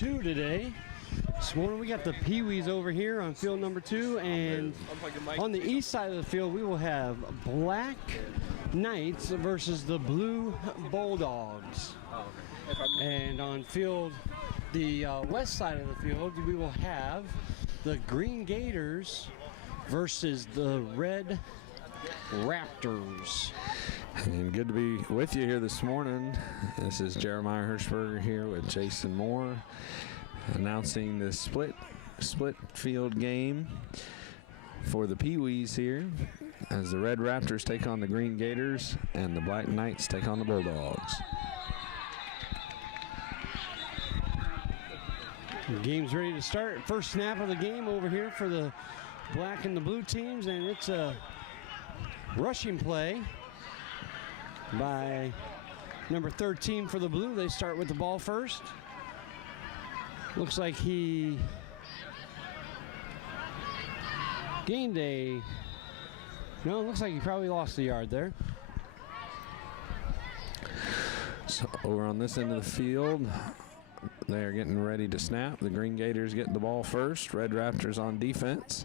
2 today. This morning we got the PeeWees over here on field number 2, and on the east side of the field we will have Black Knights versus the Blue Bulldogs. And on field, the west side of the field, we will have the Green Gators versus the Red Raptors. And good to be with you here this morning. This is Jeremiah Hirschberger here with Jason Moore, announcing the split field game for the PeeWees here, as the Red Raptors take on the Green Gators and the Black Knights take on the Bulldogs. The game's ready to start. First snap of the game over here for the black and the blue teams, and it's a rushing play by number 13 for the blue. They start with the ball first. Looks like he gained no, it looks like he probably lost the yard there. So over on this end of the field, they are getting ready to snap. The Green Gators getting the ball first. Red Raptors on defense.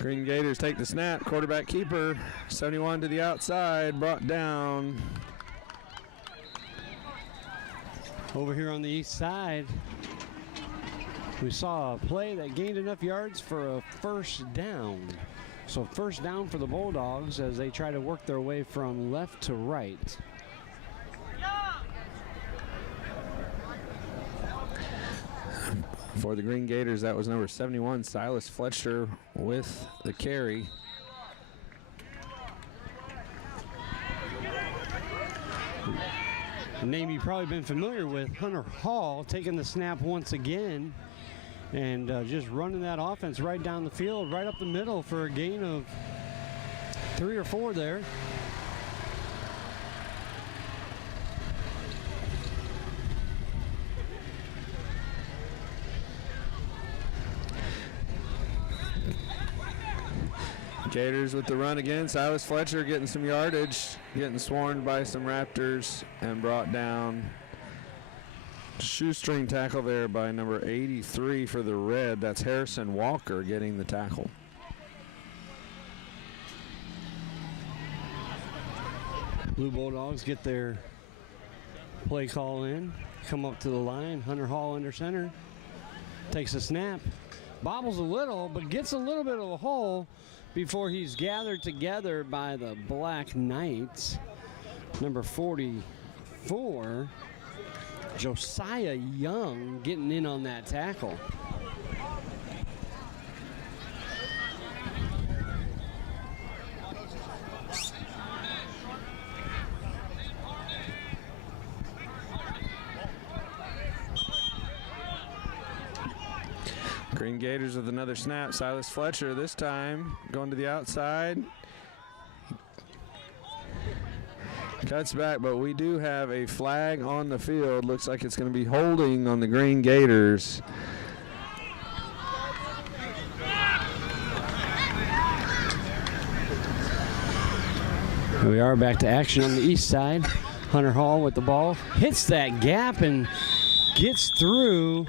Green Gators take the snap. Quarterback keeper, 71 to the outside, brought down. Over here on the east side, we saw a play that gained enough yards for a first down. So first down for the Bulldogs as they try to work their way from left to right. For the Green Gators, that was number 71, Silas Fletcher, with the carry. A name you've probably been familiar with, Hunter Hall, taking the snap once again and just running that offense right down the field, right up the middle for a gain of 3 or 4 there. Gators with the run again. Silas Fletcher getting some yardage, getting swarmed by some Raptors and brought down. Shoestring tackle there by number 83 for the Red. That's Harrison Walker getting the tackle. Blue Bulldogs get their play call in, come up to the line. Hunter Hall under center, takes a snap, bobbles a little, but gets a little bit of a hole before he's gathered together by the Black Knights. Number 44, Josiah Young, getting in on that tackle. Green Gators with another snap. Silas Fletcher this time going to the outside. Cuts back, but we do have a flag on the field. Looks like it's going to be holding on the Green Gators. Here we are back to action on the east side. Hunter Hall with the ball, hits that gap and gets through.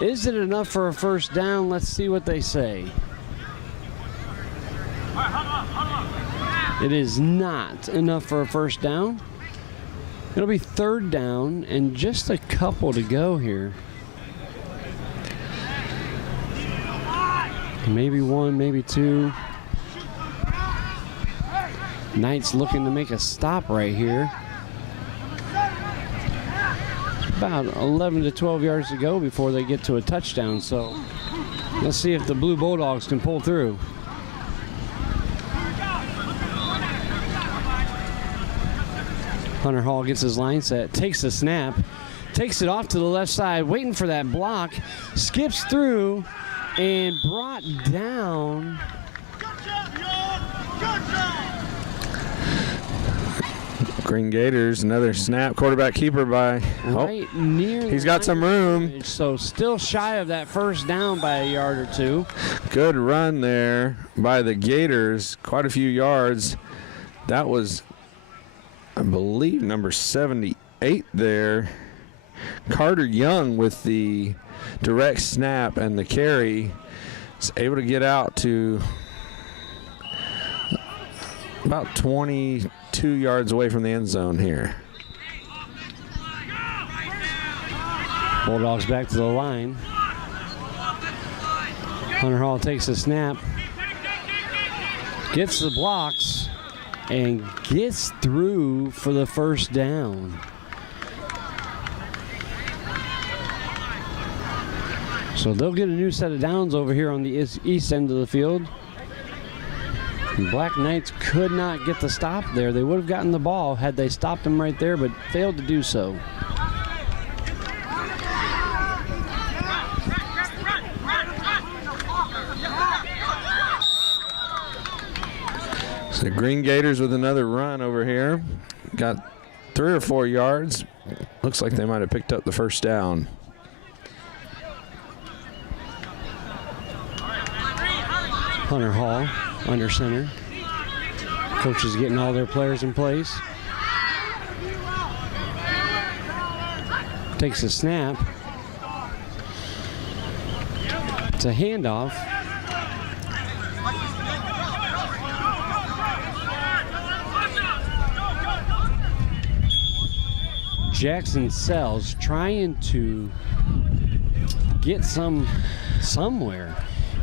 Is it enough for a first down? Let's see what they say. It is not enough for a first down. It'll be third down and just a couple to go here. Maybe 1, maybe 2. Knights looking to make a stop right here. About 11 to 12 yards to go before they get to a touchdown, so let's see if the Blue Bulldogs can pull through. Hunter Hall gets his line set, takes the snap, takes it off to the left side, waiting for that block, skips through, and brought down. Green Gators, another snap, quarterback keeper by. Right near. He's got some room. So still shy of that first down by a yard or two. Good run there by the Gators, quite a few yards. That was, I believe, number 78 there. Carter Young with the direct snap and the carry is able to get out to about 22 yards away from the end zone here. Bulldogs back to the line. Hunter Hall takes a snap, gets the blocks, and gets through for the first down. So they'll get a new set of downs over here on the east end of the field. The Black Knights could not get the stop there. They would have gotten the ball had they stopped them right there, but failed to do so. So Green Gators with another run over here. Got 3 or 4 yards. Looks like they might have picked up the first down. Hunter Hall under center. Coaches getting all their players in place. Takes a snap. It's a handoff. Jackson Sells trying to get somewhere.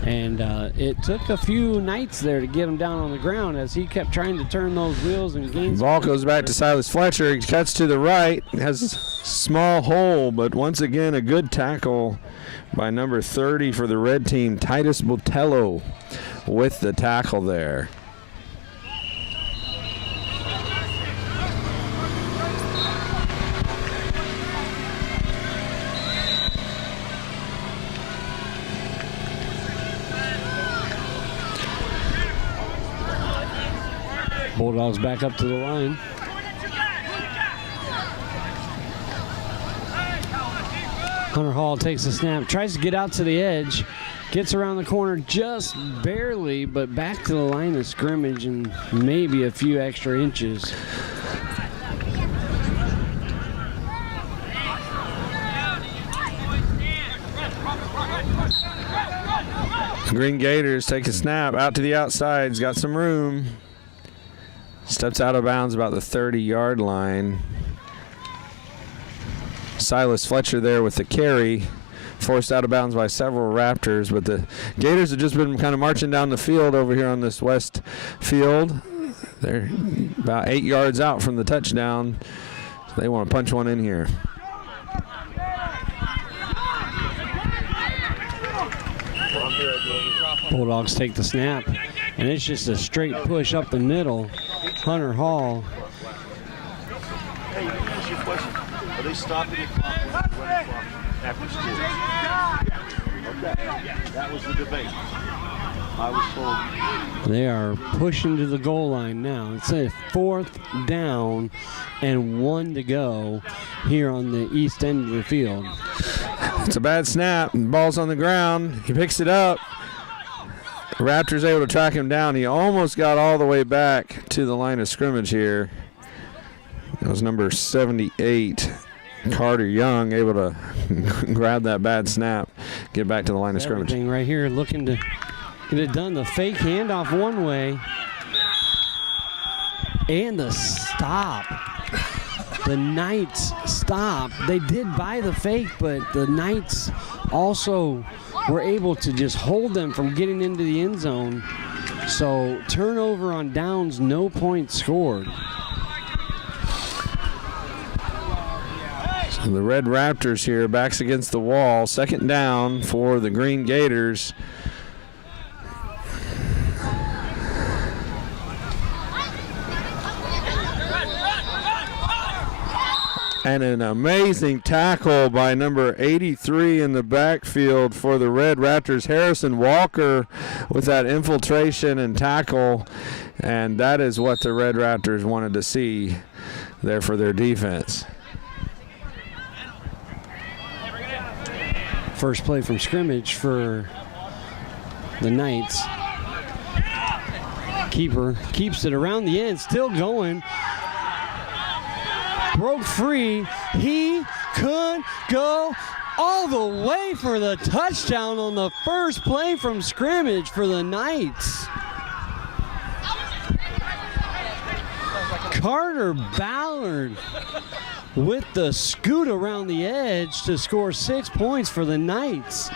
And it took a few Knights there to get him down on the ground as he kept trying to turn those wheels and gain. Ball goes back to Silas Fletcher. He cuts to the right. Has a small hole, but once again a good tackle by number 30 for the red team, Titus Botello, with the tackle there. Bulldogs back up to the line. Hunter Hall takes a snap, tries to get out to the edge, gets around the corner just barely, but back to the line of scrimmage and maybe a few extra inches. Green Gators take a snap out to the outside. He's got some room. Steps out of bounds about the 30-yard line. Silas Fletcher there with the carry. Forced out of bounds by several Raptors, but the Gators have just been kind of marching down the field over here on this west field. They're about 8 yards out from the touchdown. So they want to punch one in here. Bulldogs take the snap, and it's just a straight push up the middle. Hunter Hall. Hey, let me ask you a question. Are they stopping the clock when they run the clock after school? Okay, that was the debate. I was told. They are pushing to the goal line now. It's a 4th down and 1 to go here on the east end of the field. It's a bad snap. The ball's on the ground. He picks it up. Raptors able to track him down. He almost got all the way back to the line of scrimmage here. That was number 78, Carter Young, able to grab that bad snap, get back to the line of scrimmage. Everything right here looking to get it done. The fake handoff one way. And the stop. The Knights stop. They did buy the fake, but the Knights also were able to just hold them from getting into the end zone. So turnover on downs, no points scored. So the Red Raptors here, backs against the wall. 2nd down for the Green Gators. And an amazing tackle by number 83 in the backfield for the Red Raptors, Harrison Walker, with that infiltration and tackle. And that is what the Red Raptors wanted to see there for their defense. First play from scrimmage for the Knights. Keeper keeps it around the end, still going. Broke free. He could go all the way for the touchdown on the first play from scrimmage for the Knights. Carter Ballard with the scoot around the edge to score 6 points for the Knights.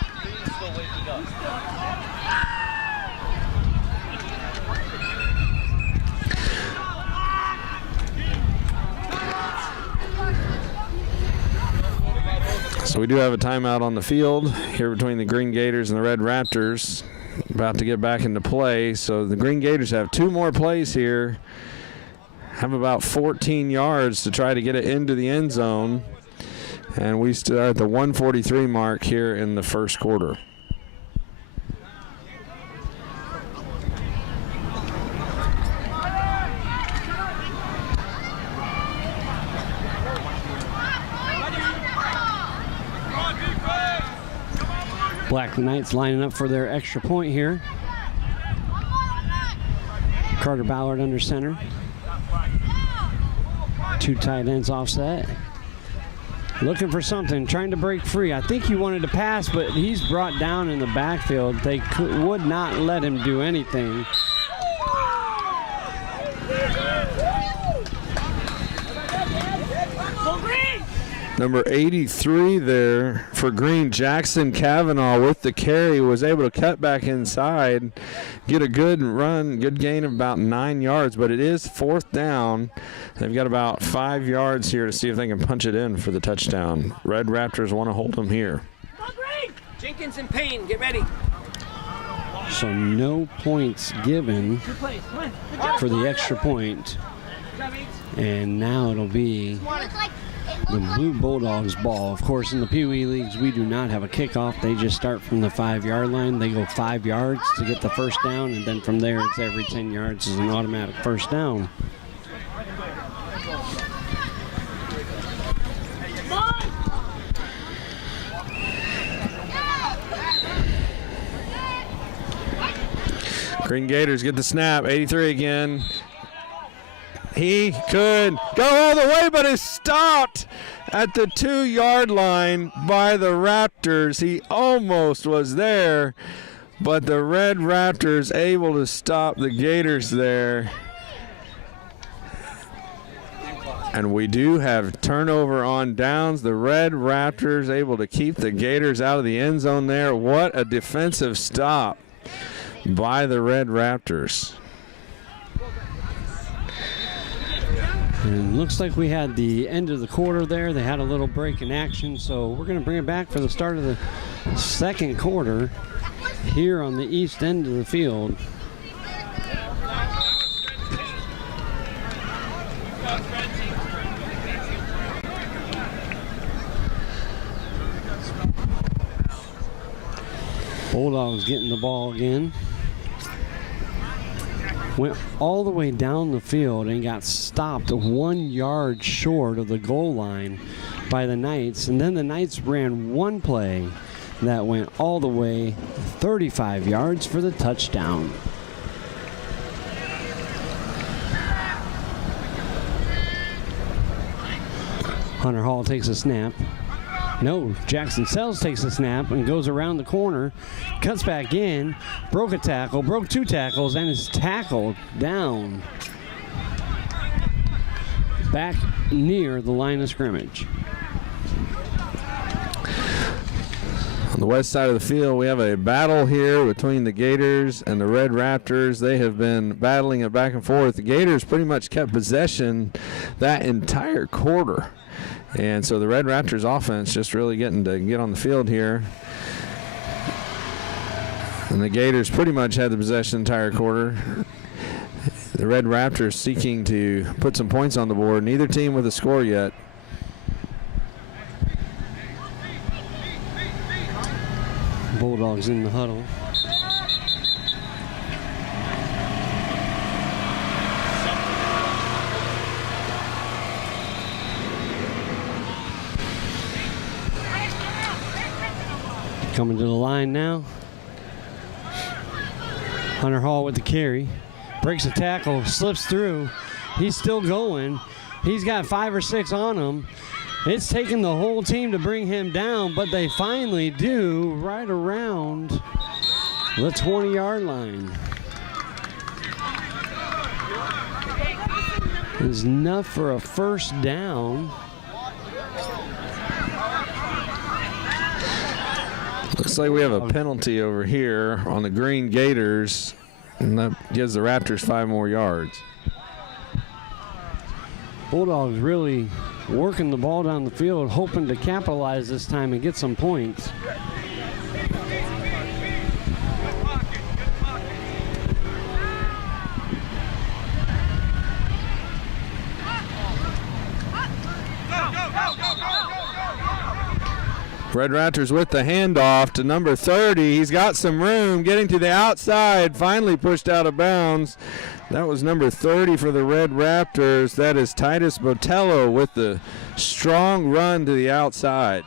So we do have a timeout on the field here between the Green Gators and the Red Raptors. About to get back into play. So the Green Gators have 2 more plays here. Have about 14 yards to try to get it into the end zone. And we still are at the 1:43 mark here in the first quarter. Black Knights lining up for their extra point here. Carter Ballard under center. 2 tight ends offset. Looking for something, trying to break free. I think he wanted to pass, but he's brought down in the backfield. They would not let him do anything. Number 83 there for Green, Jackson Kavanaugh with the carry, was able to cut back inside, get a good run, good gain of about 9 yards, but it is 4th down. They've got about 5 yards here to see if they can punch it in for the touchdown. Red Raptors want to hold them here. Jenkins and Payne, get ready. So no points given for the extra point. And now it'll be the Blue Bulldogs ball. Of course, in the PeeWee leagues, we do not have a kickoff. They just start from the 5-yard line. They go 5 yards to get the first down, and then from there, it's every 10 yards is an automatic first down. Green Gators get the snap. 83 again. He could go all the way, but is stopped at the 2-yard line by the Raptors. He almost was there, but the Red Raptors able to stop the Gators there. And we do have turnover on downs. The Red Raptors able to keep the Gators out of the end zone there. What a defensive stop by the Red Raptors. And looks like we had the end of the quarter there. They had a little break in action, so we're going to bring it back for the start of the second quarter here on the east end of the field. Bulldogs getting the ball again. Went all the way down the field and got stopped 1 yard short of the goal line by the Knights. And then the Knights ran one play that went all the way 35 yards for the touchdown. Hunter Hall takes a snap. No, Jackson Sells takes a snap and goes around the corner, cuts back in, broke a tackle, broke 2 tackles, and is tackled down back near the line of scrimmage. On the west side of the field, we have a battle here between the Gators and the Red Raptors. They have been battling it back and forth. The Gators pretty much kept possession that entire quarter. And so the Red Raptors offense just really getting to get on the field here. And the Gators pretty much had the possession the entire quarter. The Red Raptors seeking to put some points on the board. Neither team with a score yet. Bulldogs in the huddle. Coming to the line now. Hunter Hall with the carry. Breaks a tackle, slips through. He's still going. He's got 5 or 6 on him. It's taken the whole team to bring him down, but they finally do right around the 20-yard line. It's enough for a first down. Looks like we have a penalty over here on the Green Gators, and that gives the Raptors 5 more yards. Bulldogs really working the ball down the field, hoping to capitalize this time and get some points. Red Raptors with the handoff to number 30. He's got some room, getting to the outside, finally pushed out of bounds. That was number 30 for the Red Raptors. That is Titus Botello with the strong run to the outside.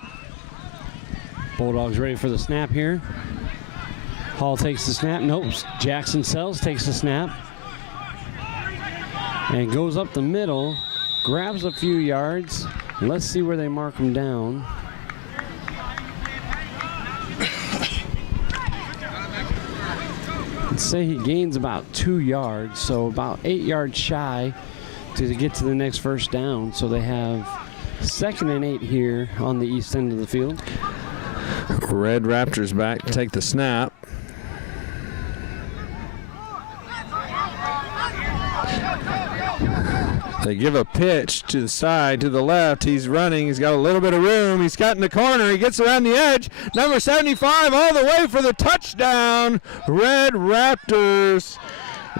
Bulldogs ready for the snap here. Hall takes the snap. Nope. Jackson Sells takes the snap. And goes up the middle. Grabs a few yards. Let's see where they mark him down. Let's say he gains about 2 yards, so about 8 yards shy to get to the next first down. So they have 2nd and 8 here on the east end of the field. Red Raptors back to take the snap. They give a pitch to the side, to the left. He's running. He's got a little bit of room. He's got in the corner. He gets around the edge. Number 75 all the way for the touchdown. Red Raptors.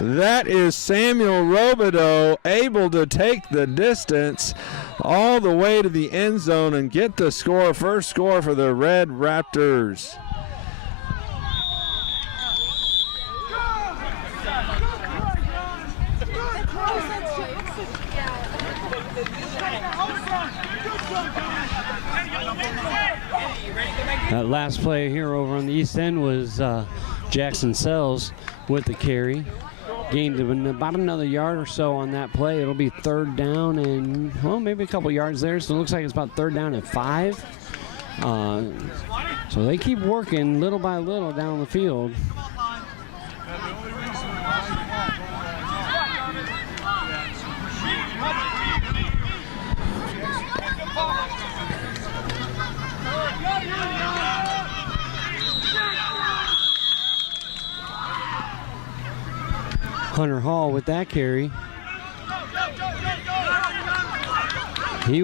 That is Samuel Robideau able to take the distance all the way to the end zone and get the score, first score for the Red Raptors. That last play here over on the east end was Jackson Sells with the carry. Gained about another yard or so on that play. It'll be 3rd down and, well, maybe a couple yards there. So it looks like it's about 3rd down and 5. So they keep working little by little down the field. Hunter Hall with that carry. He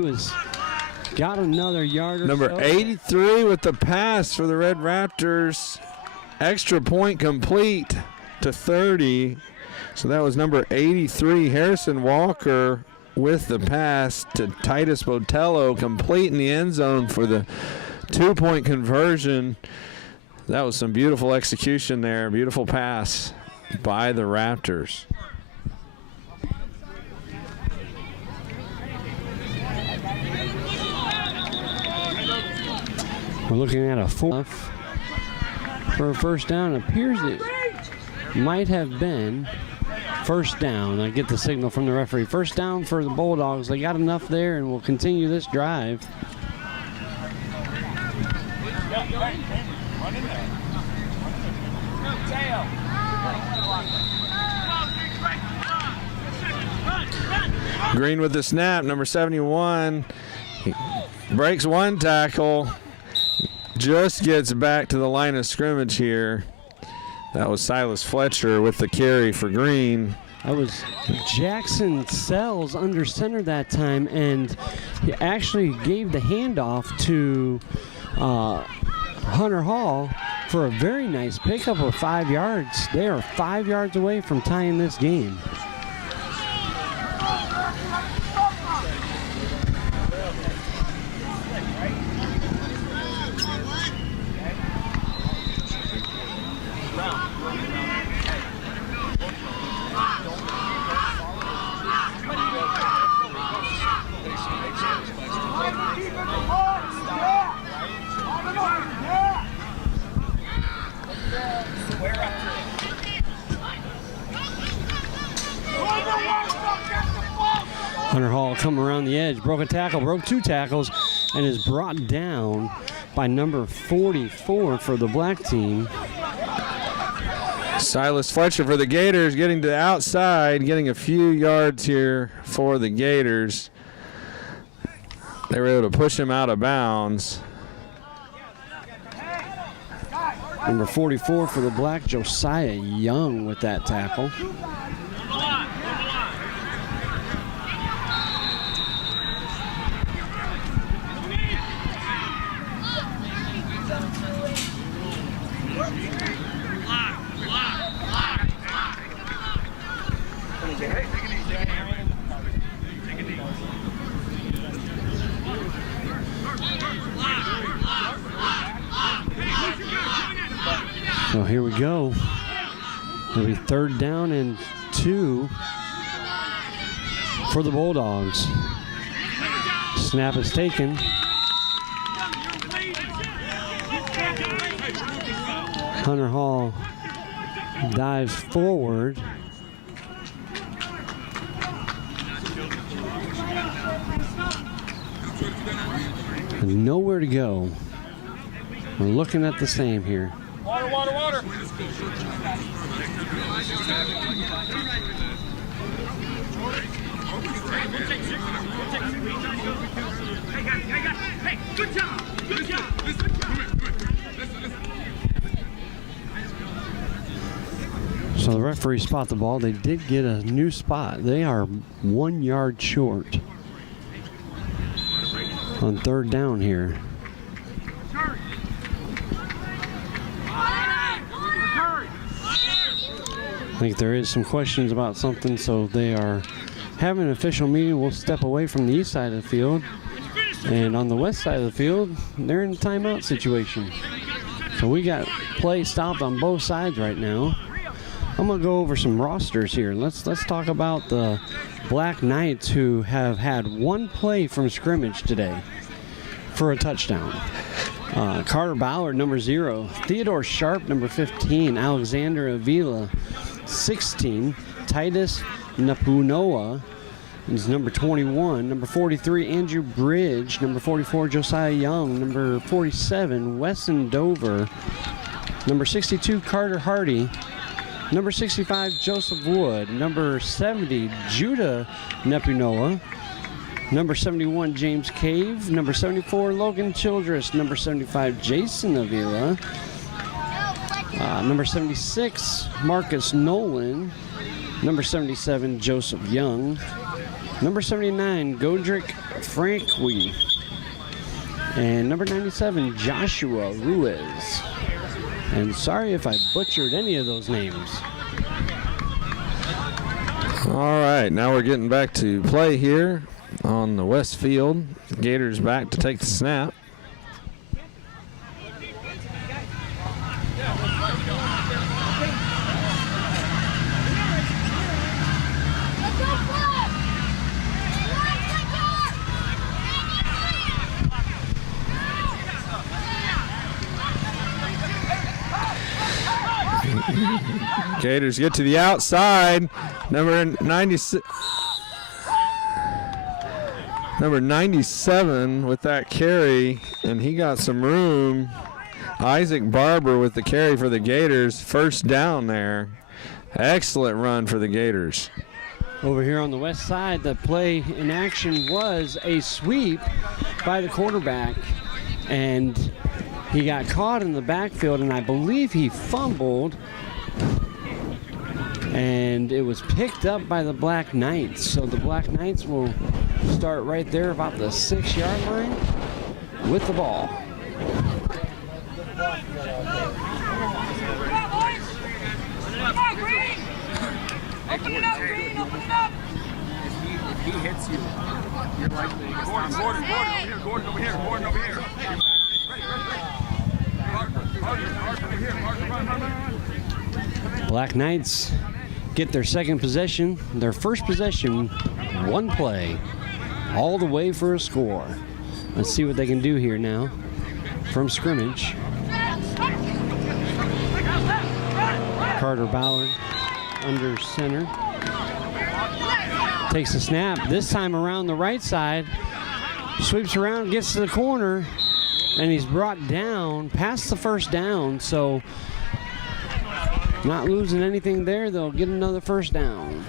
got another yard or Number so. 83 with the pass for the Red Raptors. Extra point complete to 30. So that was number 83, Harrison Walker, with the pass to Titus Botello, complete in the end zone for the 2-point conversion. That was some beautiful execution there. Beautiful pass by the Raptors. We're looking at a 4 for a first down. It appears it might have been first down. I get the signal from the referee. First down for the Bulldogs. They got enough there and will continue this drive. Green with the snap, number 71. He breaks one tackle, just gets back to the line of scrimmage here. That was Silas Fletcher with the carry for Green. That was Jackson Sells under center that time, and he actually gave the handoff to Hunter Hall for a very nice pickup of 5 yards. They are 5 yards away from tying this game. come around the edge. Broke a tackle, broke 2 tackles, and is brought down by number 44 for the black team. Silas Fletcher for the Gators getting to the outside, getting a few yards here for the Gators. They were able to push him out of bounds. Number 44 for the black, Josiah Young with that tackle. So here we go. It'll be 3rd down and 2 for the Bulldogs. Snap is taken. Hunter Hall dives forward. And nowhere to go. We're looking at the same here. Water, water, water. Hey, good job. Good job. So the referee spot the ball. They did get a new spot. They are 1 yard short on 3rd down here. I think there is some questions about something, so they are having an official meeting. We'll step away from the east side of the field. And on the west side of the field, they're in a timeout situation. So we got play stopped on both sides right now. I'm going to go over some rosters here. Let's talk about the Black Knights, who have had 1 play from scrimmage today for a touchdown. Carter Ballard, number 0. Theodore Sharp, number 15. Alexander Avila, 16. Titus Napunoa is number 21. Number 43, Andrew Bridge. Number 44, Josiah Young. Number 47, Wesson Dover. Number 62, Carter Hardy. Number 65, Joseph Wood. Number 70, Judah Napunoa. Number 71, James Cave. Number 74, Logan Childress. Number 75, Jason Avila. Number 76, Marcus Nolan. Number 77, Joseph Young. Number 79, Godric Franqui. And number 97, Joshua Ruiz. And sorry if I butchered any of those names. All right, now we're getting back to play here on the west field. Gators back to take the snap. Gators get to the outside. Number 96. Number 97 with that carry, and he got some room. Isaac Barber with the carry for the Gators. 1st down there. Excellent run for the Gators. Over here on the west side, the play in action was a sweep by the quarterback, and he got caught in the backfield, and I believe he fumbled, and it was picked up by the Black Knights. So the Black Knights will start right there about the 6-yard line with the ball. Open it up, Green! Open it up! If he hits you, you're likely to Gordon over here. Gordon over here. Black Knights get their second possession. Their first possession, 1 play, all the way for a score. Let's see what they can do here now from scrimmage. Carter Ballard under center. takes a snap. This time around the right side. Sweeps around, gets to the corner, and he's brought down past the first down. So not losing anything there. They'll get another first down.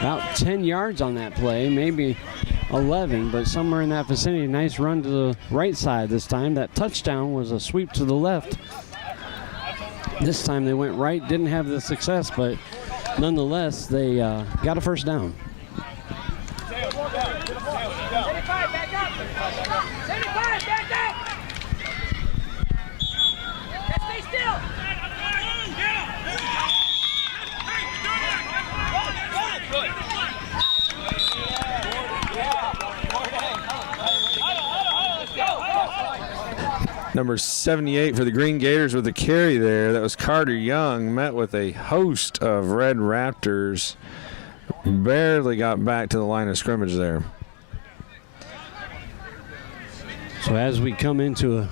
About 10 yards on that play, maybe 11, but somewhere in that vicinity. Nice run to the right side this time. That touchdown was a sweep to the left. This time they went right, didn't have the success, but nonetheless, they got a first down. Number 78 for the Green Gators with the carry there. That was Carter Young, met with a host of Red Raptors. Barely got back to the line of scrimmage there. So as we come into a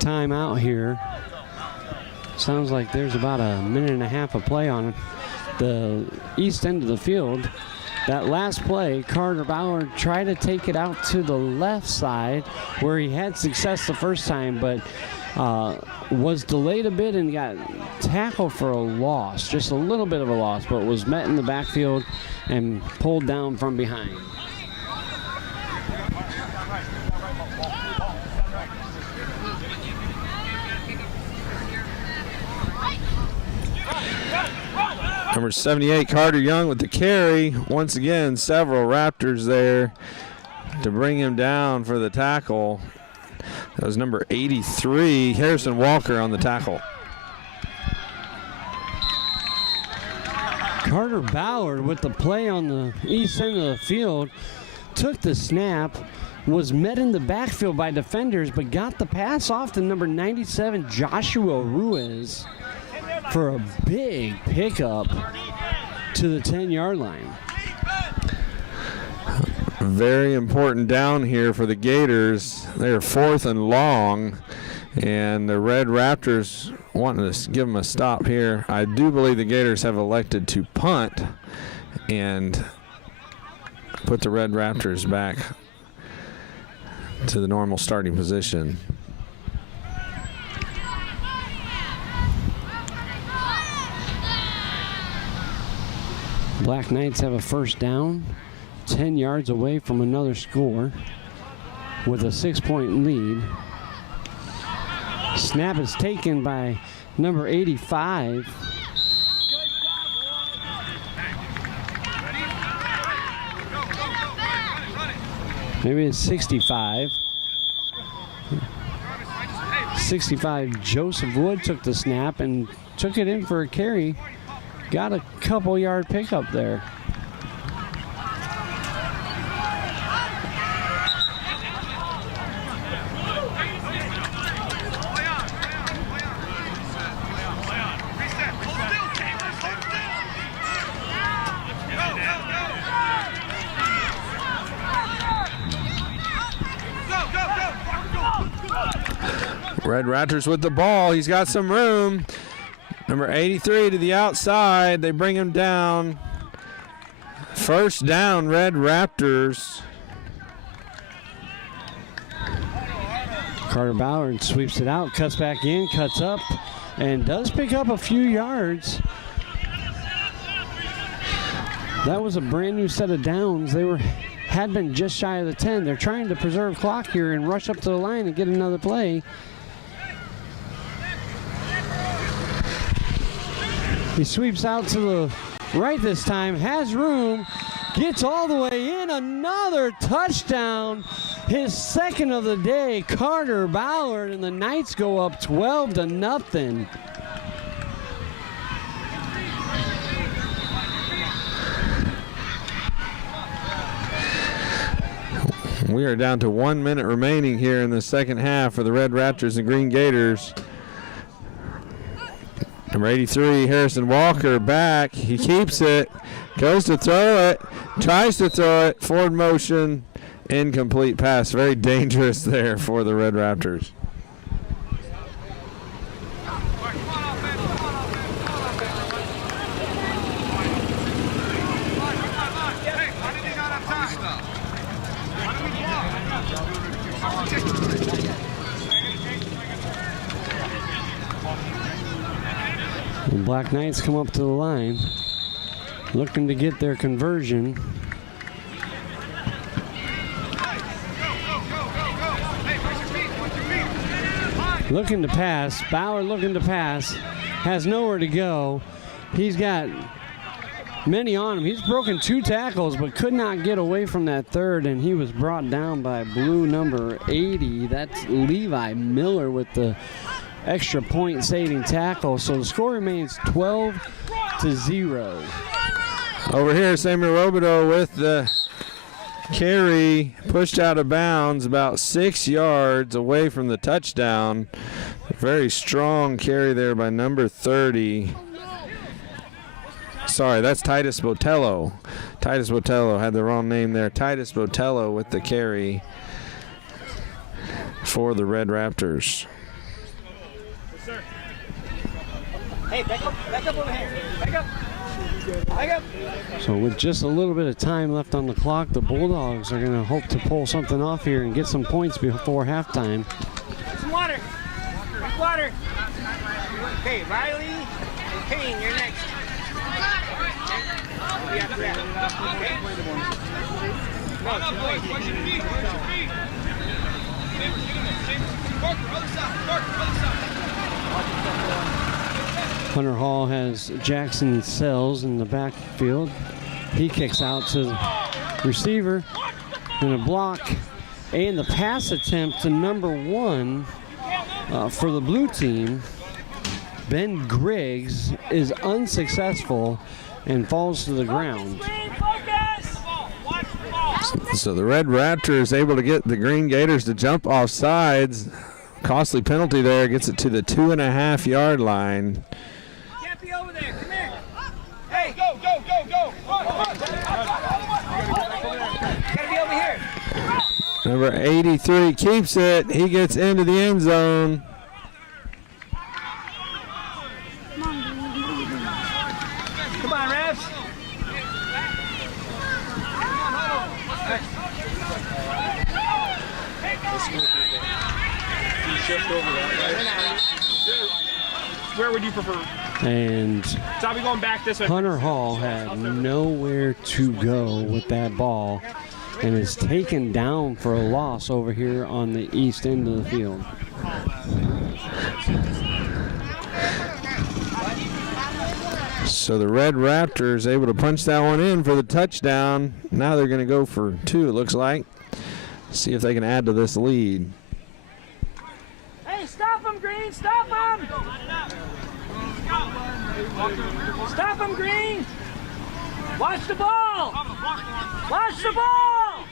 timeout here, sounds like there's about a minute and a half of play on the east end of the field. That last play, Carter Ballard tried to take it out to the left side where he had success the first time, but was delayed a bit and got tackled for a loss, just a little bit of a loss, but was met in the backfield and pulled down from behind. Number 78, Carter Young with the carry. Once again, several Raptors there to bring him down for the tackle. That was number 83, Harrison Walker on the tackle. Carter Ballard with the play on the east end of the field, took the snap, was met in the backfield by defenders, but got the pass off to number 97, Joshua Ruiz, for a big pickup to the 10-yard line. Very important down here for the Gators. They're 4th and long, and the Red Raptors wanting to give them a stop here. I do believe the Gators have elected to punt and put the Red Raptors back to the normal starting position. Black Knights have a first down, 10 yards away from another score with a 6-point lead. Snap is taken by number 85. Maybe it's 65. 65, Joseph Wood took the snap and took it in for a carry. Got a couple yard pickup there. Red Raptors with the ball. He's got some room. Number 83 to the outside. They bring him down. First down, Red Raptors. Carter Ballard sweeps it out, cuts back in, cuts up, and does pick up a few yards. That was a brand new set of downs. They had been just shy of the 10. They're trying to preserve clock here and rush up to the line and get another play. He sweeps out to the right this time, has room, gets all the way in, another touchdown. His second of the day, Carter Ballard, and the Knights go up 12-0. We are down to 1 minute remaining here in the second half for the Red Raptors and Green Gators. Number 83, Harrison Walker, back. He keeps it, goes to throw it, tries to throw it, forward motion, incomplete pass. Very dangerous there for the Red Raptors. Black Knights come up to the line, looking to get their conversion. Looking to pass. Bauer looking to pass. Has nowhere to go. He's got many on him. He's broken 2 tackles, but could not get away from that third, and he was brought down by blue number 80. That's Levi Miller with the extra point-saving tackle. So the score remains 12-0. Over here, Samuel Robideau with the carry, pushed out of bounds about 6 yards away from the touchdown. A very strong carry there by number 30. Sorry, that's Titus Botello. Titus Botello had the wrong name there. Titus Botello with the carry for the Red Raptors. Hey, back up over here. Back up. Back up. So with just a little bit of time left on the clock, the Bulldogs are going to hope to pull something off here and get some points before halftime. Some water. Drink water. Okay, Riley and Kane, you're next. Okay. No, Hunter Hall has Jackson Sells in the backfield. He kicks out to the receiver and a block, and the pass attempt to number 1 for the blue team. Ben Griggs is unsuccessful and falls to the ground. So the Red Raptors able to get the Green Gators to jump off sides. Costly penalty there, gets it to the 2.5-yard line. Can't be over there. Come here. Hey, go. Gotta be over here. Number 83 keeps it. He gets into the end zone. Come on, refs. Where would you prefer? And So I'll be going back this way. Hunter Hall had nowhere to go with that ball and is taken down for a loss over here on the east end of the field. So the Red Raptors able to punch that one in for the touchdown. Now they're going to go for 2, it looks like. See if they can add to this lead. Hey, stop him, Green! Stop him! Stop him, Green! Watch the ball! Watch the ball!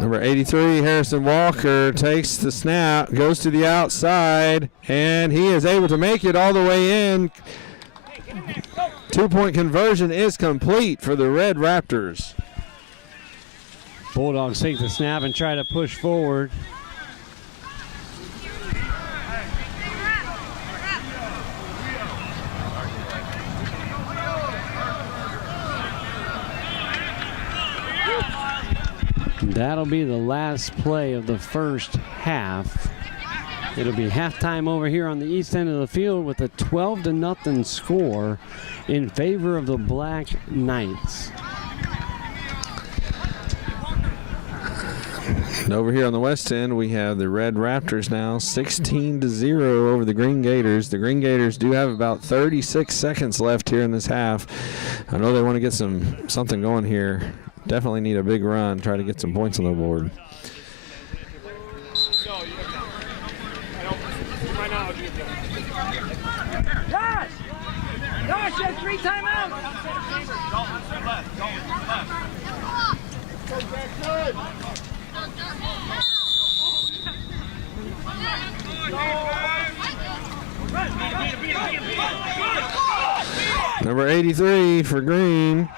Number 83, Harrison Walker, takes the snap, goes to the outside, and he is able to make it all the way in. 2-point conversion is complete for the Red Raptors. Bulldogs take the snap and try to push forward. That'll be the last play of the first half. It'll be halftime over here on the east end of the field with a 12-0 score in favor of the Black Knights. And over here on the west end, we have the Red Raptors now 16-0 over the Green Gators. The Green Gators do have about 36 seconds left here in this half. I know they want to get something going here. Definitely need a big run, try to get some points on the board. Josh! Josh, you have 3 timeouts! Number 83 for Green,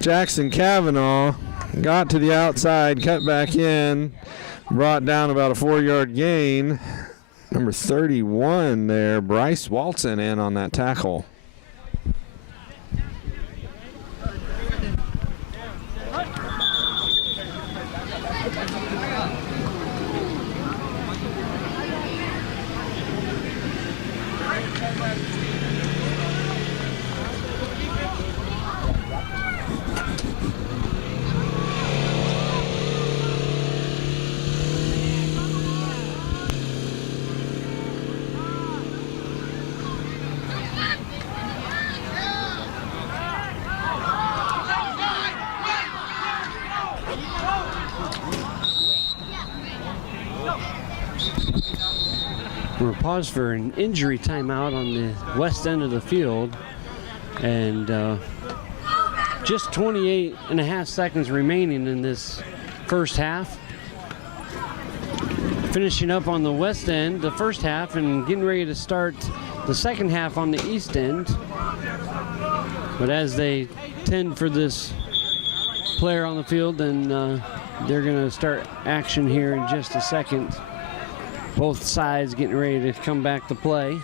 Jackson Kavanaugh, got to the outside, cut back in, brought down about a 4-yard gain. Number 31 there, Bryce Walton, in on that tackle. pause for an injury timeout on the west end of the field. And just 28.5 seconds remaining in this first half. Finishing up on the west end, the first half, and getting ready to start the second half on the east end. But as they tend for this player on the field, then they're going to start action here in just a second. Both sides getting ready to come back to play.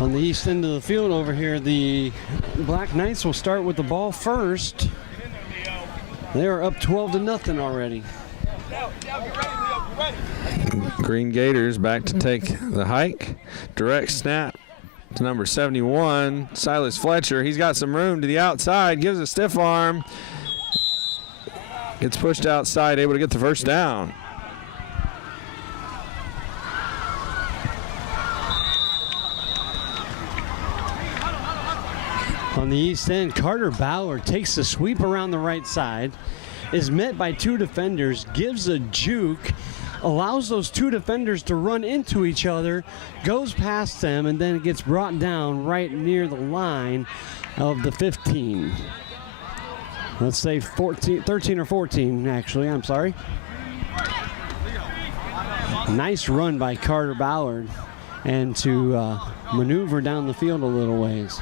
On the east end of the field over here, the Black Knights will start with the ball first. They are up 12-0 already. Green Gators back to take the hike. Direct snap to number 71, Silas Fletcher. He's got some room to the outside, gives a stiff arm. Gets pushed outside, able to get the first down. On the east end, Carter Ballard takes the sweep around the right side, is met by two defenders, gives a juke, allows those two defenders to run into each other, goes past them, and then it gets brought down right near the line of the 15. Let's say 13 or 14, actually, I'm sorry. Nice run by Carter Ballard, and to maneuver down the field a little ways.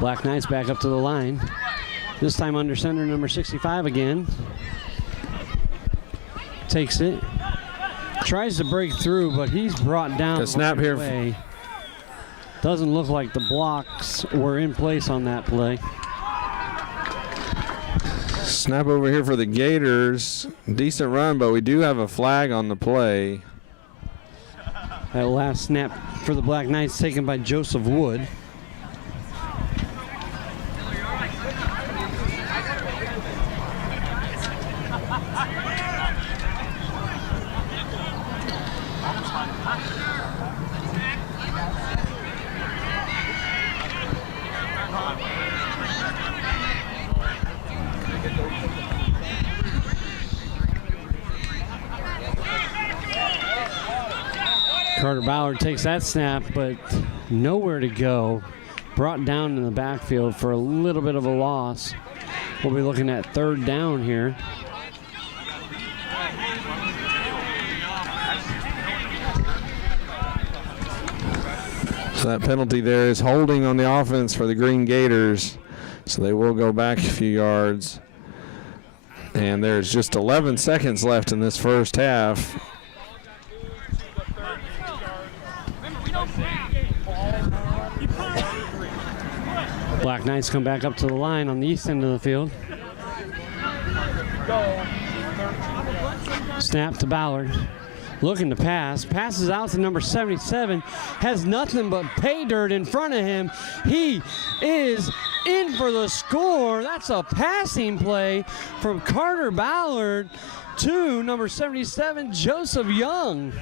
Black Knights back up to the line. This time under center, number 65 again. Takes it. Tries to break through, but he's brought down. The snap here. Away. Doesn't look like the blocks were in place on that play. Snap over here for the Gators. Decent run, but we do have a flag on the play. That last snap for the Black Knights taken by Joseph Wood. Carter Ballard takes that snap, but nowhere to go. Brought down in the backfield for a little bit of a loss. We'll be looking at third down here. So that penalty there is holding on the offense for the Green Gators. So they will go back a few yards. And there's just 11 seconds left in this first half. Black Knights come back up to the line on the east end of the field. Snap to Ballard. Looking to pass. Passes out to number 77. Has nothing but pay dirt in front of him. He is in for the score. That's a passing play from Carter Ballard to number 77, Joseph Young.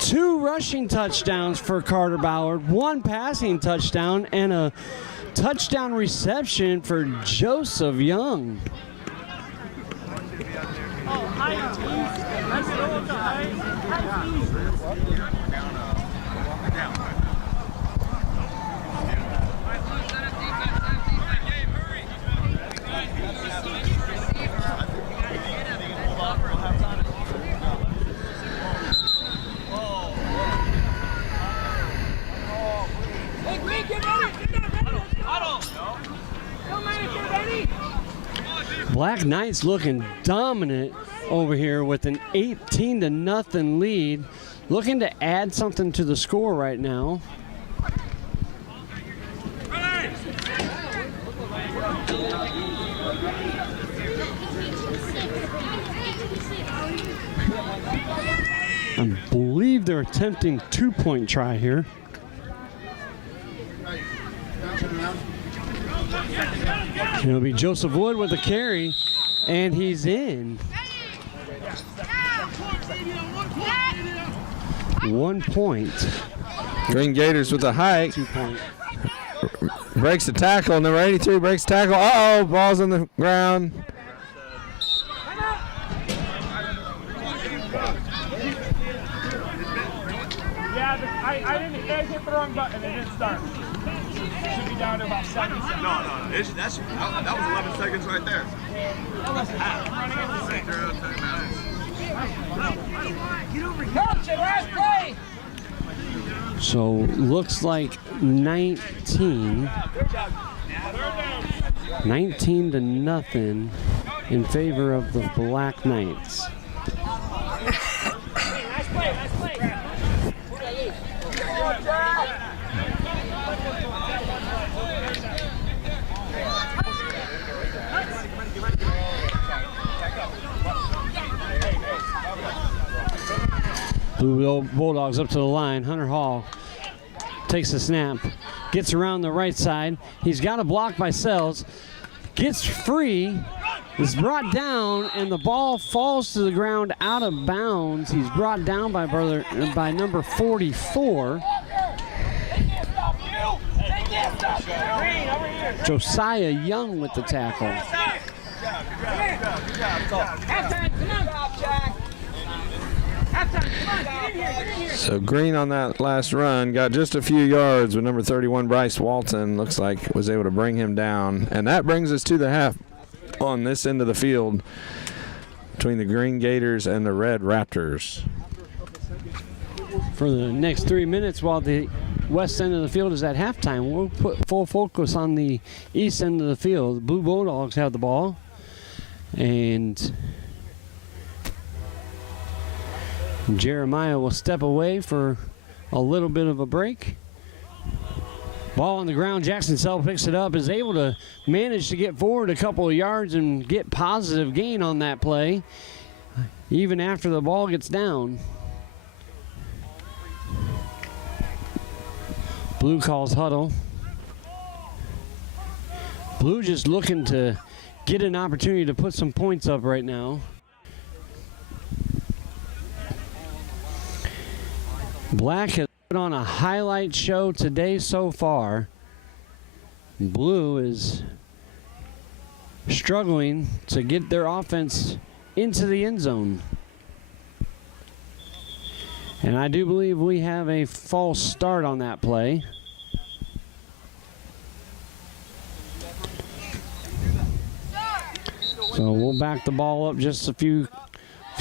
2 rushing touchdowns for Carter Ballard, 1 passing touchdown, and a touchdown reception for Joseph Young. Black Knights looking dominant over here with an 18-0 lead. looking to add something to the score right now. I believe they're attempting 2-point try here. It'll be Joseph Wood with the carry, and he's in. 1 point. Green Gators with a hike. 2 point. Breaks the tackle. Number 83 breaks the tackle. Uh-oh, ball's on the ground. I didn't hit the wrong button. It didn't start. Should be down to about 7 seconds. No. That was 11 seconds right there. Coach, last play. So looks like 19 to nothing in favor of the Black Knights. Nice play. Blue Bulldogs up to the line. Hunter Hall takes the snap, gets around the right side. He's got a block by Sells, gets free, is brought down, and the ball falls to the ground out of bounds. He's brought down by number 44. Josiah Young with the tackle. So Green on that last run got just a few yards, but number 31 Bryce Walton looks like was able to bring him down. And that brings us to the half on this end of the field between the Green Gators and the Red Raptors. For the next 3 minutes while the west end of the field is at halftime, we'll put full focus on the east end of the field. The Blue Bulldogs have the ball, and Jeremiah will step away for a little bit of a break. Ball on the ground. Jackson Sell picks it up, is able to manage to get forward a couple of yards and get positive gain on that play, even after the ball gets down. Blue calls huddle. Blue just looking to get an opportunity to put some points up right now. Black has put on a highlight show today so far. Blue is struggling to get their offense into the end zone. And I do believe we have a false start on that play. So we'll back the ball up just a few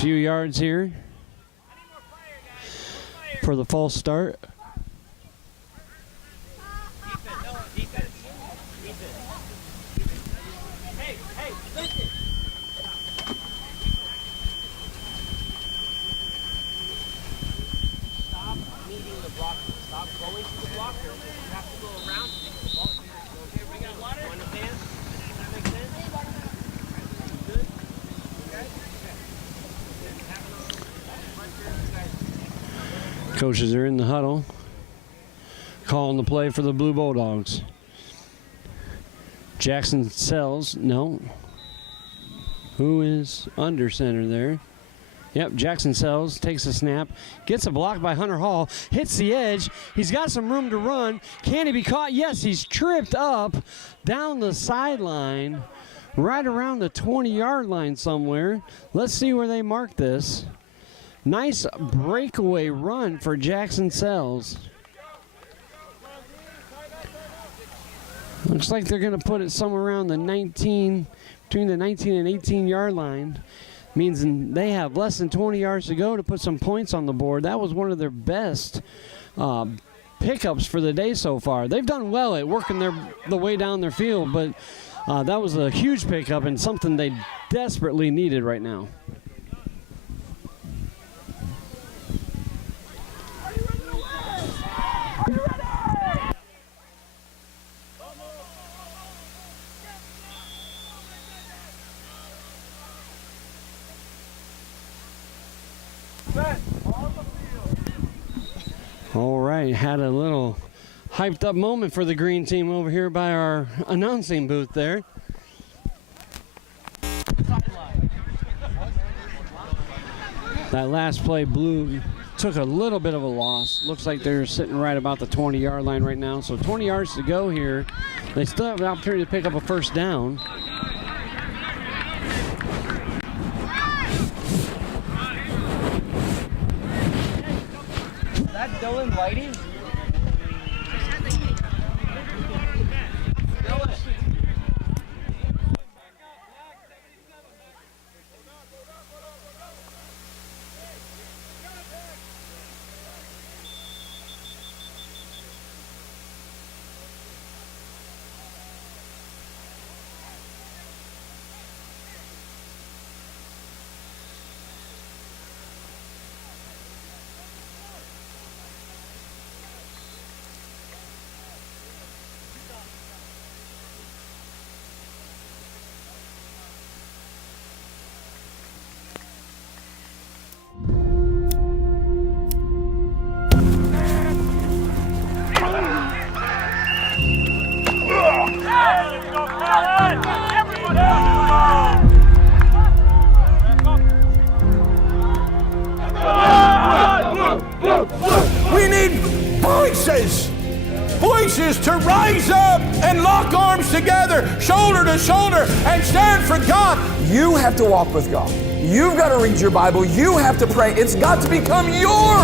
yards here for the false start. Coaches are in the huddle, calling the play for the Blue Bulldogs. Jackson Sells, no. Who is under center there? Yep, Jackson Sells takes a snap, gets a block by Hunter Hall, hits the edge. He's got some room to run. Can he be caught? Yes, he's tripped up down the sideline, right around the 20-yard line somewhere. Let's see where they mark this. Nice breakaway run for Jackson Sells. Looks like they're going to put it somewhere around the 19, between the 19 and 18-yard line. Means they have less than 20 yards to go to put some points on the board. That was one of their best pickups for the day so far. They've done well at working the way down their field, but that was a huge pickup and something they desperately needed right now. right, had a little hyped up moment for the green team over here by our announcing booth there. That last play, Blue took a little bit of a loss. Looks like they're sitting right about the 20-yard line right now. So 20 yards to go here. They still have an opportunity to pick up a first down. Is that Dylan Lighty? We need voices to rise up and lock arms together, shoulder to shoulder, and stand for God. You have to walk with God. You've got to read your Bible. You have to pray. It's got to become your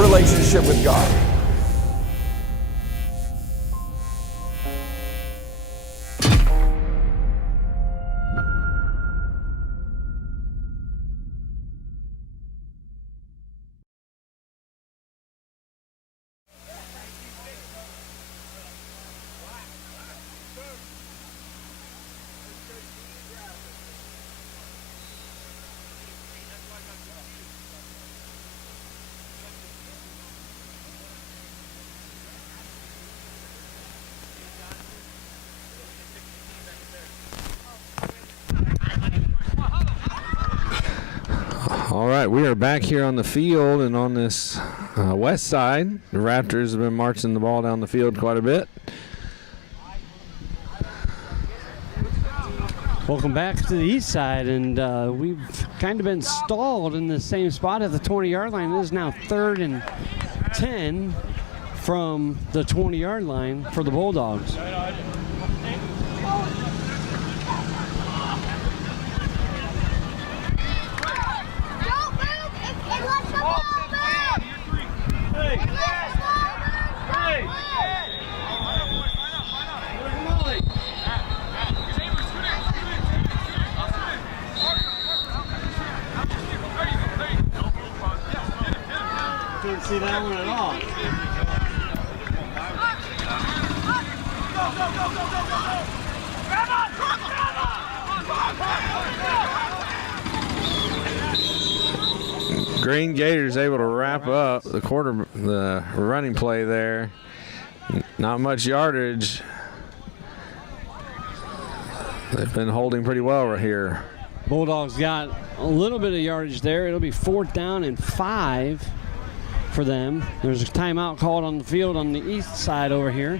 relationship with God. All right, we are back here on the field and on this west side. The Raptors have been marching the ball down the field quite a bit. Welcome back to the east side, and we've kind of been stalled in the same spot at the 20-yard line. It is now 3rd and 10 from the 20-yard line for the Bulldogs. Didn't see that one at all. Green Gators able to wrap up the running play there. Not much yardage. They've been holding pretty well right here. Bulldogs got a little bit of yardage there. It'll be 4th down and 5 for them. There's a timeout called on the field on the east side over here.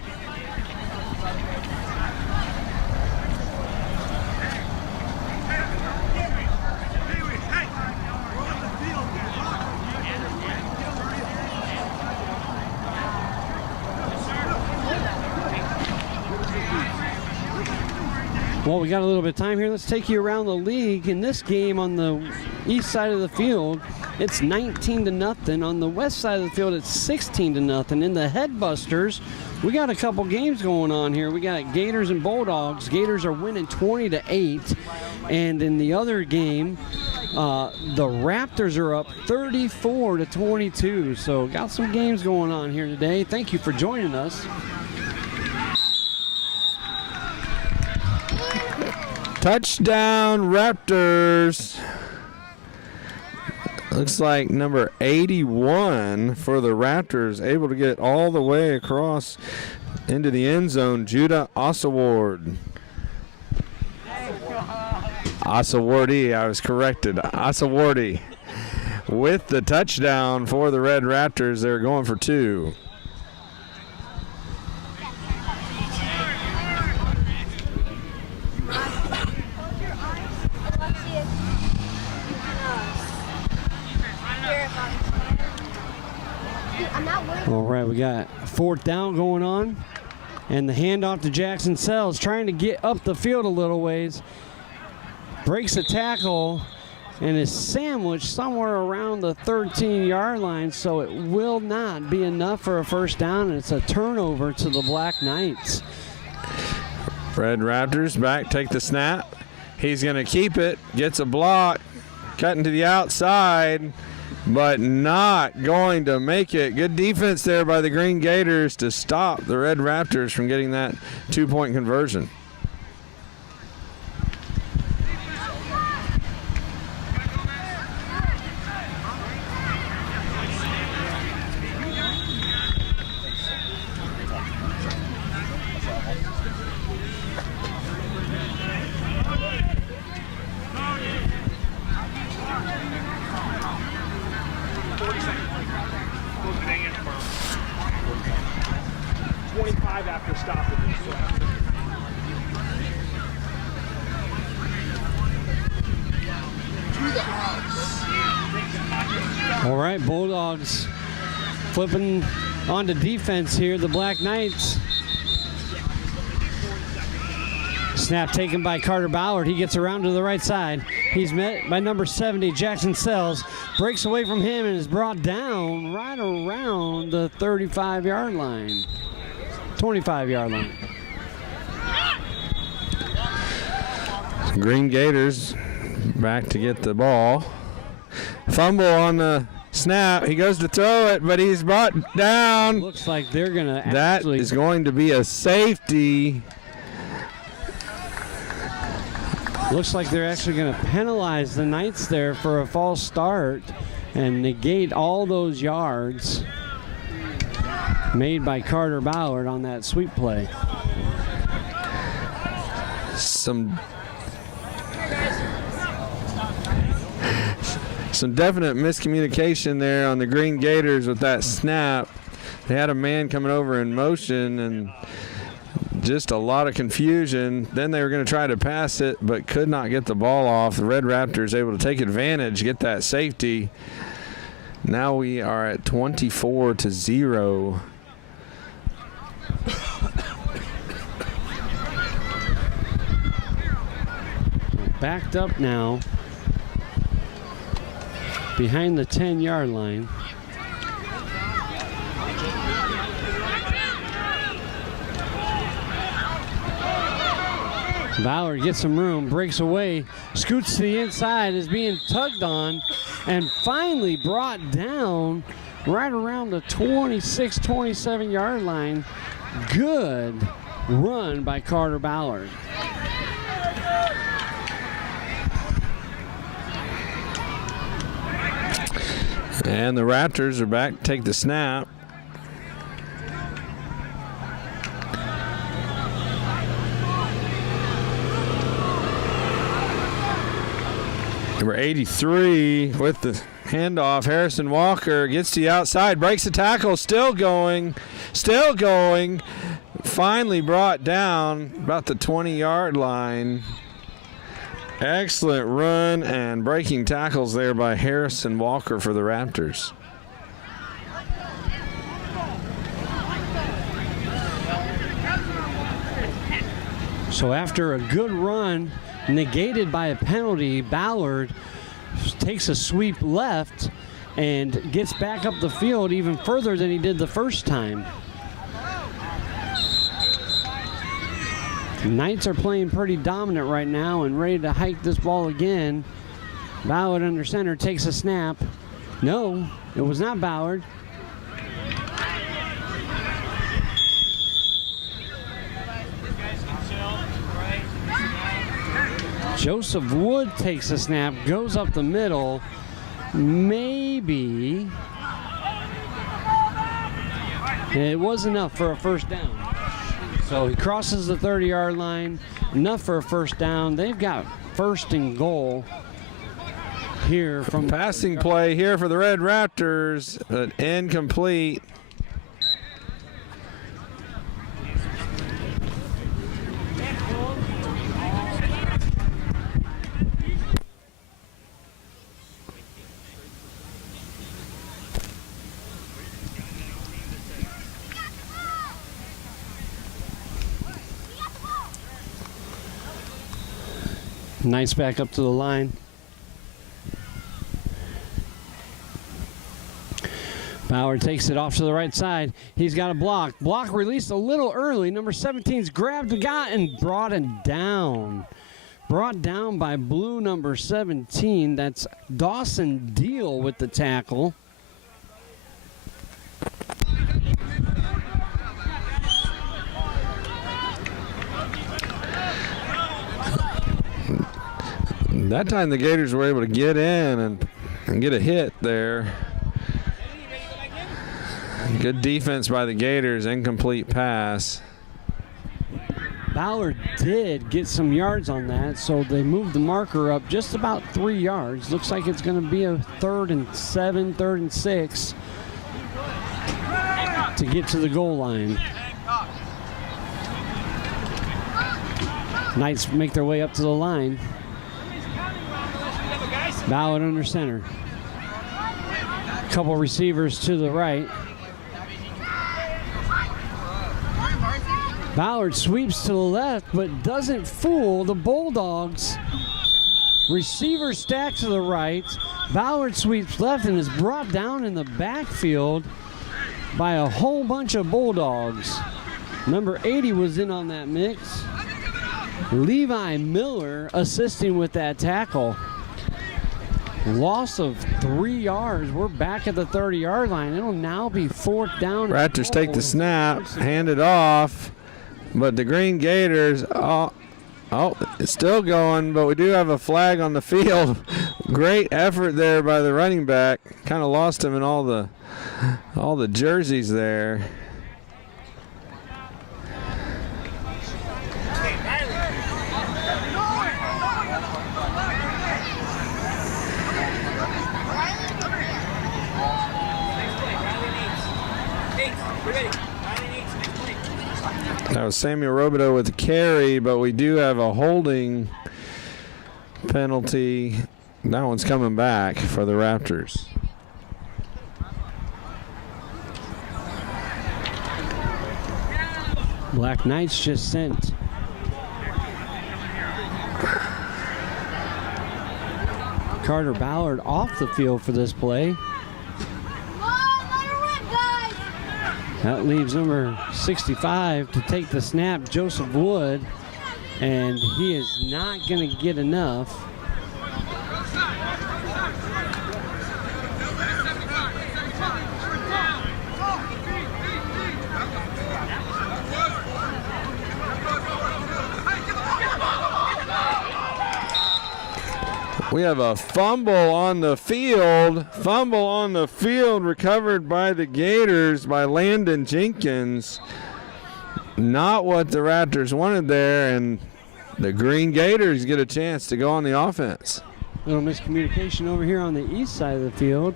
Well, we got a little bit of time here. Let's take you around the league. In this game on the east side of the field, it's 19-0. On the west side of the field, it's 16-0. In the Headbusters, we got a couple games going on here. We got Gators and Bulldogs. Gators are winning 20-8. And in the other game, the Raptors are up 34-22. So got some games going on here today. Thank you for joining us. Touchdown, Raptors. Looks like number 81 for the Raptors, able to get it all the way across into the end zone. Judah Osaward. Osawardi, I was corrected. Osawardi with the touchdown for the Red Raptors. They're going for 2. got 4th down going on. And the handoff to Jackson Sells, trying to get up the field a little ways. Breaks a tackle and is sandwiched somewhere around the 13-yard line, so it will not be enough for a 1st down, and it's a turnover to the Black Knights. Red Raptors back, take the snap. He's going to keep it, gets a block, cutting to the outside, but not going to make it. Good defense there by the Green Gators to stop the Red Raptors from getting that 2-point conversion. After stopping. All right, Bulldogs flipping onto defense here. The Black Knights. Snap taken by Carter Ballard. He gets around to the right side. He's met by number 70, Jackson Sells. Breaks away from him and is brought down right around the 35-yard line. 25-yard line. Green Gators back to get the ball. Fumble on the snap. He goes to throw it, but he's brought down. Looks like they're going to That is going to be a safety. Looks like they're actually going to penalize the Knights there for a false start and negate all those yards made by Carter Ballard on that sweep play. Some definite miscommunication there on the Green Gators with that snap. They had a man coming over in motion and just a lot of confusion. Then they were going to try to pass it, but could not get the ball off. The Red Raptors able to take advantage, get that safety. Now we are at 24-0. Backed up now behind the 10-yard line. Ballard gets some room, breaks away, scoots to the inside, is being tugged on, and finally brought down right around the 26, 27-yard line. Good run by Carter Ballard. And the Raptors are back, take the snap. Number 83 with the handoff. Harrison Walker gets to the outside, breaks the tackle, still going. Finally brought down about the 20-yard line. Excellent run and breaking tackles there by Harrison Walker for the Raptors. So after a good run, negated by a penalty, Ballard takes a sweep left and gets back up the field even further than he did the first time. The Knights are playing pretty dominant right now and ready to hike this ball again. Ballard under center takes a snap. No, it was not Ballard. Joseph Wood takes a snap, goes up the middle. Maybe. It was enough for a first down. So he crosses the 30-yard line, enough for a first down. They've got first and goal here from passing play here for the Red Raptors, but incomplete. Knights back up to the line. Ballard takes it off to the right side. He's got a block. Block released a little early. Number 17's grabbed the guy and brought him down. Brought down by blue number 17. That's Dawson Deal with the tackle. That time the Gators were able to get in and get a hit there. Good defense by the Gators, incomplete pass. Ballard did get some yards on that, so they moved the marker up just about 3 yards. Looks like it's going to be a 3rd and 7, 3rd and 6 to get to the goal line. Knights make their way up to the line. Ballard under center. Couple receivers to the right. Ballard sweeps to the left, but doesn't fool the Bulldogs. Receiver stack to the right. Ballard sweeps left and is brought down in the backfield by a whole bunch of Bulldogs. Number 80 was in on that mix. Levi Miller assisting with that tackle. Loss of 3 yards. We're back at the 30-yard line. It'll now be 4th down. Raptors take the snap, hand it off. But the Green Gators, it's still going, but we do have a flag on the field. Great effort there by the running back. Kind of lost him in all the jerseys there. That was Samuel Robideau with the carry, but we do have a holding penalty. That one's coming back for the Raptors. Black Knights just sent Carter Ballard off the field for this play. That leaves number 65 to take the snap, Joseph Wood, and he is not going to get enough. We have a fumble on the field. Fumble on the field recovered by the Gators by Landon Jenkins. Not what the Raptors wanted there, and the Green Gators get a chance to go on the offense. Little miscommunication over here on the east side of the field.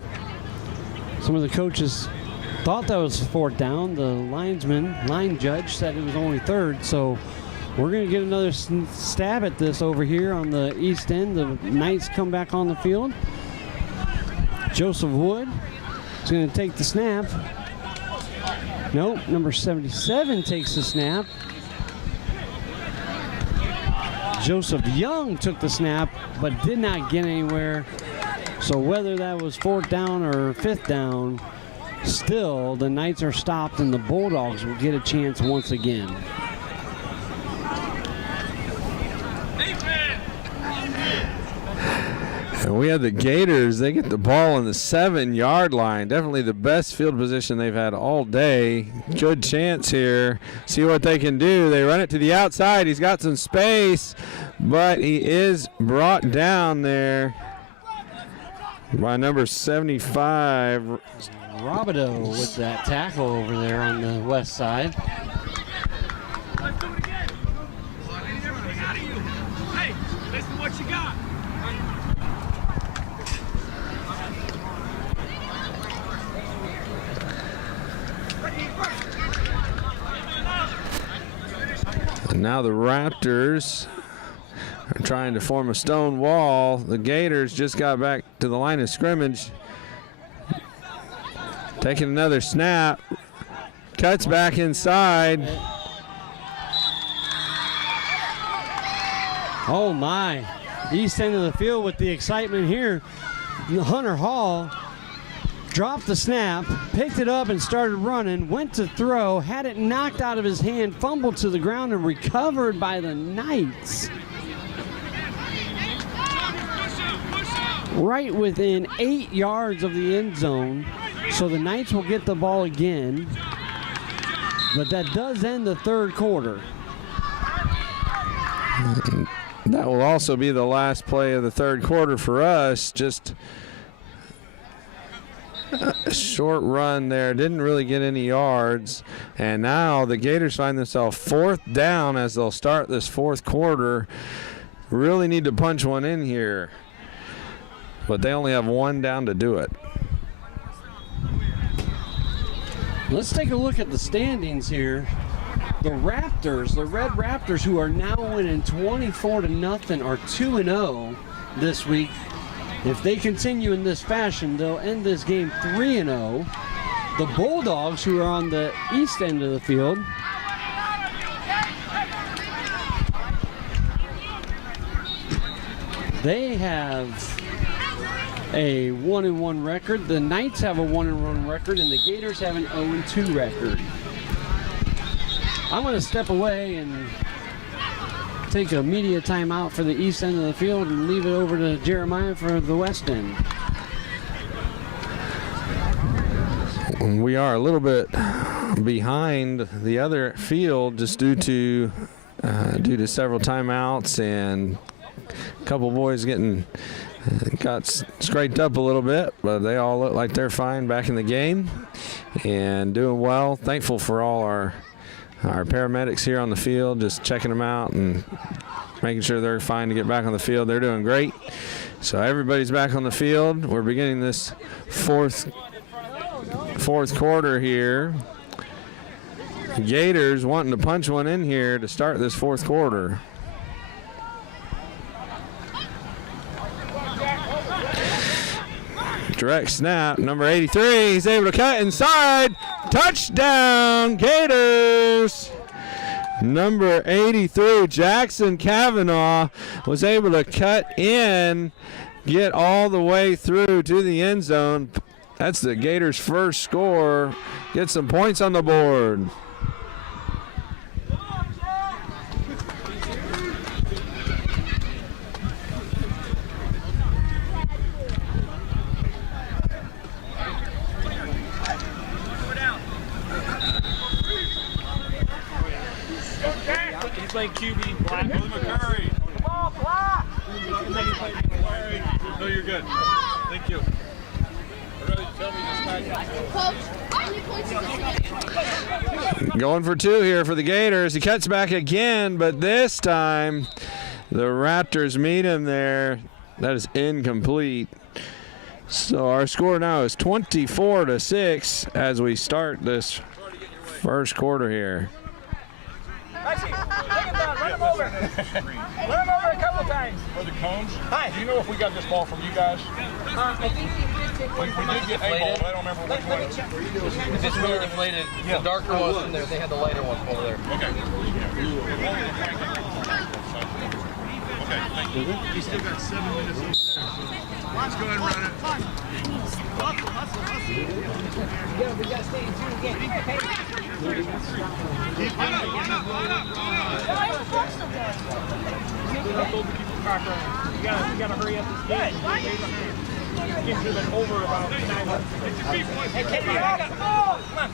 Some of the coaches thought that was 4th down. The line judge said it was only 3rd, so we're going to get another stab at this over here on the east end. The Knights come back on the field. Joseph Wood is going to take the snap. Nope, number 77 takes the snap. Joseph Young took the snap, but did not get anywhere. So whether that was 4th down or 5th down, still the Knights are stopped and the Bulldogs will get a chance once again. And we have the Gators. They get the ball on the 7-yard line. Definitely the best field position they've had all day. Good chance here. See what they can do. They run it to the outside. He's got some space, but he is brought down there by number 75. Robideau with that tackle over there on the west side. Let's do it again. Hey, listen what you got. And now the Raptors are trying to form a stone wall. The Gators just got back to the line of scrimmage. Taking another snap. Cuts back inside. Oh my. east end of the field with the excitement here. Hunter Hall dropped the snap, picked it up and started running, went to throw, had it knocked out of his hand, fumbled to the ground and recovered by the Knights. Right within 8 yards of the end zone. So the Knights will get the ball again. But that does end the third quarter. That will also be the last play of the third quarter for us. Just a short run there. Didn't really get any yards. And now the Gators find themselves 4th down as they'll start this fourth quarter. Really need to punch one in here. But they only have 1 down to do it. Let's take a look at the standings here. The Raptors, the Red Raptors, who are now winning 24-0, are 2-0 this week. If they continue in this fashion, they'll end this game 3-0. The Bulldogs, who are on the east end of the field, they have a 1-1 record. The Knights have a 1-1 record, and the Gators have an 0-2 record. I'm going to step away and take a media timeout for the east end of the field and leave it over to Jeremiah for the west end. We are a little bit behind the other field just due to several timeouts and a couple boys got scraped up a little bit, but they all look like they're fine back in the game and doing well. Thankful for all our paramedics here on the field, just checking them out and making sure they're fine to get back on the field. They're doing great. So everybody's back on the field. We're beginning this fourth quarter here. The Gators wanting to punch one in here to start this fourth quarter. Direct snap, number 83, he's able to cut inside. Touchdown, Gators! Number 83, Jackson Kavanaugh, was able to cut in, get all the way through to the end zone. That's the Gators' first score. Get some points on the board. Playing QB, Black. Willie McCurry. Come on, Black! No, you're good. Thank you. Going for 2 here for the Gators. He cuts back again, but this time the Raptors meet him there. That is incomplete. So our score now is 24-6 as we start this first quarter here. Take him down, run him over. Run him over a couple times. Brother Combs, do you know if we got this ball from you guys? I think We did get a ball, but I don't remember which one. It's really deflated. Yeah. The darker ones in there. They had the lighter ones over there. Okay. Okay, thank you. You still got 7 minutes over there. Let's go ahead and run it. we got to stay in tune again. You gotta hurry up this game. Get to them over about 900. Hey, Kenny, back up. Come on.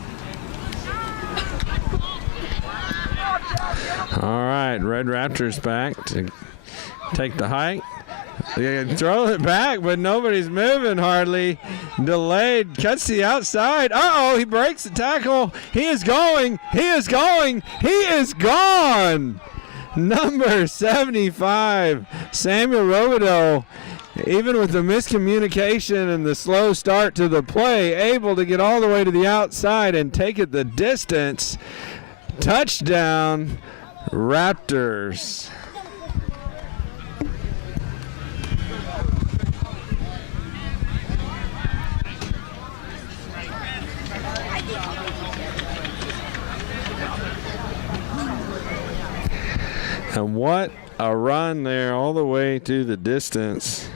All right, Red Raptors back to take the hike. They throw it back, but nobody's moving hardly. Delayed, cuts the outside. Uh-oh, he breaks the tackle. He is going. He is going. He is gone. Number 75, Samuel Robideau, even with the miscommunication and the slow start to the play, able to get all the way to the outside and take it the distance. Touchdown, Raptors. And what a run there all the way to the distance.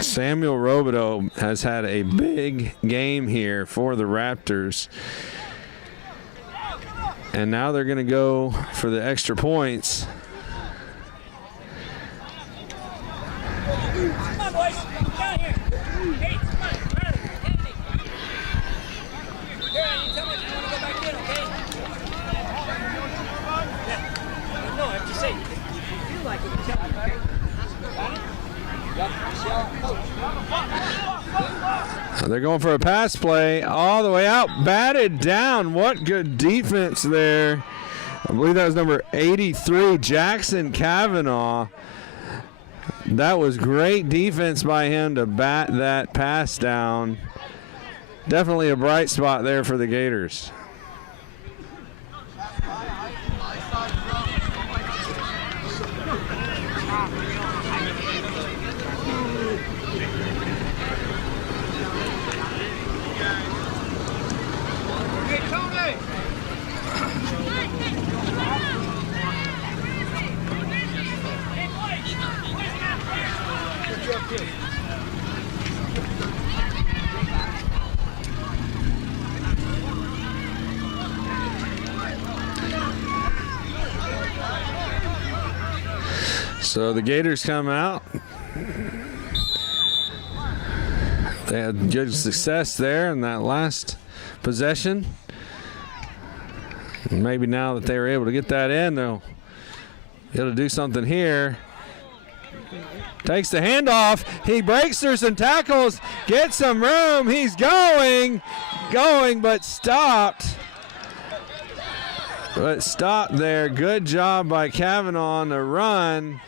Samuel Robideau has had a big game here for the Raptors. And now they're going to go for the extra points. Come on, boys. Down here. Hey, come on. Here, you tell me if you want to go back in, okay? Yeah. No, I'm just saying, if you feel like it, you tell me, okay? Got it? They're going for a pass play all the way out. Batted down. What good defense there. I believe that was number 83, Jackson Kavanaugh. That was great defense by him to bat that pass down. Definitely a bright spot there for the Gators. So the Gators come out. They had good success there in that last possession. And maybe now that they were able to get that in, they'll be able to do something here. Takes the handoff. He breaks through some tackles, gets some room. He's going, but stopped. But stopped there. Good job by Kavanaugh on the run.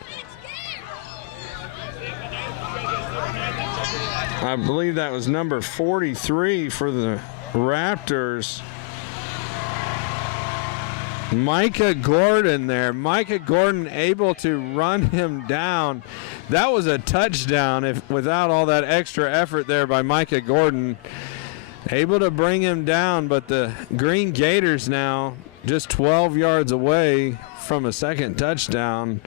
I believe that was number 43 for the Raptors. Micah Gordon there. Micah Gordon able to run him down. That was a touchdown without all that extra effort there by Micah Gordon. Able to bring him down, but the Green Gators now just 12 yards away from a second touchdown.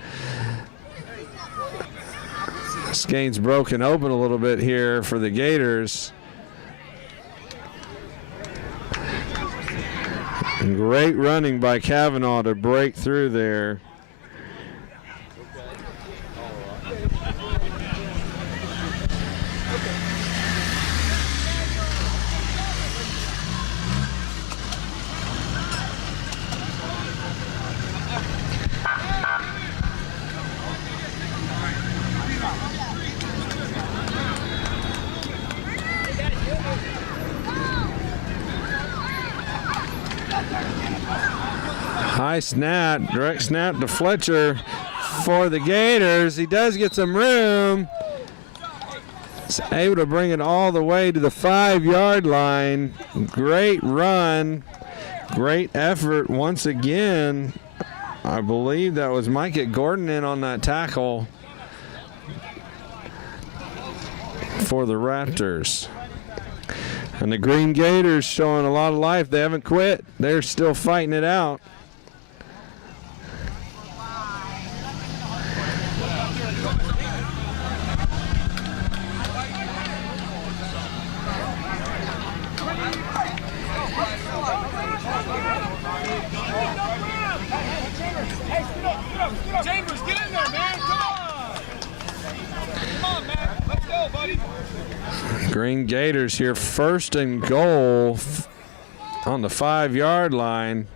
This game's broken open a little bit here for the Gators. And great running by Kavanaugh to break through there. High snap, direct snap to Fletcher for the Gators. He does get some room. He's able to bring it all the way to the 5-yard line. Great run, great effort once again. I believe that was Micah Gordon in on that tackle for the Raptors. And the Green Gators showing a lot of life. They haven't quit. They're still fighting it out. Chambers, get in there, man. Come on. Come on, man. Let's go, buddy. Green Gators here, first and goal on the 5-yard line.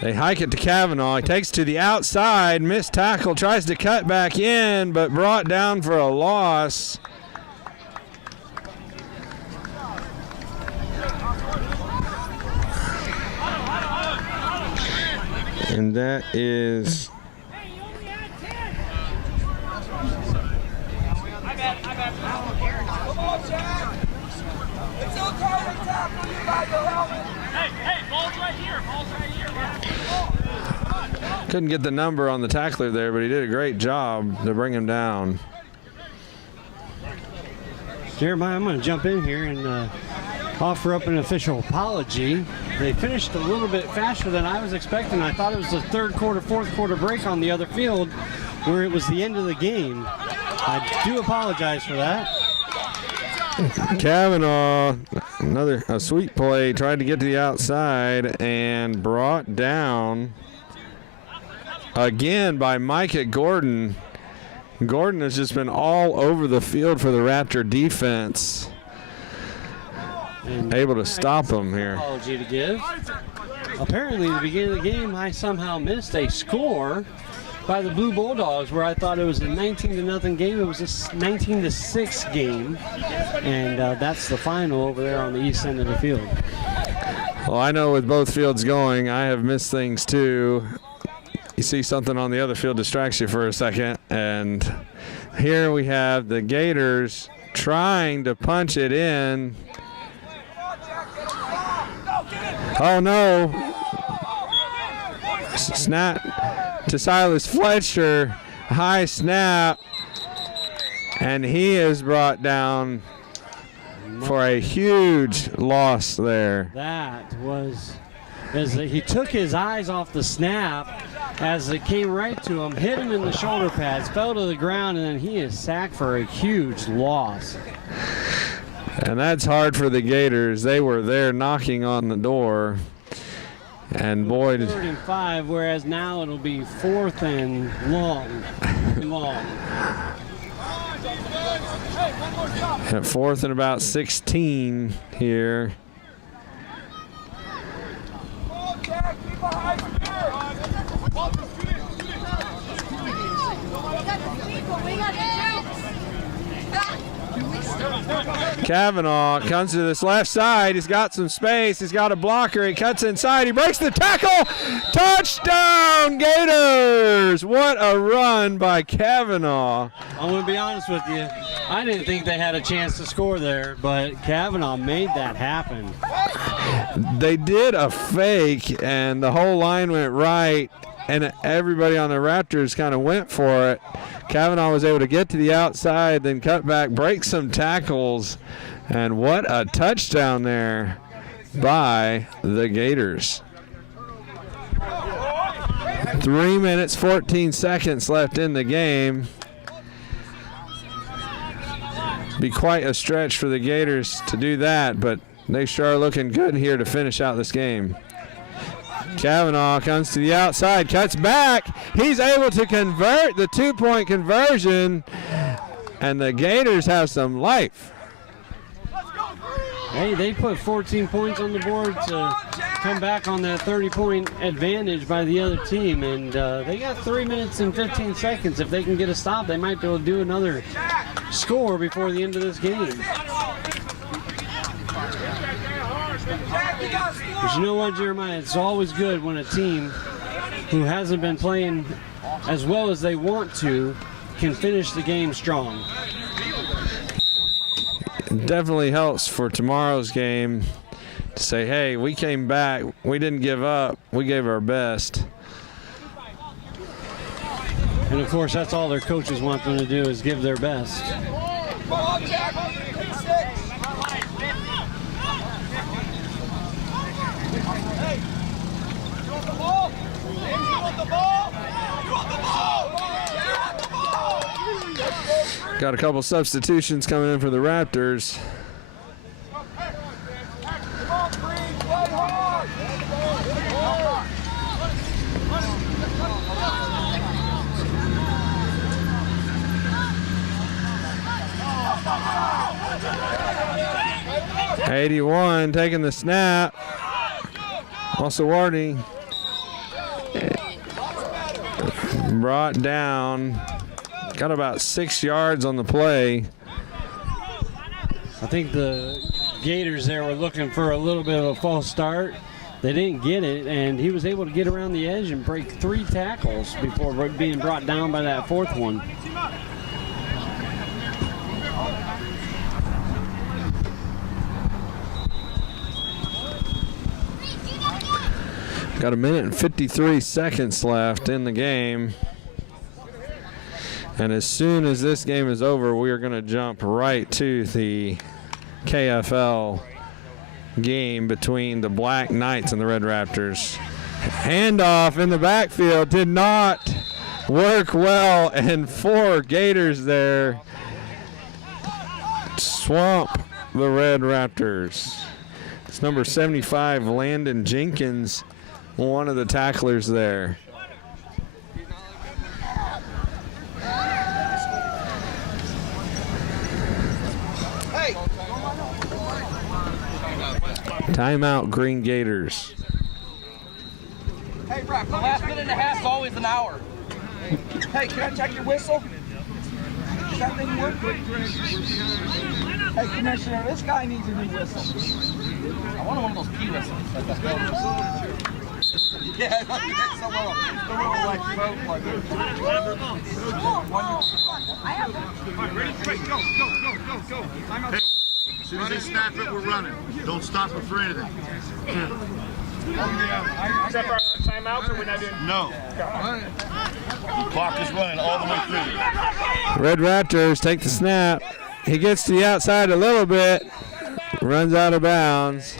They hike it to Kavanaugh. He takes to the outside, missed tackle, tries to cut back in, but brought down for a loss. And that is couldn't get the number on the tackler there, but he did a great job to bring him down. Jeremiah, I'm going to jump in here and offer up an official apology they finished a little bit faster than I was expecting. I thought it was the third quarter, fourth quarter break on the other field where it was the end of the game. I do apologize for that. Kavanaugh, a sweet play, tried to get to the outside and brought down again by Micah Gordon. Gordon has just been all over the field for the Raptor defense. And able to stop him here. Apology to give. Apparently, at the beginning of the game, I somehow missed a score by the Blue Bulldogs where I thought it was a 19-0 game. It was a 19-6 game, and that's the final over there on the east end of the field. Well, I know with both fields going, I have missed things too. You see something on the other field distracts you for a second, and here we have the Gators trying to punch it in. Oh no. Snap to Silas Fletcher. High snap. And he is brought down for a huge loss there. That was, as he took his eyes off the snap as it came right to him, hit him in the shoulder pads, fell to the ground, and then he is sacked for a huge loss. And that's hard for the Gators. They were there knocking on the door. And boy, 3rd and 5, whereas now it'll be 4th and long. At 4th and about 16 here. Kavanaugh comes to this left side. He's got some space. He's got a blocker. He cuts inside. He breaks the tackle. Touchdown, Gators! What a run by Kavanaugh. I'm going to be honest with you. I didn't think they had a chance to score there, but Kavanaugh made that happen. They did a fake, and the whole line went right, and everybody on the Raptors kind of went for it. Kavanaugh was able to get to the outside, then cut back, break some tackles, and what a touchdown there by the Gators. 3 minutes, 14 seconds left in the game. Be quite a stretch for the Gators to do that, but they sure are looking good here to finish out this game. Kavanaugh comes to the outside, cuts back. He's able to convert the 2-point conversion, and the Gators have some life. Hey, they put 14 points on the board to come back on that 30-point advantage by the other team, and they got 3 minutes and 15 seconds. If they can get a stop, they might be able to do another score before the end of this game. But you know what, Jeremiah? It's always good when a team who hasn't been playing as well as they want to can finish the game strong. It definitely helps for tomorrow's game to say, hey, we came back. We didn't give up. We gave our best. And, of course, that's all their coaches want them to do is give their best. Got a couple substitutions coming in for the Raptors. '81 taking the snap. Also warning. Brought down. Got about 6 yards on the play. I think the Gators there were looking for a little bit of a false start. They didn't get it, and he was able to get around the edge and break 3 tackles before being brought down by that 4th one. Got 1 minute and 53 seconds left in the game. And as soon as this game is over, we are going to jump right to the KFL game between the Black Knights and the Red Raptors. Handoff in the backfield did not work well, and 4 Gators there swamp the Red Raptors. It's number 75, Landon Jenkins, one of the tacklers there. Timeout, Green Gators. Hey, Brock, the last minute and a half is always an hour. Hey, can I check your whistle? Does that thing work? Hey, Commissioner, this guy needs a new whistle. I want one of those P whistles. Yeah, it's a little like phone plug. As soon as they snap it, we're running. Don't stop it for anything. Except for timeouts, or we're not doing? No. The clock is running all the way through. Red Raptors take the snap. He gets to the outside a little bit, runs out of bounds.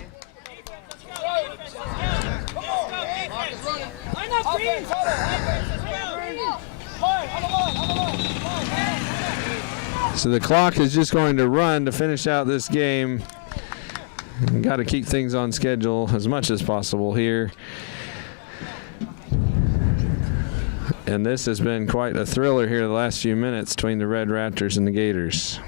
So the clock is just going to run to finish out this game. Got to keep things on schedule as much as possible here. And this has been quite a thriller here the last few minutes between the Red Raptors and the Gators.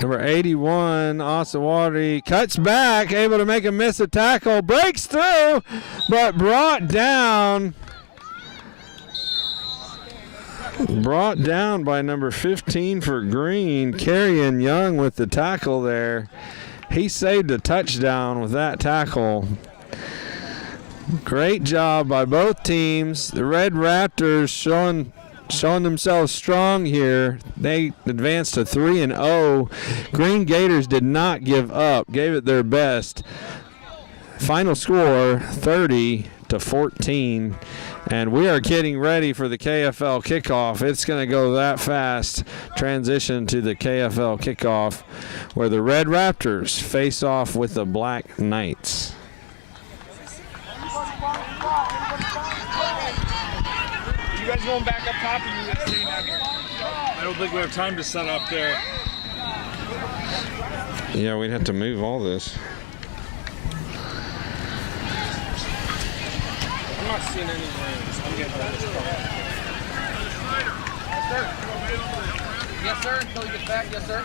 Number 81, Asawari, cuts back, able to make a miss a tackle, breaks through, but brought down by number 15 for Green, Carrion Young with the tackle there. He saved a touchdown with that tackle. Great job by both teams. The Red Raptors showing themselves strong here. They advanced to 3-0. Green Gators did not give up, gave it their best. Final score 30-14, and we are getting ready for the KFL kickoff. It's going to go that fast. Transition to the KFL kickoff, where the Red Raptors face off with the Black Knights. You guys going back up top, and you guys staying down here? I don't think we have time to set up there. Yeah, we'd have to move all this. I'm not seeing any rooms. I'm getting all this stuff. Yes, sir. Until he gets back. Yes, sir.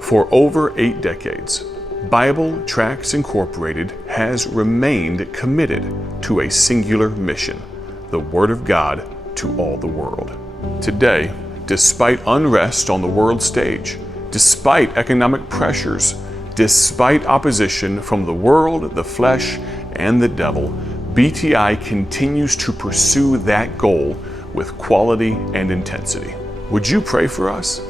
For over 8 decades, Bible Tracts Incorporated has remained committed to a singular mission, the Word of God to all the world. Today, despite unrest on the world stage, despite economic pressures, despite opposition from the world, the flesh, and the devil, BTI continues to pursue that goal with quality and intensity. Would you pray for us?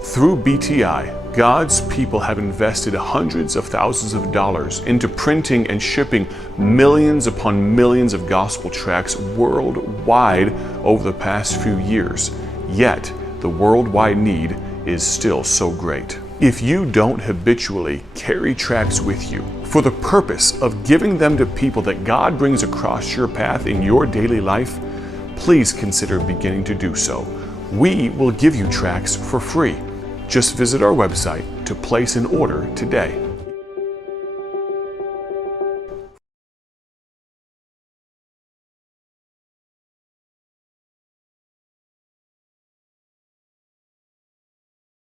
Through BTI, God's people have invested hundreds of thousands of dollars into printing and shipping millions upon millions of gospel tracts worldwide over the past few years. Yet, the worldwide need is still so great. If you don't habitually carry tracts with you for the purpose of giving them to people that God brings across your path in your daily life, please consider beginning to do so. We will give you tracts for free. Just visit our website to place an order today.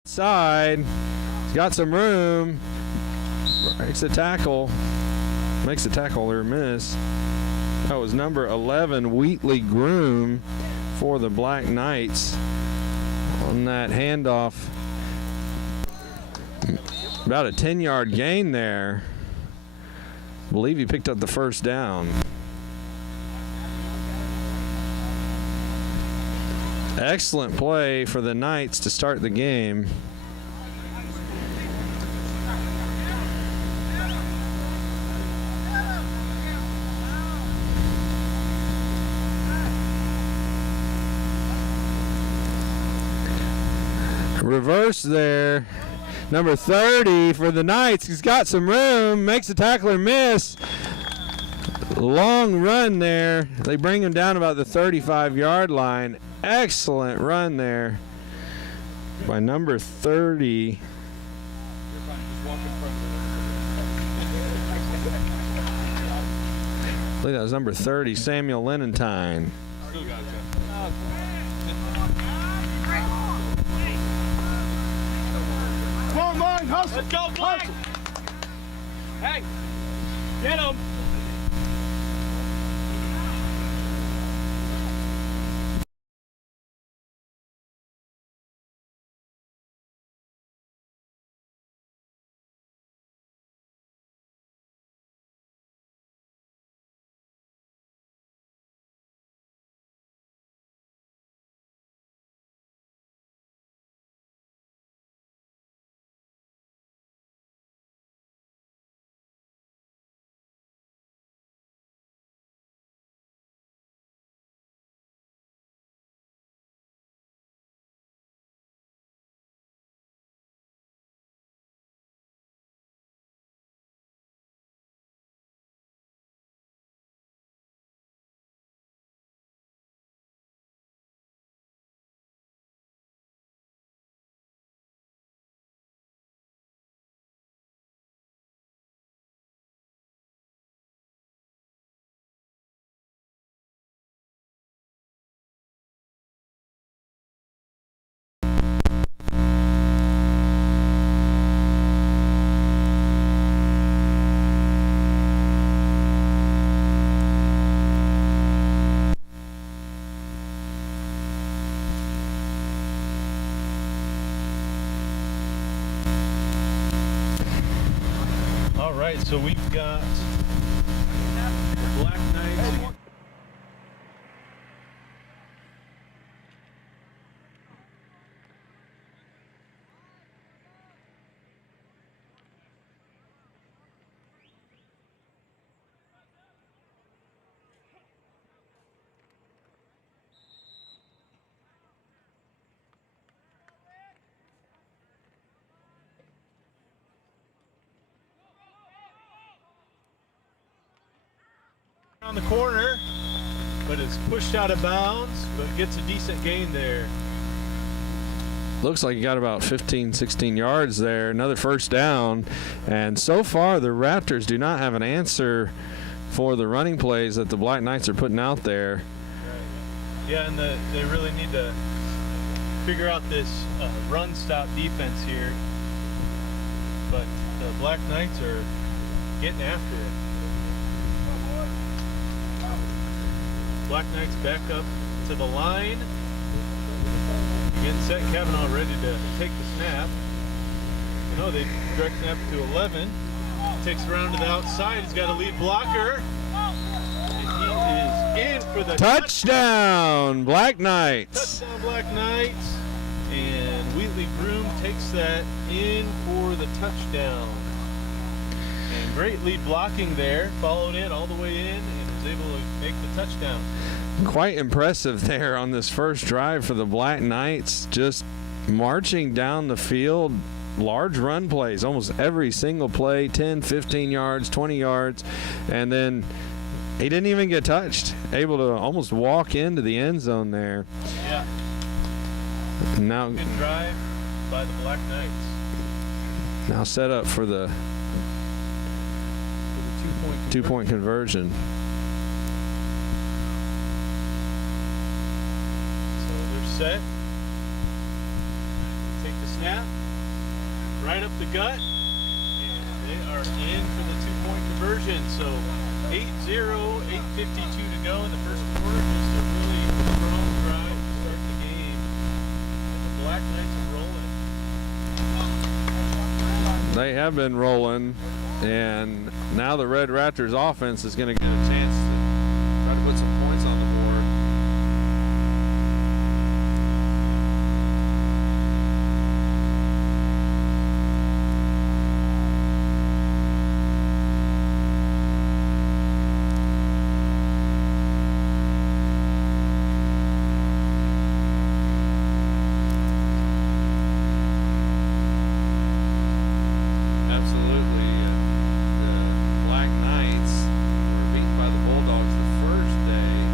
Side. He's got some room. Makes a tackle. Makes a tackle or miss. That was number 11, Wheatley Groom, for the Black Knights on that handoff. About a 10-yard gain there. I believe he picked up the first down. Excellent play for the Knights to start the game. Reverse there. Number 30 for the Knights. He's got some room. Makes the tackler miss. Long run there. They bring him down about the 35-yard line. Excellent run there by number 30. I believe that was number 30, Samuel Lenentine. Come on, line, hustle. Let's go, Black. Hey, get him. All right, so we've got the Black Knights. On the corner, but it's pushed out of bounds, but gets a decent gain there. Looks like he got about 15, 16 yards there. Another first down. And so far, the Raptors do not have an answer for the running plays that the Black Knights are putting out there. Right. Yeah, and they really need to figure out this run-stop defense here. But the Black Knights are getting after it. Black Knights back up to the line. Again, set Kavanaugh ready to take the snap. You know, they direct snap to 11. Takes around to the outside. He's got a lead blocker. And he is in for the touchdown, Black Knights. Touchdown, Black Knights. And Wheatley Groom takes that in for the touchdown. And great lead blocking there. Followed it all the way in and was able to make the touchdown. Quite impressive there on this first drive for the Black Knights, just marching down the field, large run plays, almost every single play, 10, 15 yards, 20 yards, and then he didn't even get touched, able to almost walk into the end zone there. Yeah. Now, good drive by the Black Knights. Now set up for the two-point conversion. Set. Take the snap. right up the gut, and they are in for the 2-point conversion. So 8-0, 8:52 to go in the first quarter. Just a really strong drive to start the game. And the Black Knights are rolling. They have been rolling, and now the Red Raptors offense is going to get a chance to try to put some points on the board. Absolutely. The Black Knights were beaten by the Bulldogs the first day.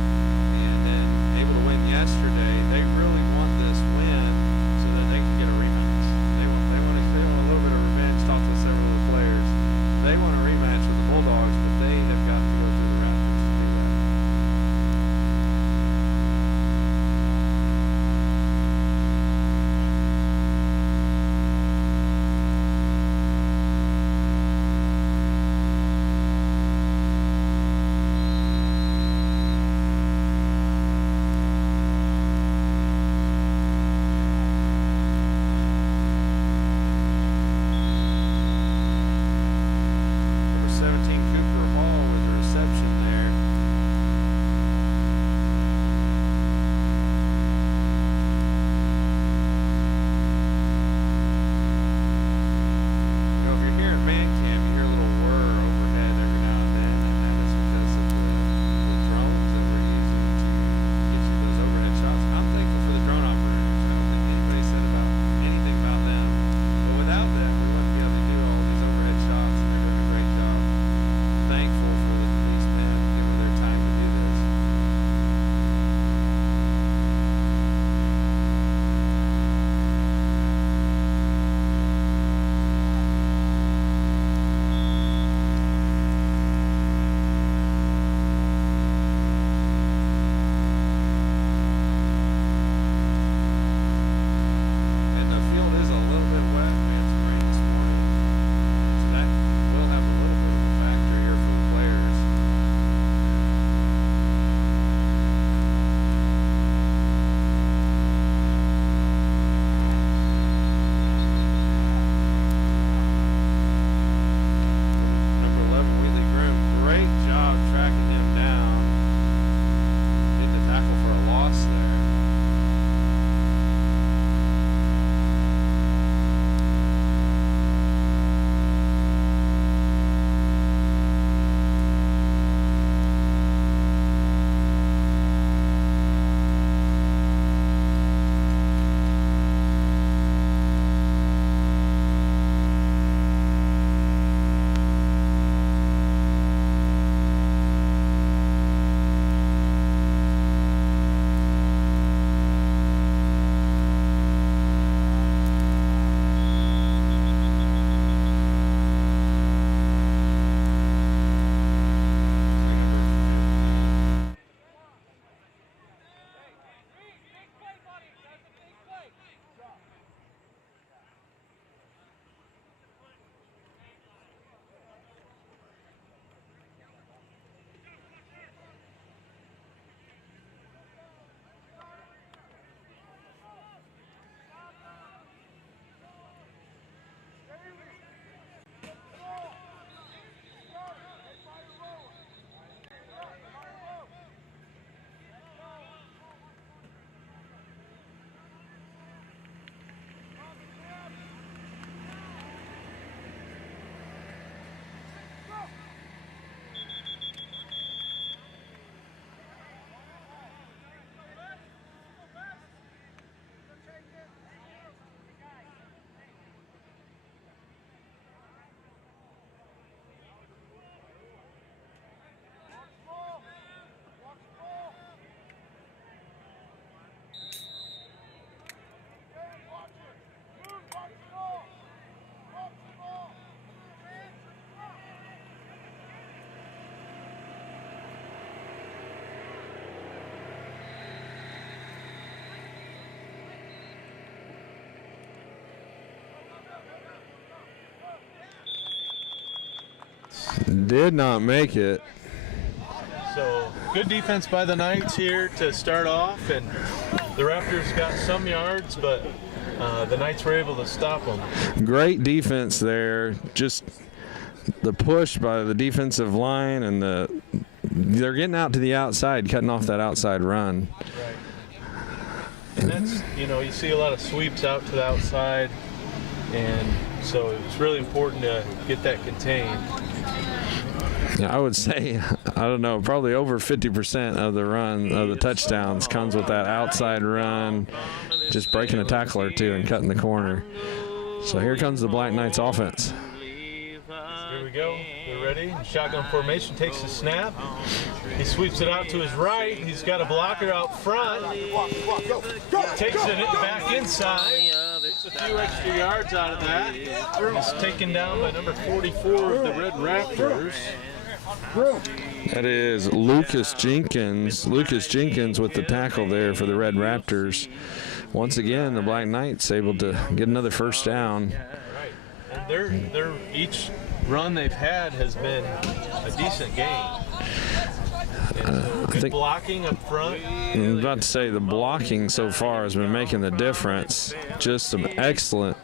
Did not make it. So good defense by the Knights here to start off, and the Raptors got some yards, but the Knights were able to stop them. Great defense there. Just the push by the defensive line, and they're getting out to the outside, cutting off that outside run. Right. And that's, you see a lot of sweeps out to the outside, and so it's really important to get that contained. Yeah, I would say, I don't know, probably over 50% of the run, of the touchdowns, comes with that outside run, just breaking a tackle or two and cutting the corner. So here comes the Black Knights offense. Here we go. They're ready. Shotgun formation, takes the snap. He sweeps it out to his right. He's got a blocker out front. Takes it back inside. Gets a few extra yards out of that. He's taken down by number 44 of the Red Raptors. That is Lucas Jenkins. Lucas Jenkins with the tackle there for the Red Raptors. Once again, the Black Knights able to get another first down. Right. And they're each run they've had has been a decent game. I think blocking up front. I'm about to say the blocking so far has been making the difference. Just some excellent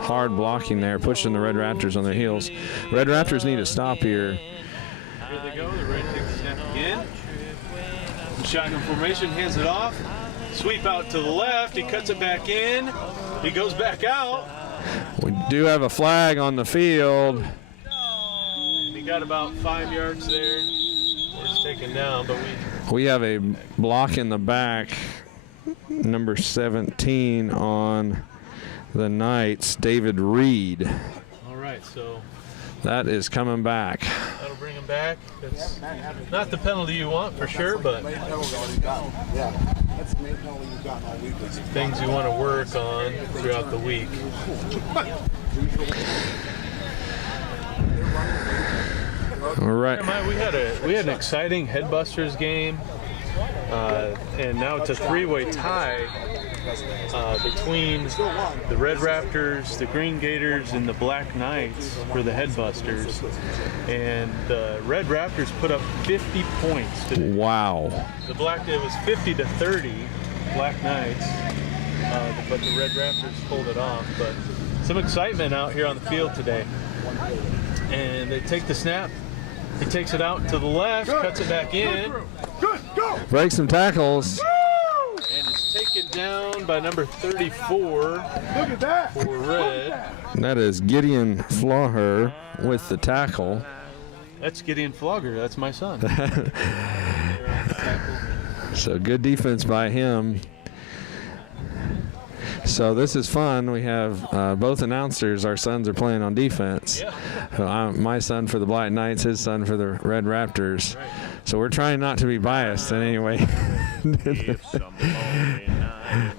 hard blocking there, pushing the Red Raptors on their heels. Red Raptors need to stop here. Here they go. They're ready to take the snap again. Shotgun formation, hands it off. Sweep out to the left. He cuts it back in. He goes back out. We do have a flag on the field. He got about 5 yards there. It's taken down, but we have a block in the back, number 17 on the Knights, David Reed. All right, so that is coming back. That'll bring him back. It's not the penalty you want for sure, but things you want to work on throughout the week. All right. We had an exciting Headbusters game, and now it's a three-way tie between the Red Raptors, the Green Gators, and the Black Knights for the Headbusters. And the Red Raptors put up 50 points today. Wow. It was 50-30, Black Knights, but the Red Raptors pulled it off. But some excitement out here on the field today. And they take the snap. He takes it out to the left, cuts it back in. Breaks some tackles. And is taken down by number 34 for Red. And that is Gideon Flogger with the tackle. That's Gideon Flogger. That's my son. So good defense by him. So this is fun. We have both announcers. Our sons are playing on defense. Yeah. My son for the Black Knights, his son for the Red Raptors. Right. So we're trying not to be biased in any way.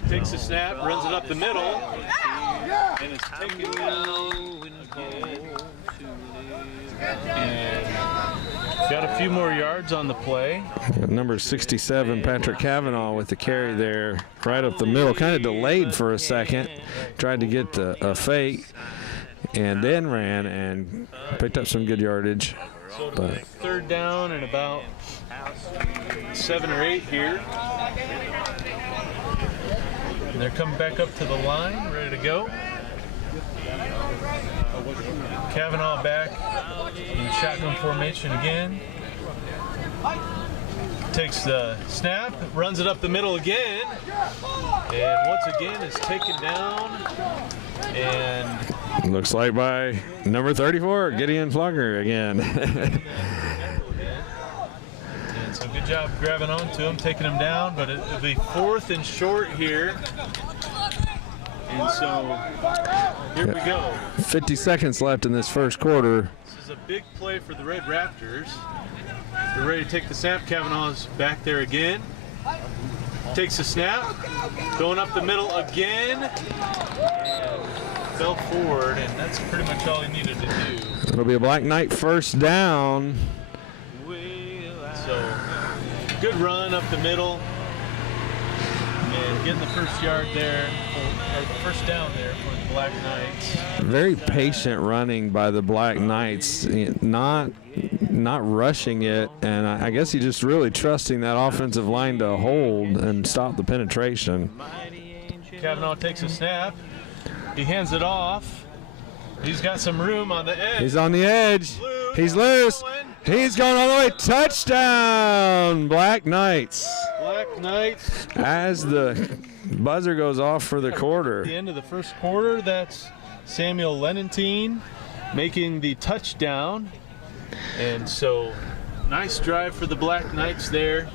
Takes the snap, runs it up the middle, and it's taken down again. And got a few more yards on the play. Number 67, Patrick Cavanaugh with the carry there, right up the middle. Kind of delayed for a second. Tried to get a fake, and then ran and picked up some good yardage. So but third down and about 7 or 8 here. And they're coming back up to the line, ready to go. Cavanaugh back in shotgun formation again. Takes the snap, runs it up the middle again, and once again is taken down. And looks like by number 34, Gideon Flogger again. And so good job grabbing onto him, taking him down, but it'll be 4th and short here. And so here we go. 50 seconds left in this first quarter. This is a big play for the Red Raptors. They're ready to take the snap. Cavanaugh's back there again. Takes the snap. Going up the middle again. And fell forward, and that's pretty much all he needed to do. It'll be a Black Knight first down. So good run up the middle. And getting the first yard there, or the first down there for the Black Knights. Very patient running by the Black Knights, not rushing it, and I guess he's just really trusting that offensive line to hold and stop the penetration. Kavanaugh takes a snap. He hands it off. He's got some room on the edge. He's on the edge. He's loose. He's going all the way. Touchdown, Black Knights. Black Knights. As the buzzer goes off for the quarter. At the end of the first quarter, that's Samuel Lenentine making the touchdown. And so, nice drive for the Black Knights there.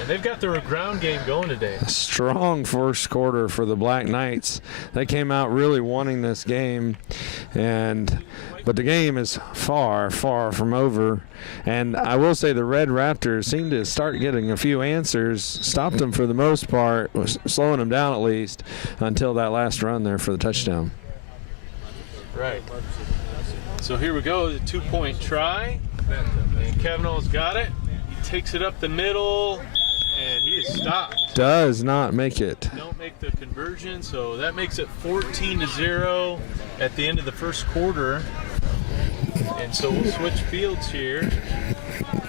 And they've got their ground game going today. Strong first quarter for the Black Knights. They came out really wanting this game, but the game is far, far from over. And I will say the Red Raptors seem to start getting a few answers, stopped them for the most part, slowing them down at least until that last run there for the touchdown. Right. So here we go, the 2-point try. And Kavanaugh's got it. He takes it up the middle, and he is stopped. Does not make it. Don't make the conversion, so that makes it 14-0 at the end of the first quarter. And so we'll switch fields here,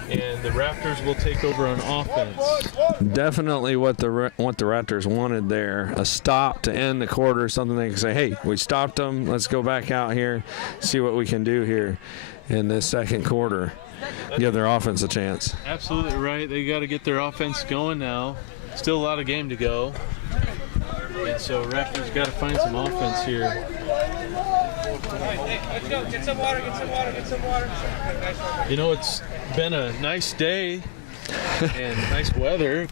and the Raptors will take over on offense. Definitely what the Raptors wanted there, a stop to end the quarter, something they can say, hey, we stopped them, let's go back out here, see what we can do here in this second quarter. Give their offense a chance. Absolutely right. They got to get their offense going now. Still a lot of game to go. And so Raptors got to find some offense here. Hey, let's go. Get some water, get some water, get some water. You know, it's been a nice day and nice weather,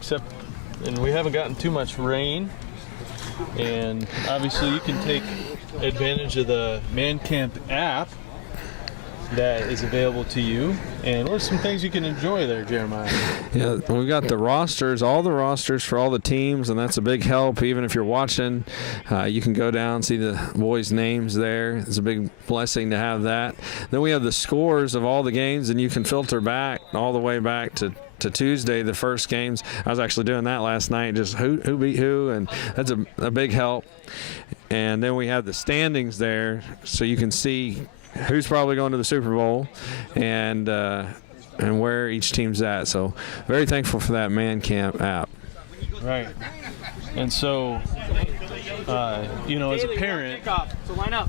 and we haven't gotten too much rain. And obviously you can take advantage of the Man Camp app that is available to you. And what are some things you can enjoy there, Jeremiah? Yeah, we've got the rosters, all the rosters for all the teams, and that's a big help. Even if you're watching, you can go down, see the boys' names there. It's a big blessing to have that. Then we have the scores of all the games, and you can filter back all the way back to Tuesday, the first games. I was actually doing that last night, just who beat who, and that's a big help. And then we have the standings there, so you can see who's probably going to the Super Bowl and where each team's at. So very thankful for that Man Camp app. Right. And so, you know, as a parent,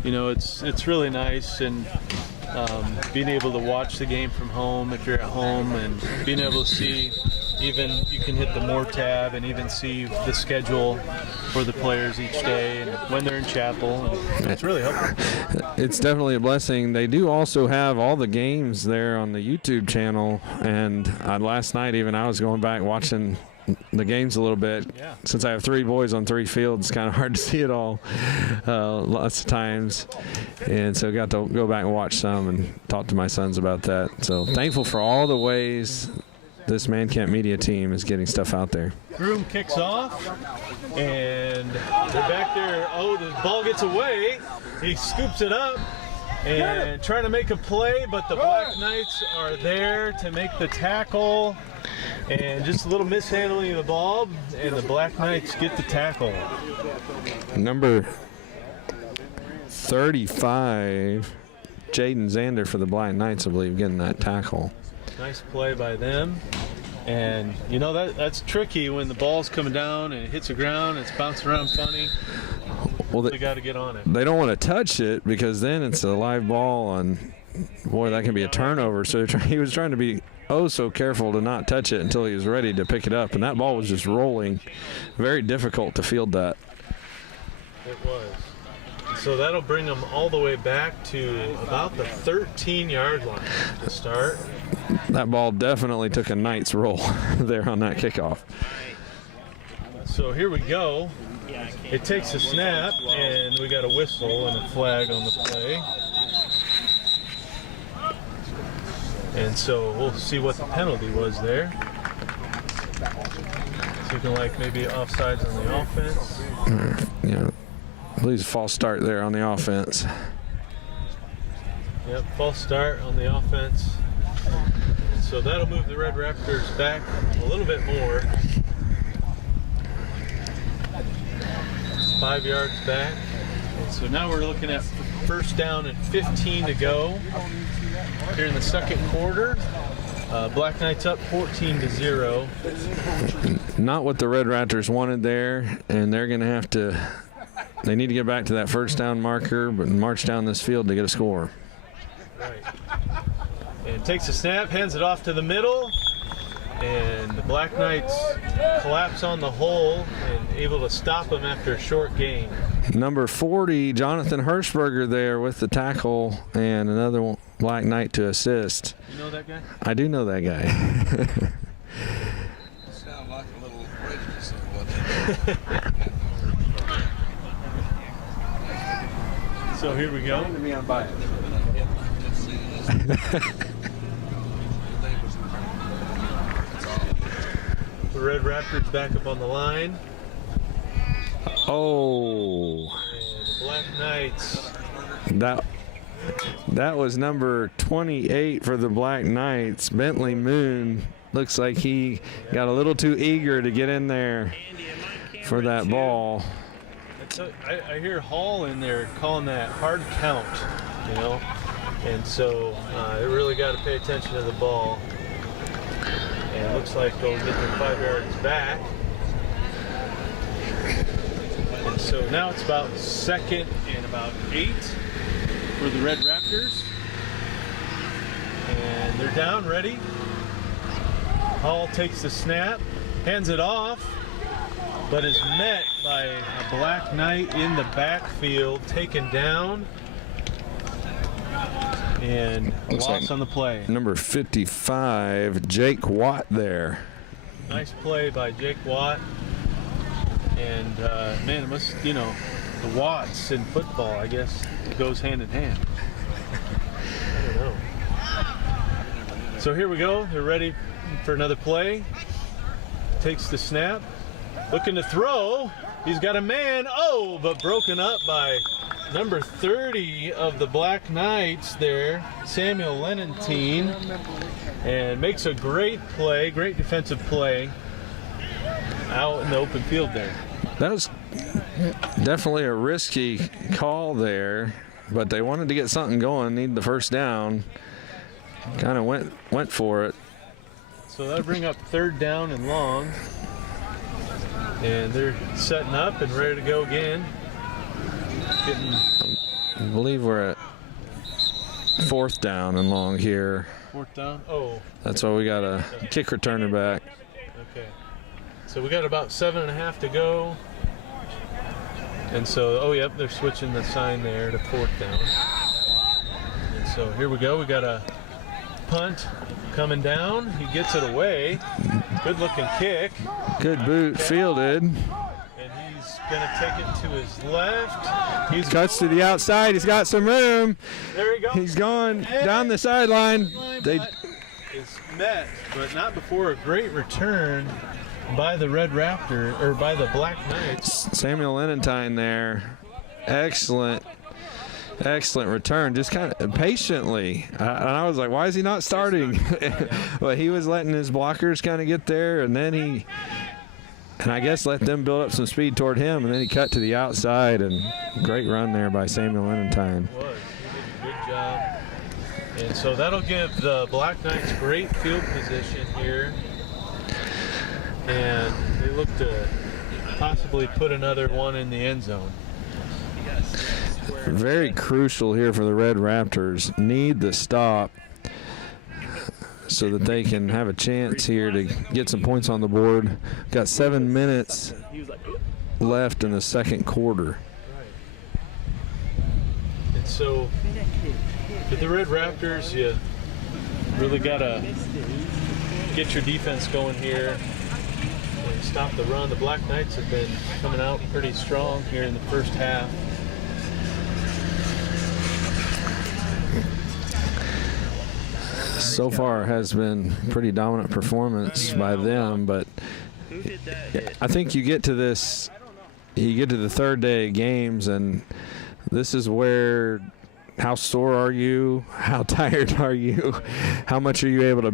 you know, it's really nice, and being able to watch the game from home if you're at home, and being able to see, even you can hit the More tab and even see the schedule for the players each day and when they're in chapel. It's really helpful. It's definitely a blessing. They do also have all the games there on the YouTube channel, and last night even I was going back watching the games a little bit. Yeah. Since I have 3 boys on 3 fields, it's kind of hard to see it all lots of times, and so got to go back and watch some and talk to my sons about that. So thankful for all the ways this Man Camp Media team is getting stuff out there. Groom kicks off, and they're back there. Oh, the ball gets away. He scoops it up and trying to make a play, but the Black Knights are there to make the tackle, and just a little mishandling of the ball, and the Black Knights get the tackle. Number 35, Jaden Zander for the Black Knights, I believe, getting that tackle. Nice play by them. And you know, that's tricky when the ball's coming down and it hits the ground, it's bouncing around funny. Well, they got to get on it. They don't want to touch it because then it's a live ball, and boy, that can be a turnover. So he was trying to be so careful to not touch it until he was ready to pick it up, and that ball was just rolling. Very difficult to field that. It was. So that'll bring them all the way back to about the 13-yard line to start. That ball definitely took a Knights roll there on that kickoff. So here we go. It takes a snap, and we got a whistle and a flag on the play. And so we'll see what the penalty was there. So you can, like, maybe offsides on the offense. Yeah, I believe it's a false start there on the offense. Yep, false start on the offense. And so that'll move the Red Raptors back a little bit more. 5 yards back. So now we're looking at first down and 15 to go here in the second quarter. Black Knights up 14-0. Not what the Red Raptors wanted there, and they're going to have to. They need to get back to that first down marker, but march down this field to get a score. Right. And takes a snap, hands it off to the middle, and the Black Knights collapse on the hole and able to stop them after a short gain. Number 40, Jonathan Hirschberger there with the tackle, and another Black Knight to assist. You know that guy? I do know that guy. Sound like a little prejudice. So here we go. Me on bias. The Red Raptors back up on the line. Oh. And the Black Knights. That was number 28 for the Black Knights. Bentley Moon looks like he got a little too eager to get in there for that ball. I hear Hall in there calling that hard count, you know, and so they really got to pay attention to the ball. And it looks like they'll get their 5 yards back. And so now it's about second and about 8 for the Red Raptors. And they're down, ready. Hall takes the snap, hands it off, but is met by a Black Knight in the backfield, taken down, and lost on the play. Number 55, Jake Watt there. Nice play by Jake Watt. And man, it must, you know, the Watts in football, I guess, it goes hand in hand. I don't know. So here we go. They're ready for another play. Takes the snap. Looking to throw. He's got a man. Oh, but broken up by number 30 of the Black Knights there, Samuel Lenentine. And makes a great play, great defensive play out in the open field there. That was definitely a risky call there, but they wanted to get something going, need the first down. Kind of went for it. So that'll bring up third down and long. And they're setting up and ready to go again. I believe we're at fourth down and long here. Fourth down? Oh. That's why we got a kick returner back. Okay. So we got about 7.5 to go. And so, oh, yep, they're switching the sign there to fourth down. And so here we go. We got a punt coming down. He gets it away. Good looking kick. Good boot, fielded. And he's going to take it to his left. He's cuts to the outside. He's got some room. There he goes. He's going down the sideline. Is met, but not before a great return by the Red Raptor, or by the Black Knights. Samuel Lenentine there. Excellent return, just kind of patiently. And I was like, why is he not starting? But he was letting his blockers kind of get there, and then I guess let them build up some speed toward him, and then he cut to the outside, and great run there by Samuel Lenentine. He did a good job. And so that'll give the Black Knights great field position here. And they look to possibly put another one in the end zone. Very crucial here for the Red Raptors. Need the stop so that they can have a chance here to get some points on the board. Got 7 minutes left in the second quarter. And so for the Red Raptors, you really got to get your defense going here and stop the run. The Black Knights have been coming out pretty strong here in the first half. So far has been pretty dominant performance by them, but I think you get to the third day of games, and this is where, how sore are you? How tired are you? How much are you able to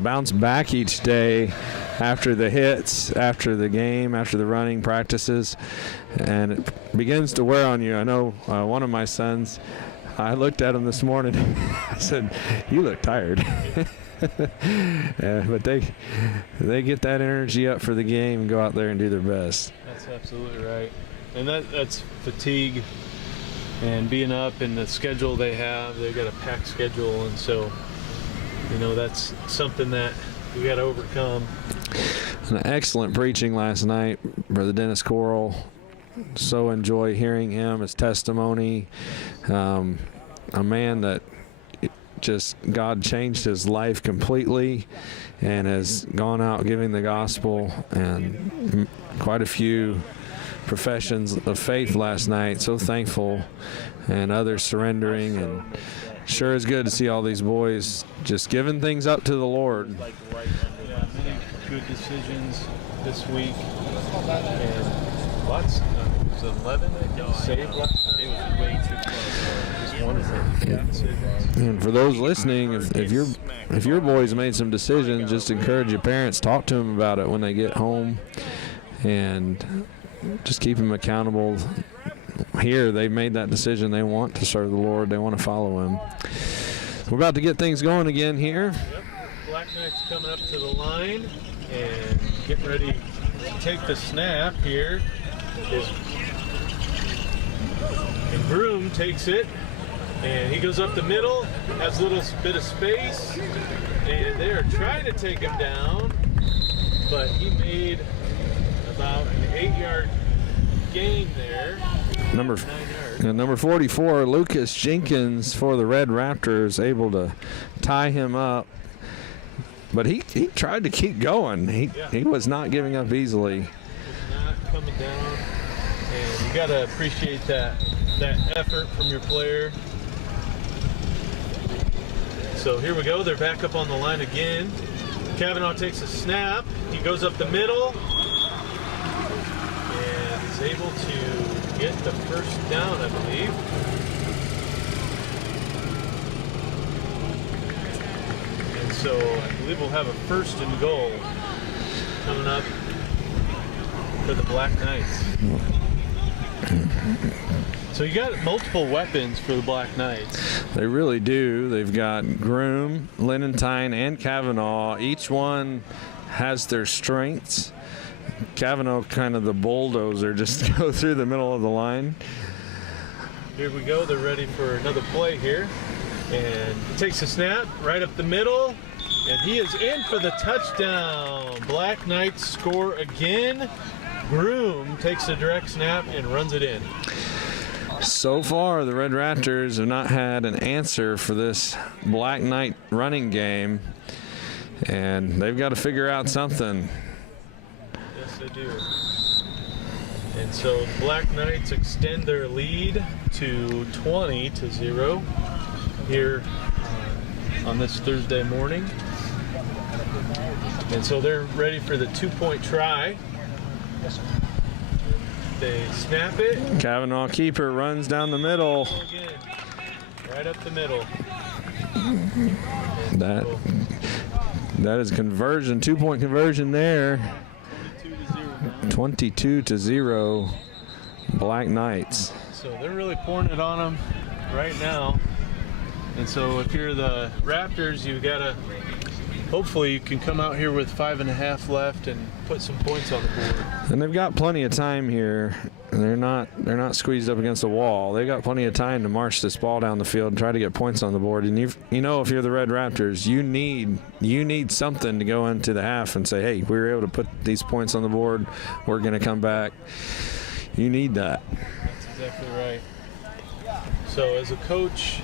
bounce back each day? after the hits, after the game, after the running practices, and it begins to wear on you. I know one of my sons, I looked at him this morning. I said, "You look tired." But they get that energy up for the game and go out there and do their best. That's absolutely right. And that's fatigue and being up in the schedule they have. They've got a packed schedule, and so, you know, that's something that we got to overcome. An excellent preaching last night, Brother Dennis Coral. So enjoy hearing him, his testimony. A man that just God changed his life completely and has gone out giving the gospel, and quite a few professions of faith last night. So thankful, and others surrendering, and sure is good to see all these boys just giving things up to the Lord. Like right under that. Many good decisions this week, and lots. It was 11 that saved last night. It was way too close. Just wonderful. And for those listening, if your boys made some decisions, just encourage your parents, talk to them about it when they get home, and just keep them accountable. Here, they've made that decision. They want to serve the Lord. They want to follow Him. We're about to get things going again here. Yep. Black Knight's coming up to the line and getting ready to take the snap here. And Groom takes it, and he goes up the middle, has a little bit of space, and they're trying to take him down, but he made about an 8-yard gain there. Number 44, Lucas Jenkins for the Red Raptors, able to tie him up. But he tried to keep going. He was not giving up easily. He was not coming down, and you got to appreciate that effort from your player. So here we go. They're back up on the line again. Kavanaugh takes a snap. He goes up the middle and is able to get the first down, I believe. And so I believe we'll have a 1st and goal coming up for the Black Knights. So you got multiple weapons for the Black Knights. They really do. They've got Groom, Linentine, and Kavanaugh. Each one has their strengths. Kavanaugh kind of the bulldozer, just to go through the middle of the line. Here we go. They're ready for another play here. And he takes a snap right up the middle. And he is in for the touchdown. Black Knights score again. Groom takes a direct snap and runs it in. So far, the Red Raptors have not had an answer for this Black Knight running game, and they've got to figure out something. Yes, they do. And so the Black Knights extend their lead to 20-0 here on this Thursday morning. And so they're ready for the 2-point try. They snap it. Kavanaugh keeper runs down the middle. Again, right up the middle. That is conversion, 2-point conversion there. 22-0, Black Knights. So they're really pouring it on them right now. And so if you're the Raptors, you gotta, hopefully you can come out here with 5.5 left and put some points on the board. And they've got plenty of time here. They're not squeezed up against the wall. They've got plenty of time to march this ball down the field and try to get points on the board. And you know, if you're the Red Raptors, you need something to go into the half and say, hey, we were able to put these points on the board. We're going to come back. You need that. That's exactly right. So as a coach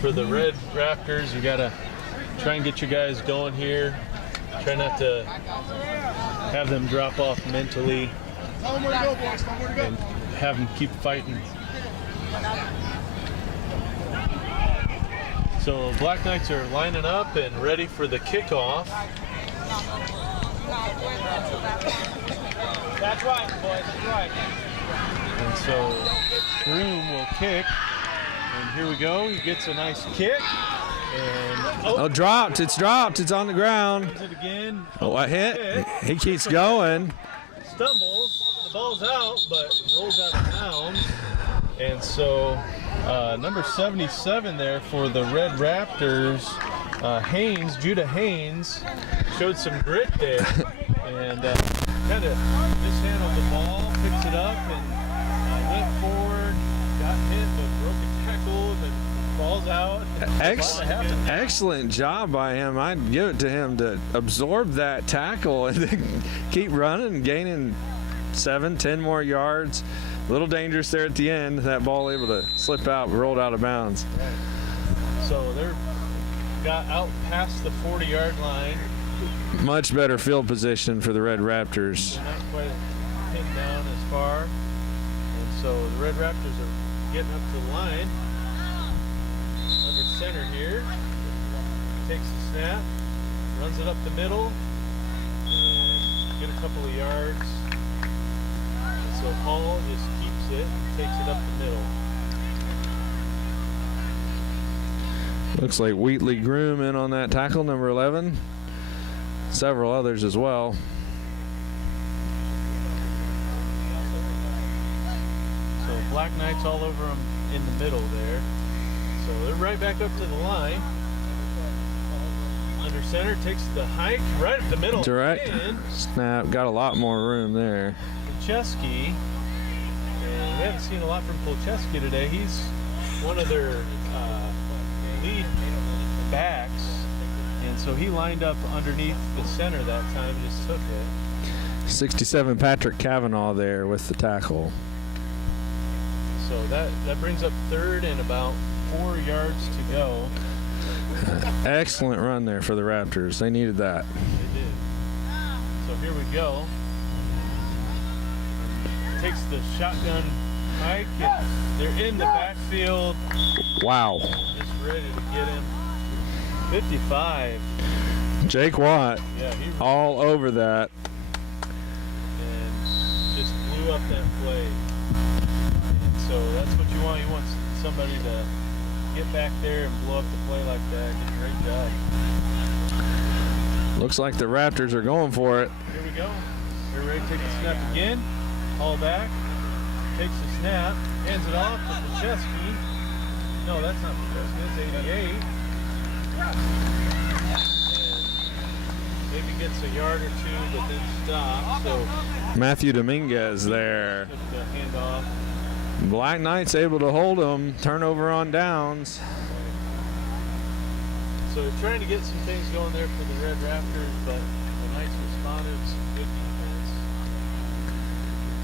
for the Red Raptors, you got to try and get your guys going here. Try not to have them drop off mentally. And have them keep fighting. So Black Knights are lining up and ready for the kickoff. That's right, boys. That's right. And so Groom will kick. And here we go. He gets a nice kick. Oh, dropped. It's dropped. It's on the ground. It again. Oh, a hit. He keeps going. Stumbles. The ball's out, but rolls out of bounds. And so number 77 there for the Red Raptors, Judah Haynes, showed some grit there and kind of mishandled the ball, picks it up, and went forward, got hit, but broke a tackle, but falls out. Excellent job by him. I'd give it to him to absorb that tackle and then keep running, gaining 7-10 more yards. A little dangerous there at the end. That ball able to slip out, rolled out of bounds. Right. So they're got out past the 40-yard line. Much better field position for the Red Raptors. Not quite pinned down as far. And so the Red Raptors are getting up to the line. Under center here. Takes the snap, runs it up the middle, and get a couple of yards. And so Hall just keeps it and takes it up the middle. Looks like Wheatley Groom in on that tackle, number 11. Several others as well. So Black Knights all over them in the middle there. So they're right back up to the line. Under center, takes the hike right up the middle. Direct snap, got a lot more room there. Polcheski, and we haven't seen a lot from Polcheski today. He's one of their lead backs, and so he lined up underneath the center that time and just took it. 67 Patrick Kavanaugh there with the tackle. So that brings up third and about 4 yards to go. Excellent run there for the Raptors. They needed that. They did. So here we go. Takes the shotgun hike, and they're in the backfield. Wow. Just ready to get him. 55. Jake Watt, Yeah, he all over that. and just blew up that play. And so that's what you want. You want somebody to get back there and blow up the play like that. Did a great job. Looks like the Raptors are going for it. Here we go. They're ready to take the snap again. Haul back. Takes the snap. Hands it off to Polcheski. No, that's not Polcheski. That's 88. And maybe gets a yard or two, but then stops. So Matthew Dominguez there. took the handoff. Black Knights able to hold them. Turnover on downs. So they're trying to get some things going there for the Red Raptors, but the Knights responded with some good defense.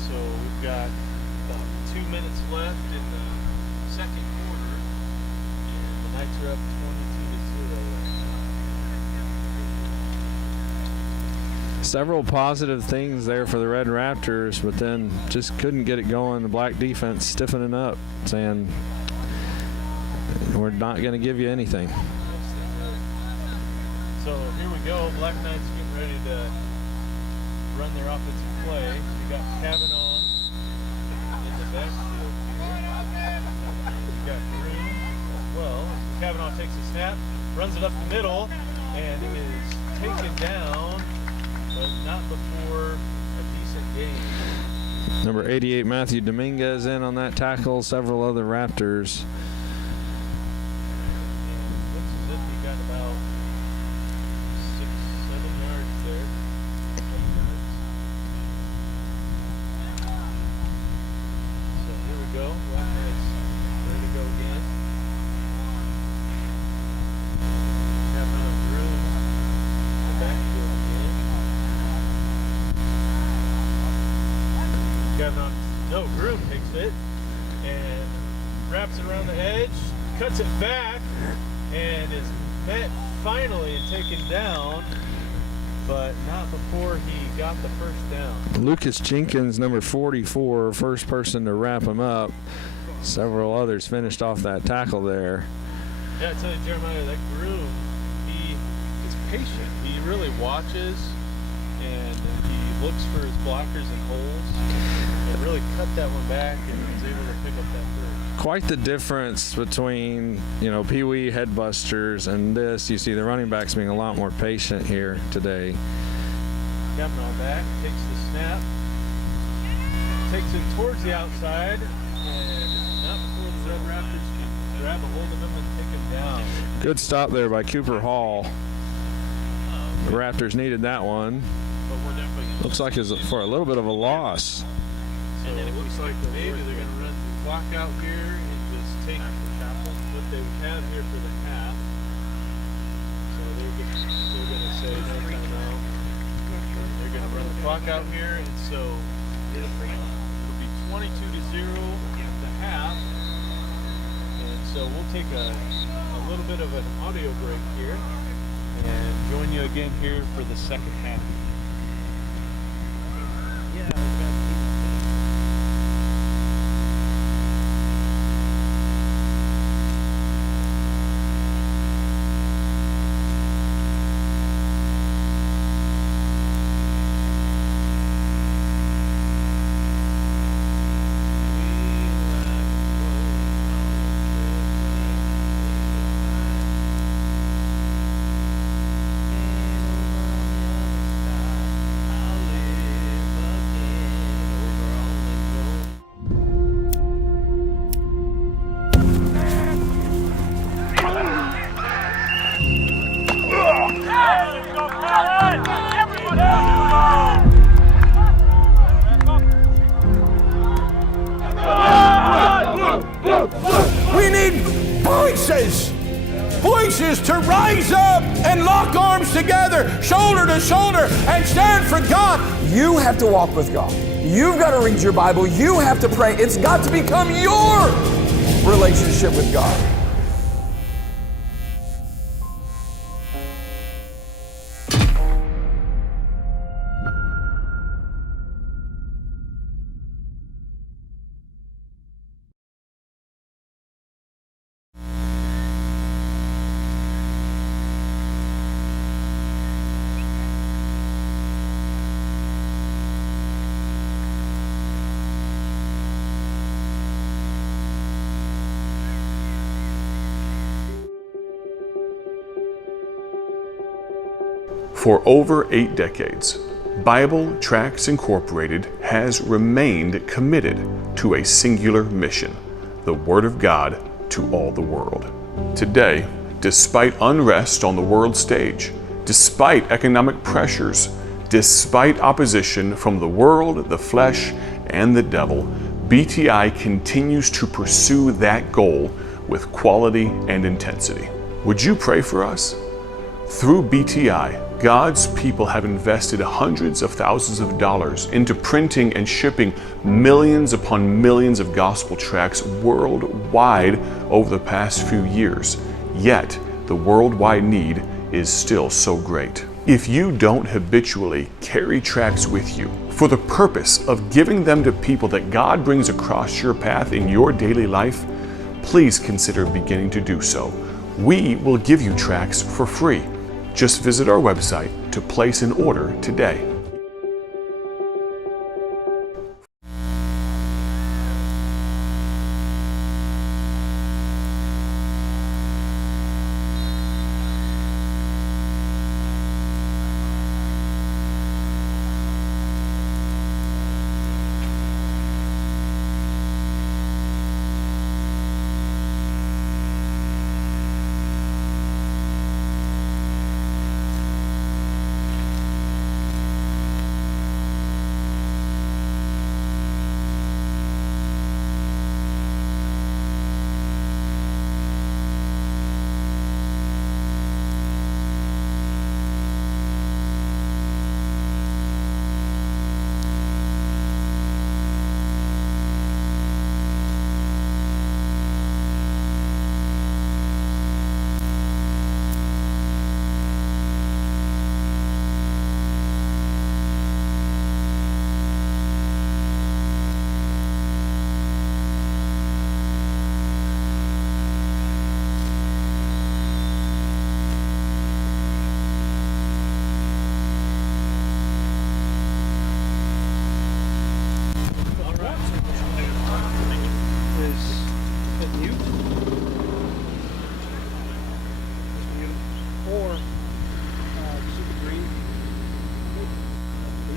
So we've got about 2 minutes left in the second quarter, and the Knights are up 22-0 right now. Several positive things there for the Red Raptors, but then just couldn't get it going. The Black defense stiffening up, saying, we're not going to give you anything. So here we go. Black Knights getting ready to run their offensive play. We got Kavanaugh in the backfield here. We got Green as well. Kavanaugh takes a snap, runs it up the middle, and is taken down, but not before a decent gain. Number 88, Matthew Dominguez in on that tackle. Several other Raptors. And looks as if he got about 6-7 yards there. 7 yards. So here we go. Black Knights ready to go again. Kavanaugh Drew in the backfield again. Kavanaugh, no, Groom takes it and wraps it around the edge, cuts it back, and is met finally and taken down, but not before he got the first down. Lucas Jenkins, number 44, first person to wrap him up. Several others finished off that tackle there. Yeah, I tell you, Jeremiah, that Groom, he is patient. He really watches and he looks for his blockers and holes and really cut that one back and was able to pick up that third. quite the difference between, PeeWee headbusters and this. You see the running backs being a lot more patient here today. Captain on back, takes the snap, takes it towards the outside, and not before the Red Raptors can grab a hold of him and take him down. Good stop there by Cooper Hall. The Raptors needed that one. Looks like it's for a little bit of a loss. So it looks like maybe they're going to run the clock out here and just take what they have here for the half. So they're going to say no timeout. They're going to run the clock out here, and so it'll be 22-0 at the half. And so we'll take a little bit of an audio break here and join you again here for the second half. We need voices to rise up and lock arms together, shoulder to shoulder, and stand for God. You have to walk with God. You've got to read your Bible. You have to pray. It's got to become your relationship with God. For over 8 decades, Bible Tracts Incorporated has remained committed to a singular mission, the Word of God to all the world. Today, despite unrest on the world stage, despite economic pressures, despite opposition from the world, the flesh, and the devil, BTI continues to pursue that goal with quality and intensity. Would you pray for us? Through BTI, God's people have invested hundreds of thousands of dollars into printing and shipping millions upon millions of gospel tracts worldwide over the past few years. Yet, the worldwide need is still so great. If you don't habitually carry tracts with you for the purpose of giving them to people that God brings across your path in your daily life, please consider beginning to do so. We will give you tracts for free. Just visit our website to place an order today.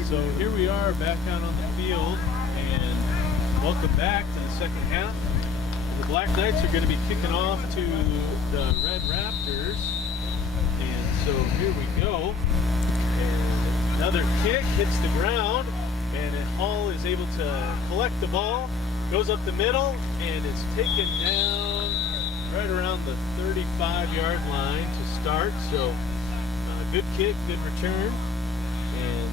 So here we are back out on the field, and welcome back to the second half. The Black Knights are going to be kicking off to the Red Raptors. And so here we go. And another kick hits the ground, and Hall is able to collect the ball, goes up the middle, and it's taken down right around the 35-yard line to start. So good kick, good return, and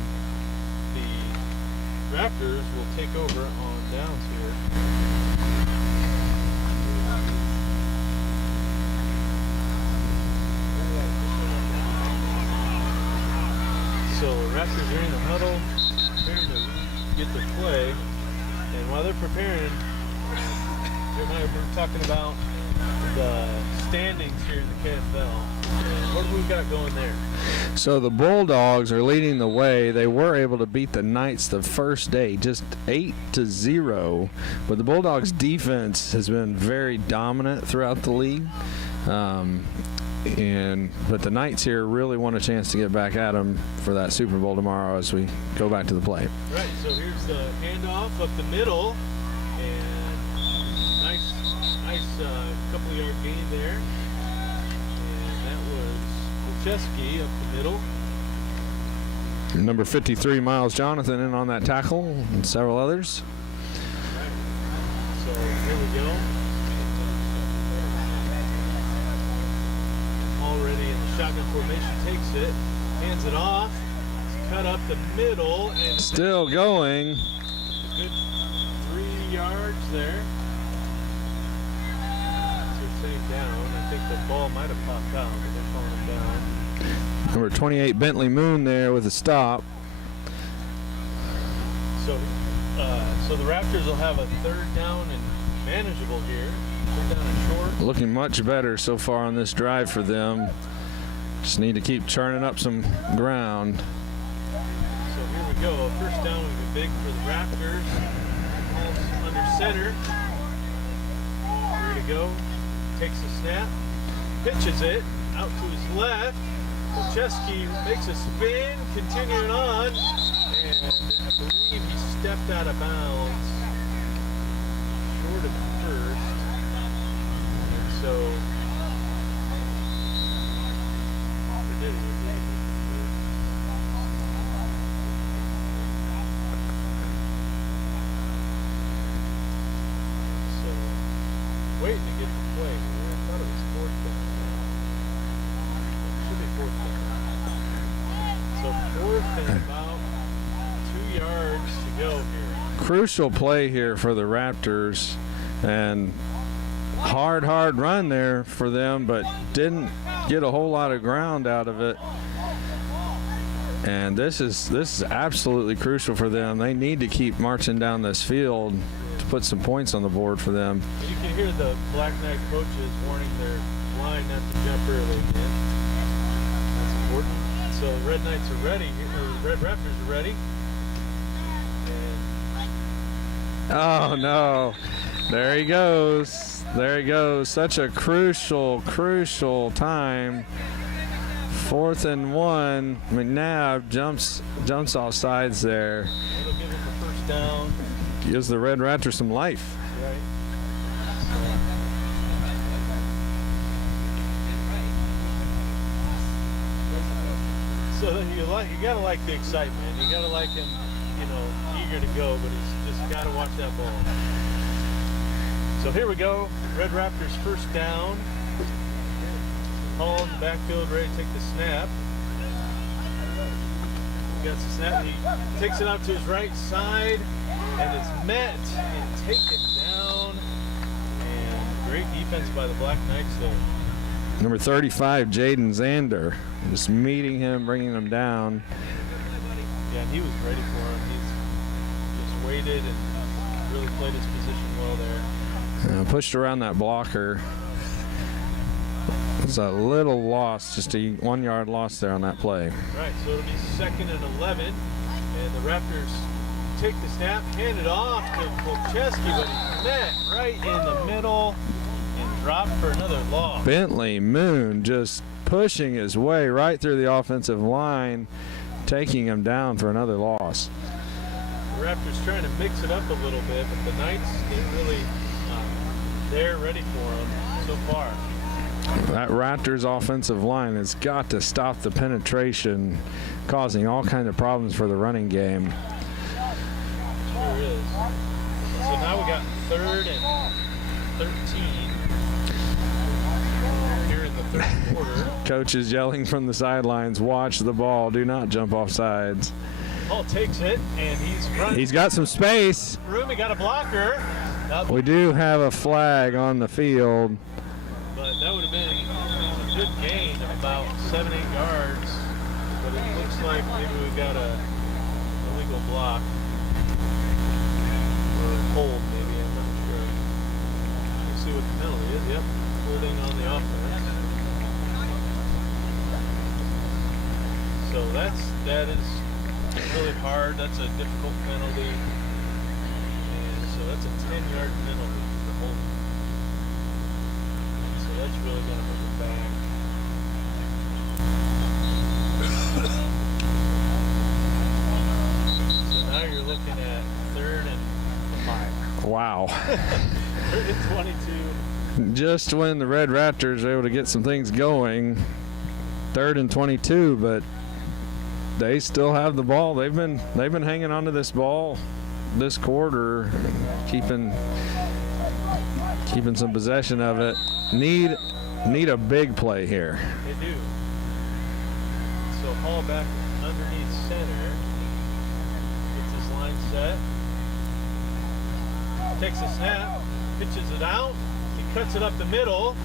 the Raptors will take over on downs here. So Raptors are in the huddle, preparing to get their play, and while they're preparing, we're talking about the standings here in the KFL. And what do we got going there? So the Bulldogs are leading the way. They were able to beat the Knights the first day, just 8-0. But the Bulldogs' defense has been very dominant throughout the league. But the Knights here really want a chance to get back at them for that Super Bowl tomorrow as we go back to the play. Right, so here's the handoff up the middle, and nice couple of yard gain there. And that was Chesky up the middle. Number 53, Miles Jonathan, in on that tackle, and several others. Right. So here we go. Already in the shotgun formation, takes it, hands it off, it's cut up the middle, and still going. A good 3 yards there. They're saying down. I think the ball might have popped out, but they're calling him down. Number 28, Bentley Moon, there with a stop. So the Raptors will have a third down and manageable here. Third down and short. Looking much better so far on this drive for them. Just need to keep churning up some ground. So here we go. First down would be big for the Raptors. Hall's under center. Here to go. Takes a snap. Pitches it out to his left. Chesky makes a spin, continuing on. And I believe he stepped out of bounds. Short of first. And so waiting to get the play. I thought it was fourth down. Should be fourth down. So fourth and about 2 yards to go here. Crucial play here for the Raptors, and hard run there for them, but didn't get a whole lot of ground out of it. And this is absolutely crucial for them. They need to keep marching down this field to put some points on the board for them. You can hear the Black Knight coaches warning their line not to jump early again. That's important. So Red Knights are ready, or Red Raptors are ready. And oh no, there he goes. There he goes. Such a crucial time. 4th and 1. McNabb jumps off sides there. It'll give him the first down. Gives the Red Raptors some life. Right. So you gotta like the excitement. You gotta like him, eager to go, but he's just gotta watch that ball. So here we go. Red Raptors first down. Hall in the backfield, ready to take the snap. He got the snap. He takes it out to his right side, and it's met and taken down. And great defense by the Black Knights there. Number 35, Jaden Zander, just meeting him, bringing him down. Yeah, he was ready for him. He's just waited and really played his position well there. Pushed around that blocker. It's a little loss, just a 1 yard loss there on that play. Right, so it'll be 2nd and 11, and the Raptors take the snap, hand it off to Polcheski, but he's met right in the middle and dropped for another loss. Bentley Moon just pushing his way right through the offensive line, taking him down for another loss. The Raptors trying to mix it up a little bit, but the Knights, they're really they're ready for them so far. That Raptors offensive line has got to stop the penetration, causing all kinds of problems for the running game. Sure is. So now we got 3rd and 13 here in the third quarter. Coach is yelling from the sidelines, watch the ball, do not jump off sides. Ball takes it, and he's running. He's got some space. Room, he got a blocker. We do have a flag on the field. But that would have been a good gain of about 7-8 yards. But it looks like maybe we got a illegal block. Or a hold, maybe, I'm not sure. Let's see what the penalty is. Yep, holding on the offense. So that is really hard. That's a difficult penalty. And so that's a 10-yard penalty for holding. So that's really going to move it back. So now you're looking at 3rd and 5. Wow. 3rd and 22. Just when the Red Raptors are able to get some things going, 3rd and 22, but they still have the ball. They've been hanging on to this ball this quarter, keeping some possession of it. Need a big play here. They do. So Hall back underneath center. Gets his line set. Takes a snap, pitches it out. He cuts it up the middle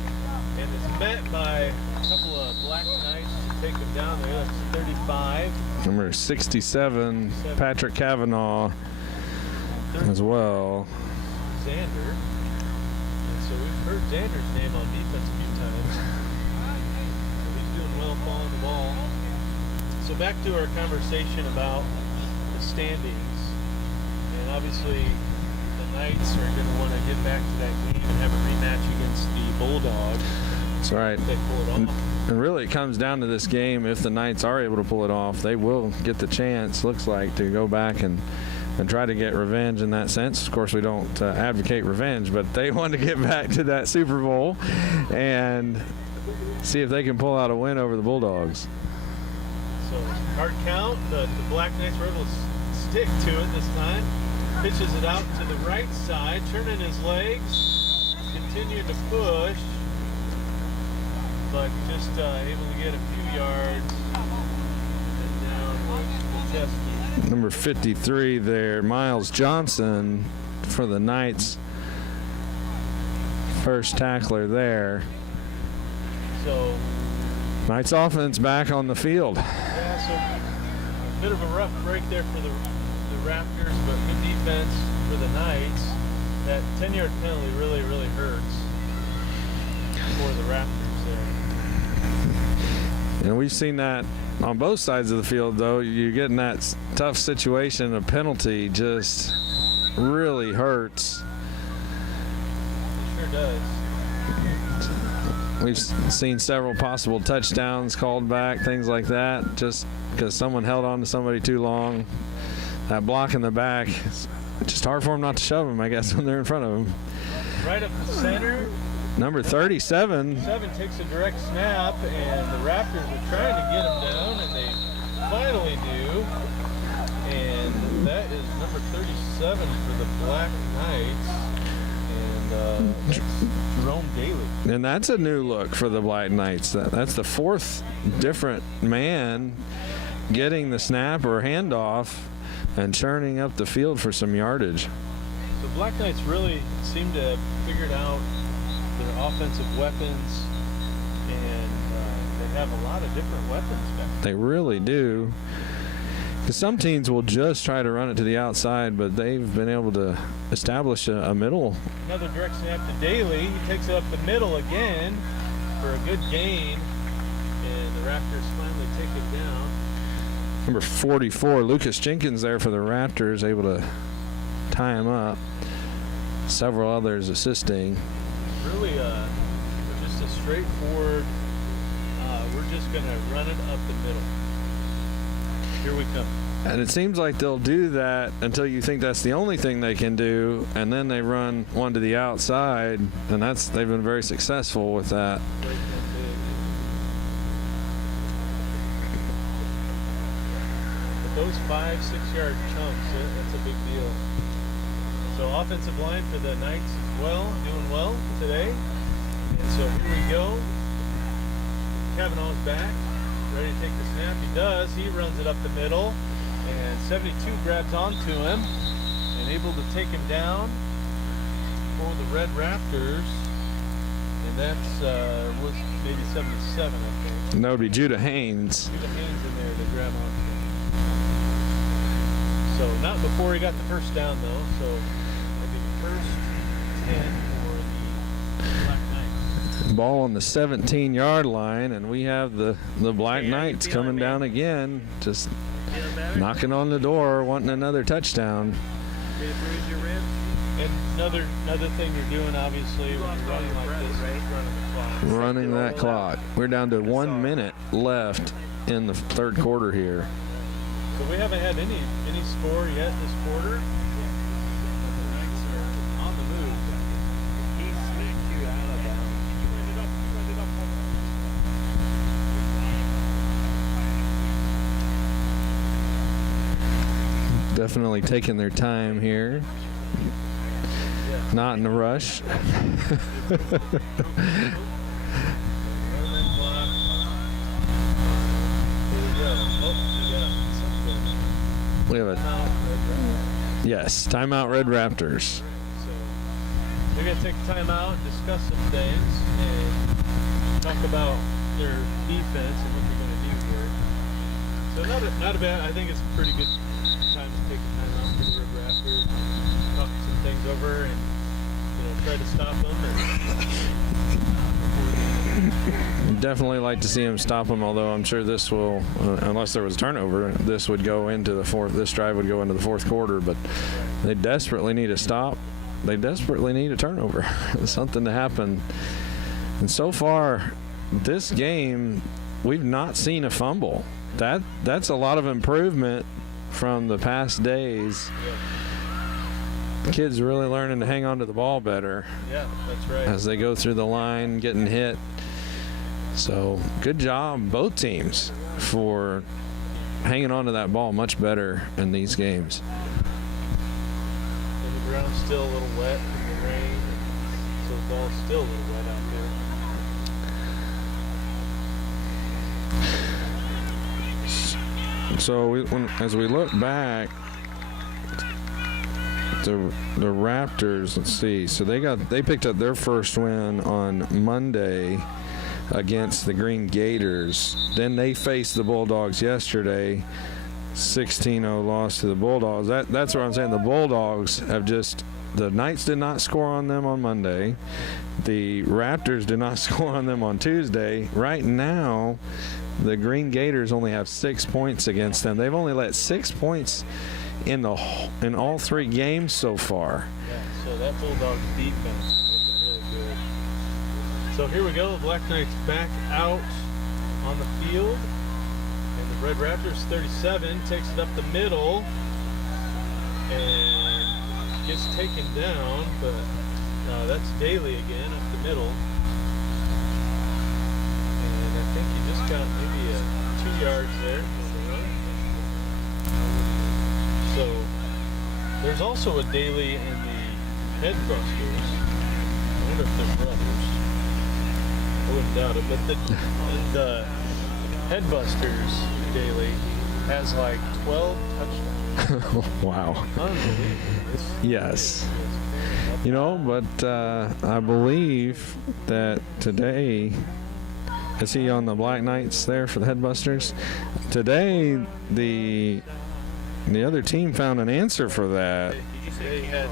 and is met by a couple of Black Knights to take him down there. That's 35. Number 67, Patrick Kavanaugh as well. Xander. And so we've heard Xander's name on defense a few times. So he's doing well following the ball. So back to our conversation about the standings. And obviously the Knights are going to want to get back to that game and have a rematch against the Bulldogs. That's right. If they pull it off. And really it comes down to this game. If the Knights are able to pull it off, they will get the chance, looks like, to go back and try to get revenge in that sense. Of course, we don't advocate revenge, but they want to get back to that Super Bowl and see if they can pull out a win over the Bulldogs. So hard count. The Black Knights were able to stick to it this time. Pitches it out to the right side, turning his legs, continued to push, but just able to get a few yards. And down was Majeski. Number 53 there, Miles Johnson for the Knights. First tackler there. So Knights offense back on the field. yeah, so a bit of a rough break there for the Raptors, but good defense for the Knights. That 10-yard penalty really, really hurts for the Raptors there. And we've seen that on both sides of the field, though. You get in that tough situation, a penalty just really hurts. It sure does. We've seen several possible touchdowns called back, things like that, just because someone held on to somebody too long. That block in the back, it's just hard for them not to shove them, I guess, when they're in front of them. Right up the center. Number 37. 7 takes a direct snap, and the Raptors are trying to get him down, and they finally do. And that is number 37 for the Black Knights. And that's Jerome Daly. And that's a new look for the Black Knights. That's the 4th different man getting the snap or handoff and churning up the field for some yardage. The Black Knights really seem to have figured out their offensive weapons, and they have a lot of different weapons back there. They really do. Because some teams will just try to run it to the outside, but they've been able to establish a middle. Another direct snap to Daly. He takes it up the middle again for a good gain, and the Raptors finally take it down. Number 44, Lucas Jenkins there for the Raptors, able to tie him up. Several others assisting. Really just a straightforward, we're just going to run it up the middle. Here we come. And it seems like they'll do that until you think that's the only thing they can do, and then they run one to the outside, and they've been very successful with that. But those 5-6 yard chunks, that's a big deal. So offensive line for the Knights as well, doing well today. And so here we go. Kavanaugh's back, ready to take the snap. He does. He runs it up the middle. And 72 grabs onto him and able to take him down for the Red Raptors. And that's was maybe 77, I think. And that would be Judah Haynes. Judah Haynes in there to grab onto him. So not before he got the first down, though. So it'll be first 10 for the Black Knights. Ball on the 17-yard line, and we have the Black Knights coming down again. Just knocking on the door, wanting another touchdown. And another thing you're doing, obviously, when you're running like this, is running the clock. Running that clock. We're down to 1 minute left in the third quarter here. So we haven't had any score yet this quarter. The Knights are on the move. He smacked you out of bounds. Definitely taking their time here. Not in a rush. We have a timeout Red Raptors. So they're going to take time out, discuss some things, and talk about their defense and what they're going to do here. So not a bad. I think it's a pretty good time to take a time out for the Red Raptors, talk some things over, and try to stop them. Definitely like to see him stop them, although I'm sure this will, unless there was a turnover, this would go into the fourth. This drive would go into the fourth quarter, but they desperately need a stop. They desperately need a turnover, something to happen. And so far, this game, we've not seen a fumble. That's a lot of improvement from the past days. Kids really learning to hang on to the ball better. Yeah, that's right. As they go through the line, getting hit. So good job, both teams, for hanging on to that ball much better in these games. And the ground's still a little wet from the rain, so the ball's still a little wet out there. So as we look back, the Raptors, let's see. So they picked up their first win on Monday against the Green Gators. Then they faced the Bulldogs yesterday. 16-0 loss to the Bulldogs. That's what I'm saying. The Bulldogs have the Knights did not score on them on Monday. The Raptors did not score on them on Tuesday. Right now, the Green Gators only have 6 points against them. They've only let 6 points in all 3 games so far. Yeah, so that Bulldogs defense is looking really good. So here we go, the Black Knights back out on the field. And the Red Raptors 37 takes it up the middle and gets taken down, but that's Daly again up the middle. And I think he just got maybe 2 yards there on the run. So there's also a Daly in the Headbusters. I wonder if they're brothers. I wouldn't doubt it, but the Headbusters Daly has like 12 touchdowns. Wow. Unbelievable. Yes. But I believe that today, is he on the Black Knights there for the Headbusters? Today, the other team found an answer for that. They had,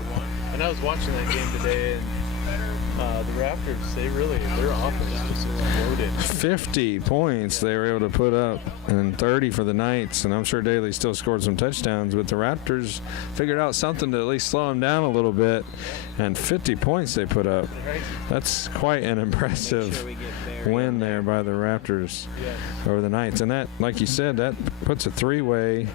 and I was watching that game today, and The Raptors, their offense just loaded. 50 points they were able to put up, and 30 for the Knights. And I'm sure Daly still scored some touchdowns, but the Raptors figured out something to at least slow them down a little bit. And 50 points they put up. That's quite an impressive win there by the Raptors over the Knights. And that, like you said, that puts a three-way.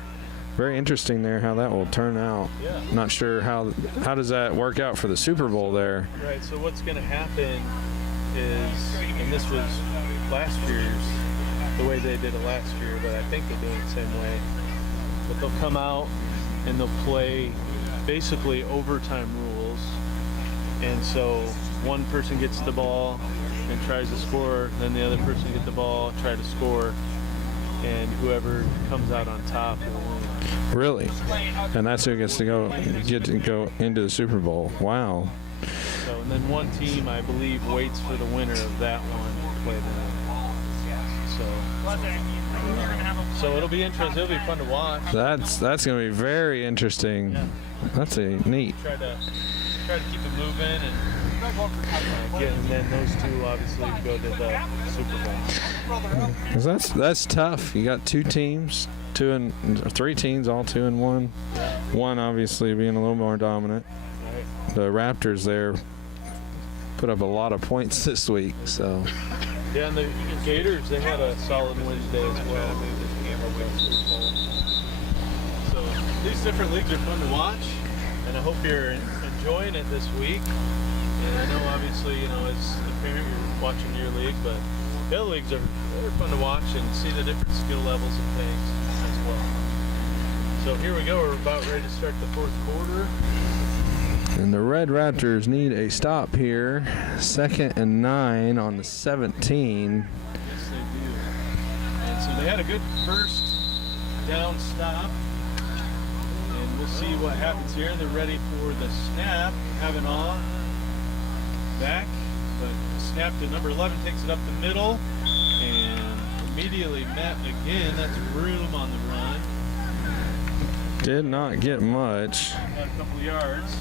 Very interesting there how that will turn out. Yeah. Not sure how does that work out for the Super Bowl there. Right, so what's going to happen is, and this was last year's, the way they did it last year, but I think they're doing it the same way, but they'll come out and they'll play basically overtime rules. And so one person gets the ball and tries to score, then the other person gets the ball, try to score, and whoever comes out on top will win. Really? And that's who gets to go into the Super Bowl. Wow. So, and then one team, I believe, waits for the winner of that one to play them. So it'll be interesting. It'll be fun to watch. That's going to be very interesting. Yeah. That's a neat. Try to keep it moving and then those two obviously go to the Super Bowl. 'Cause that's tough. You got three teams, all 2-1. One obviously being a little more dominant. Right. The Raptors there put up a lot of points this week. So. Yeah, and the Gators, they had a solid win today as well. So these different leagues are fun to watch, and I hope you're enjoying it this week. And I know obviously, as a parent you're watching your league, but the other leagues they're fun to watch and see the different skill levels and things as well. So here we go, we're about ready to start the fourth quarter. And the Red Raptors need a stop here. 2nd and 9 on the 17. Yes, they do. And so they had a good first down stop. And we'll see what happens here. They're ready for the snap. Kavanaugh back. But snap to number 11 takes it up the middle. And immediately met again. That's Broom on the run. Did not get much. Got a couple yards.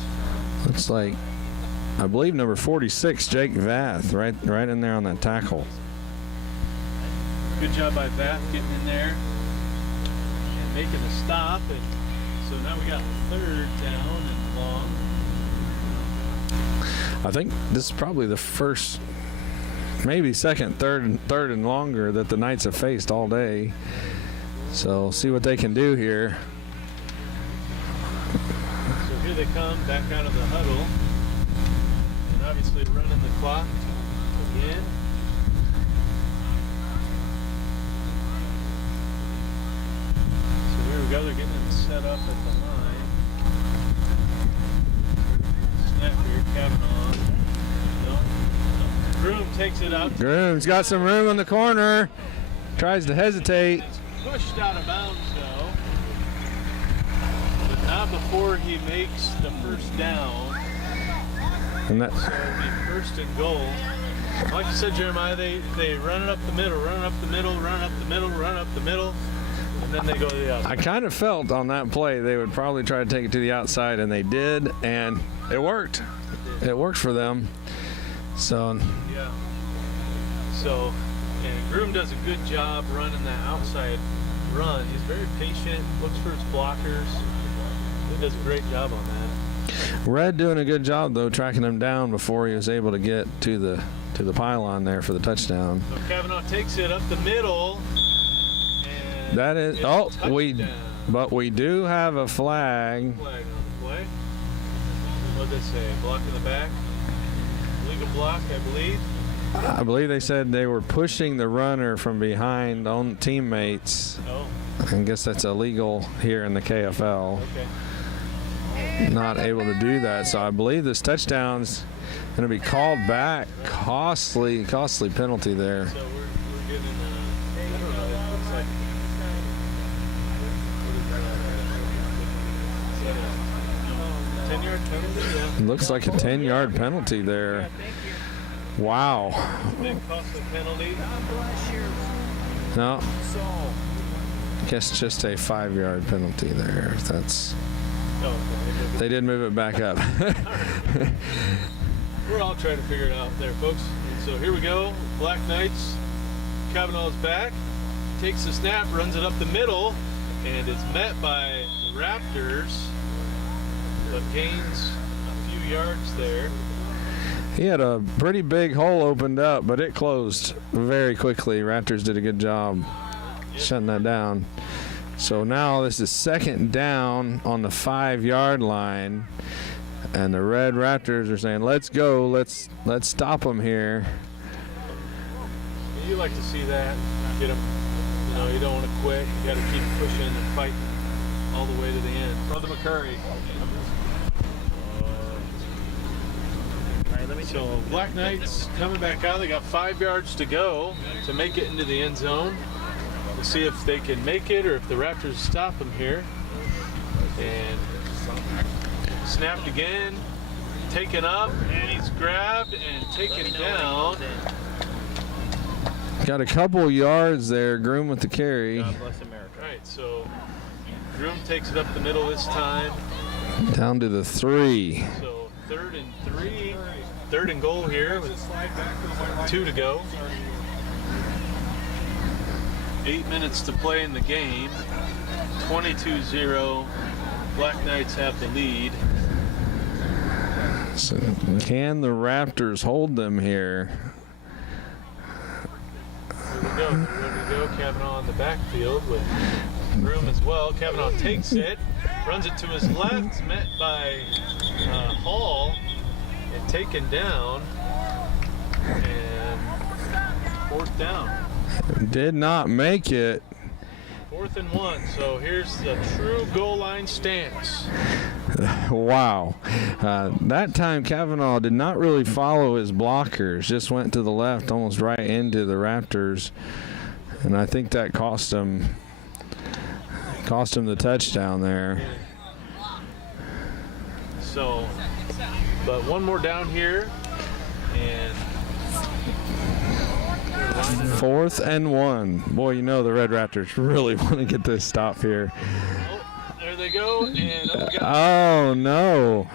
Looks like, I believe number 46, Jake Vath, right in there on that tackle. Good job by Vath getting in there and making a stop. And so now we got 3rd down and long. I think this is probably the first, maybe 2nd, 3rd and longer that the Knights have faced all day. So see what they can do here. Here they come back out of the huddle, and obviously running the clock again. So here we go, they're getting them set up at the line. Snap here, Kavanaugh. No. Groom takes it out. Groom's got some room in the corner. Tries to hesitate. It's pushed out of bounds though. Not before he makes the first down. And that, So it'll be 1st and goal. Like you said, Jeremiah, they run it up the middle, run it up the middle, run it up the middle, run it up the middle, and then they go to the outside. I kind of felt on that play they would probably try to take it to the outside, and they did, and it worked. It worked for them. So. Yeah. So, and Groom does a good job running that outside run. He's very patient, looks for his blockers. He does a great job on that. Red doing a good job though, tracking him down before he was able to get to the pylon there for the touchdown. So Kavanaugh takes it up the middle. And That is but we do have a flag. Flag on the play. What did they say? Block in the back. Legal block, I believe. I believe they said they were pushing the runner from behind on teammates. Oh. I guess that's illegal here in the KFL. Okay. Not able to do that, so I believe this touchdown's going to be called back. Costly penalty there. So we're getting I don't know, it looks like what is that? 10-yard penalty? Yeah. Looks like a 10-yard penalty there. Wow. Big costly penalty. No. I guess just a 5-yard penalty there. That's. Oh, They did move it back up. We're all trying to figure it out there, folks. And so here we go. Black Knights. Kavanaugh's back. Takes the snap, runs it up the middle, and is met by the Raptors, but gains a few yards there. He had a pretty big hole opened up, but it closed very quickly. Raptors did a good job shutting that down. So now this is 2nd down on the 5-yard line, and the Red Raptors are saying, "Let's go, let's stop them here." You like to see that, get them. You know, you don't want to quit. You got to keep pushing and fighting all the way to the end. Brother McCurry. So Black Knights coming back out. They got 5 yards to go to make it into the end zone. We'll see if they can make it or if the Raptors stop them here. And snapped again, taken up, and he's grabbed and taken down. Got a couple yards there. Groom with the carry. God bless America. All right, so Groom takes it up the middle this time. Down to the 3. So 3rd and 3. 3rd and goal here with 2 to go. 8 minutes to play in the game. 22-0. Black Knights have the lead. So can the Raptors hold them here? Here we go. Ready to go. Kavanaugh in the backfield with Groom as well. Kavanaugh takes it, runs it to his left, met by Hall, and taken down. And 4th down. Did not make it. 4th and 1. So here's the true goal line stance. Wow. That time Kavanaugh did not really follow his blockers, just went to the left, almost right into the Raptors. And I think that cost him the touchdown there. So, but one more down here, and 4th and 1. Boy, you know the Red Raptors really want to get this stop here. oh, there they go, and up we go. Oh no!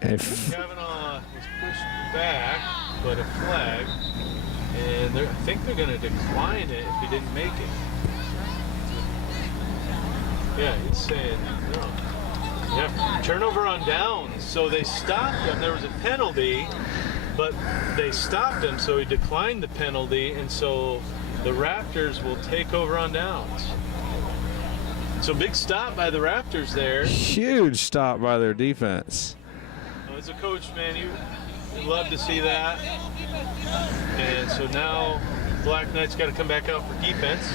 If Kavanaugh was pushed back, but a flag, and I think they're going to decline it if he didn't make it. Yeah, he's saying no. Yeah, turnover on downs. So they stopped him. There was a penalty, but they stopped him, so he declined the penalty, and so the Raptors will take over on downs. So big stop by the Raptors there. huge stop by their defense. As a coach, man, you love to see that. And so now Black Knights got to come back out for defense.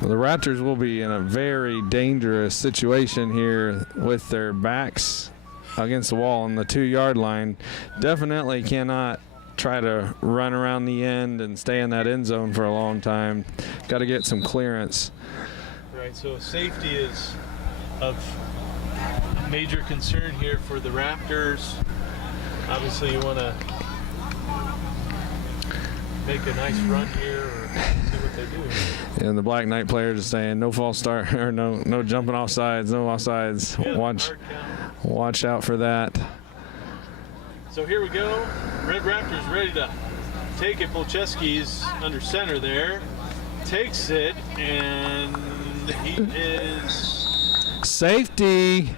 The Raptors will be in a very dangerous situation here with their backs against the wall on the 2-yard line. Definitely cannot try to run around the end and stay in that end zone for a long time. Got to get some clearance. Right, so safety is of major concern here for the Raptors. Obviously, you want to make a nice run here or see what they do. And the Black Knight players are saying no false start or no jumping off sides, no offsides. Yeah, Watch out for that. So here we go. Red Raptors ready to take it. Polcheski's under center there. Takes it, and he is... Safety.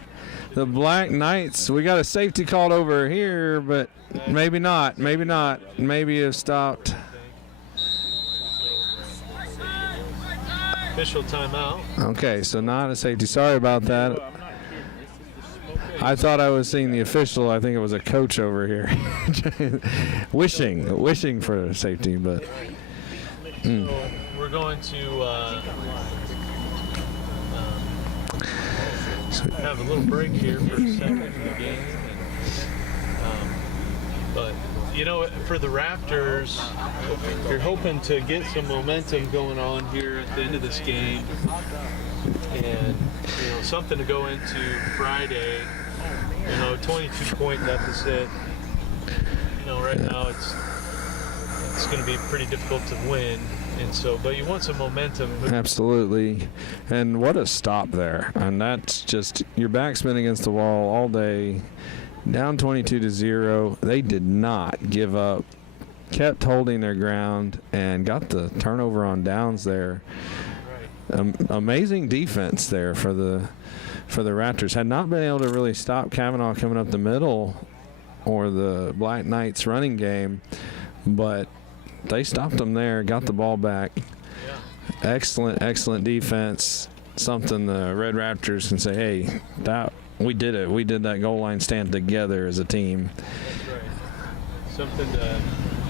The Black Knights. We got a safety called over here, but maybe not. Maybe not. Maybe have stopped. Official timeout. Okay, so not a safety. Sorry about that. I thought I was seeing the official. I think it was a coach over here, wishing for safety, but. So we're going to have a little break here for a second in the game. But, you know, for the Raptors, you're hoping to get some momentum going on here at the end of this game. And, you know, something to go into Friday. You know, 22-point deficit. You know, right now it's going to be pretty difficult to win. And so, but you want some momentum. Absolutely. And what a stop there. And that's just, your back's been against the wall all day. Down 22-0. They did not give up. Kept holding their ground and got the turnover on downs there. Amazing defense there for the Raptors. Had not been able to really stop Kavanaugh coming up the middle or the Black Knights running game, but they stopped them there, got the ball back. Excellent defense. Something the Red Raptors can say, hey, we did it. We did that goal line stand together as a team. That's right. Something to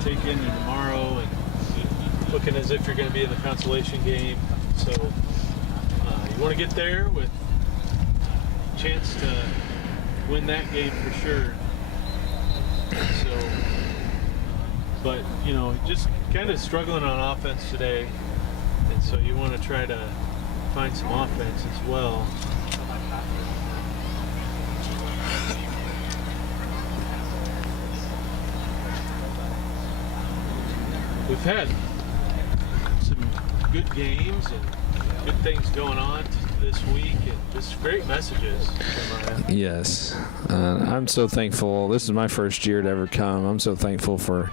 take into tomorrow, and looking as if you're going to be in the consolation game. So you want to get there with a chance to win that game for sure. So, but just kind of struggling on offense today, and so you want to try to find some offense as well. We've had some good games and good things going on this week, and just great messages. Yes. I'm so thankful. This is my first year to ever come. I'm so thankful for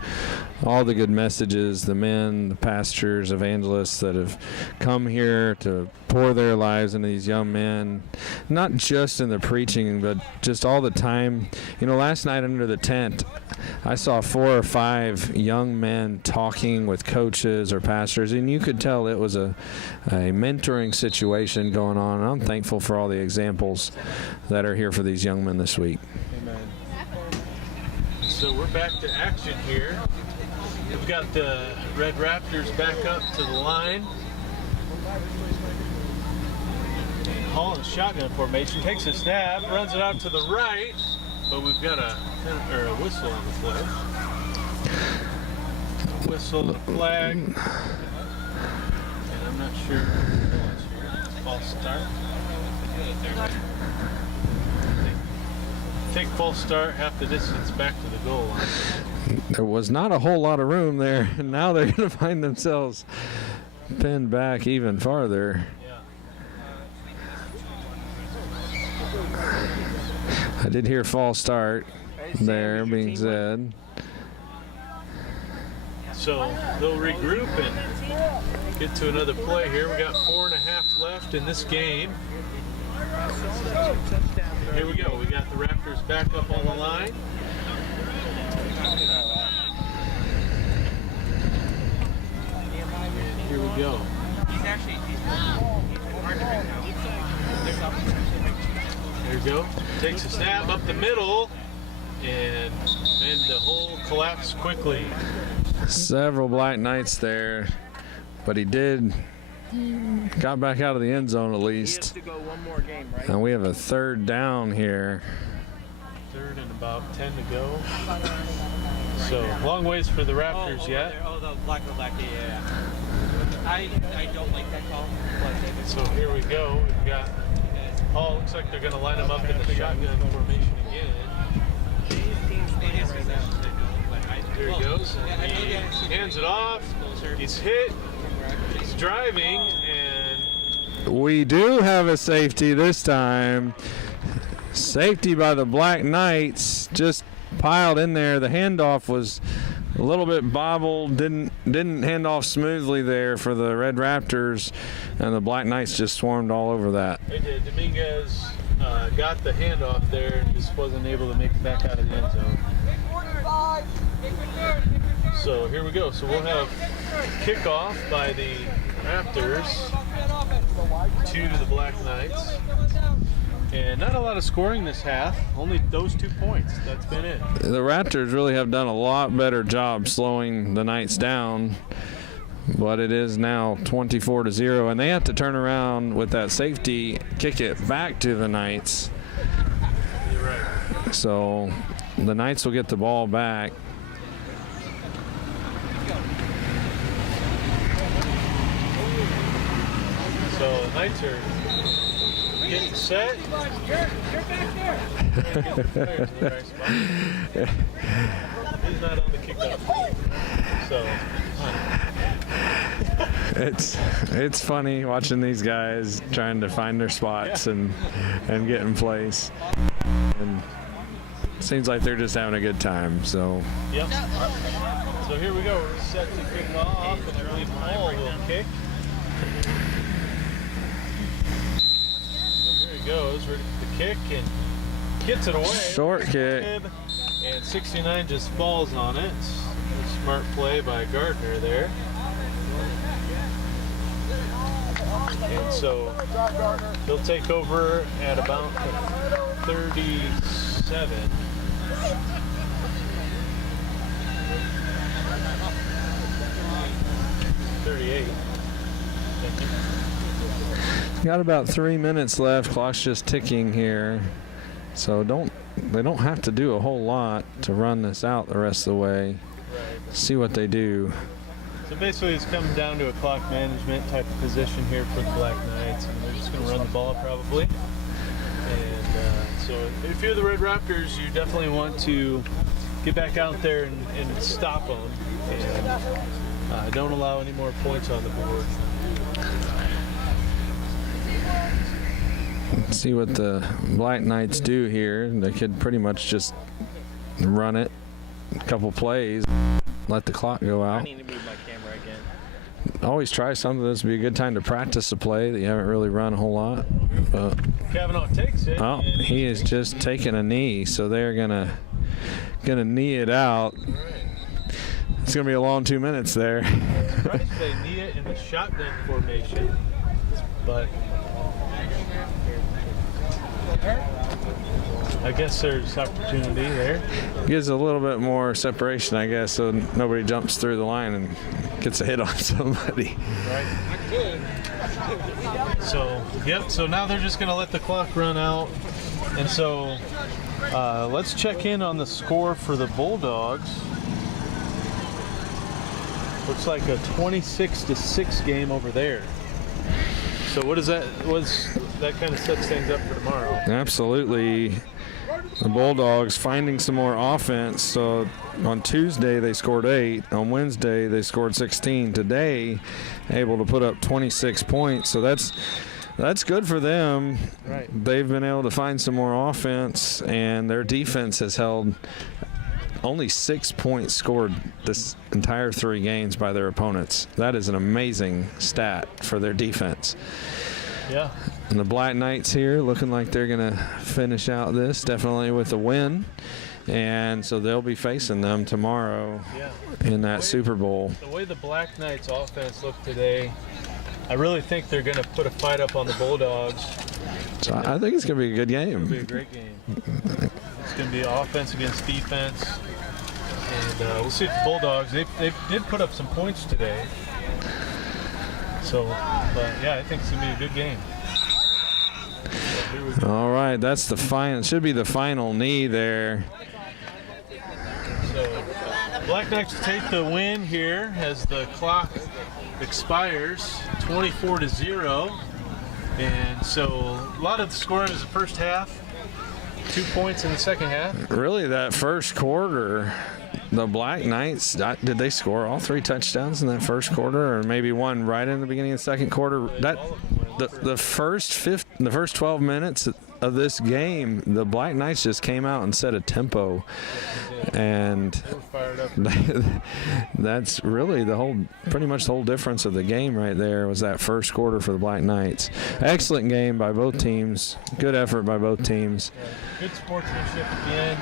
all the good messages, the men, the pastors, evangelists that have come here to pour their lives into these young men, not just in the preaching, but just all the time. Last night under the tent, I saw 4 or 5 young men talking with coaches or pastors, and you could tell it was a mentoring situation going on. And I'm thankful for all the examples that are here for these young men this week. Amen. So we're back to action here. We've got the Red Raptors back up to the line. And Hall in shotgun formation, takes a snap, runs it out to the right, but we've got a whistle on the play. Whistle and a flag. And I'm not sure. False start. I think false start, half the distance back to the goal line. There was not a whole lot of room there, and now they're going to find themselves pinned back even farther. I did hear false start there being said. So they'll regroup and get to another play here. We got 4.5 left in this game. Here we go. We got the Raptors back up on the line. And here we go. There we go. Takes a snap up the middle, and the hole collapsed quickly. Several Black Knights there, but he got back out of the end zone at least. He has to go one more game, right? And we have a 3rd down here. 3rd and about 10 to go. So long ways for the Raptors yet. The black, yeah. I don't like that call. So here we go. We've got Hall. Looks like they're going to line them up in the shotgun formation again. There he goes. And he hands it off. He's hit. He's driving, and we do have a safety this time. Safety by the Black Knights, just piled in there. The handoff was a little bit bobbled, didn't hand off smoothly there for the Red Raptors, and the Black Knights just swarmed all over that. They did. Dominguez got the handoff there and just wasn't able to make it back out of the end zone. So here we go. So we'll have kickoff by the Raptors to the Black Knights. And not a lot of scoring this half. Only those 2 points. That's been it. The Raptors really have done a lot better job slowing the Knights down. But it is now 24-0, and they have to turn around with that safety, kick it back to the Knights. You're right. So the Knights will get the ball back. So the Knights are getting set. He's not on the kickoff. So it's funny watching these guys trying to find their spots and get in place. And Seems like they're just having a good time. So. Yep. So here we go. We're set to kick it off, and I believe Paul will kick. So here he goes, ready for the kick, and gets it away. Short kick. And 69 just falls on it. A smart play by Gardner there. And so he'll take over at about 37. 38. Got about 3 minutes left. Clock's just ticking here. So they don't have to do a whole lot to run this out the rest of the way. Right. See what they do. So basically it's coming down to a clock management type of position here for the Black Knights. And they're just going to run the ball probably. And so if you're the Red Raptors, you definitely want to get back out there and stop them. And don't allow any more points on the board. Let's see what the Black Knights do here. They could pretty much just run it a couple plays, let the clock go out. I need to move my camera again. Always try something. This would be a good time to practice a play that you haven't really run a whole lot. Kavanaugh takes it. Oh, he is just taking a knee, so they're gonna knee it out. It's gonna be a long 2 minutes there. Surprised they knee it in the shotgun formation, but I guess there's opportunity there. Gives a little bit more separation, I guess, so nobody jumps through the line and gets a hit on somebody. Right. So, yep, so now they're just going to let the clock run out. And so let's check in on the score for the Bulldogs. Looks like a 26-6 game over there. So what is that? That kind of sets things up for tomorrow? Absolutely. The Bulldogs finding some more offense. So on Tuesday they scored 8. On Wednesday they scored 16. Today, able to put up 26 points. So that's good for them. Right. They've been able to find some more offense, and their defense has held only 6 points scored this entire 3 games by their opponents. That is an amazing stat for their defense. Yeah. And the Black Knights here looking like they're going to finish out this definitely with a win. And so they'll be facing them tomorrow in that Super Bowl. The way the Black Knights offense looked today, I really think they're going to put a fight up on the Bulldogs. So I think it's going to be a good game. It'll be a great game. It's going to be offense against defense. And we'll see if the Bulldogs, they did put up some points today. So, but yeah, I think it's going to be a good game. So all right, that's the final, should be the final knee there. So, Black Knights take the win here as the clock expires 24-0. And so a lot of the scoring was the first half, 2 points in the second half. Really, that first quarter, the Black Knights, did they score all 3 touchdowns in that first quarter, or maybe one right in the beginning of the second quarter? That the first 12 minutes of this game, the Black Knights just came out and set a tempo, and that's really pretty much the whole difference of the game right there was that first quarter for the Black Knights. Excellent game by both teams. Good effort by both teams. Good sportsmanship again.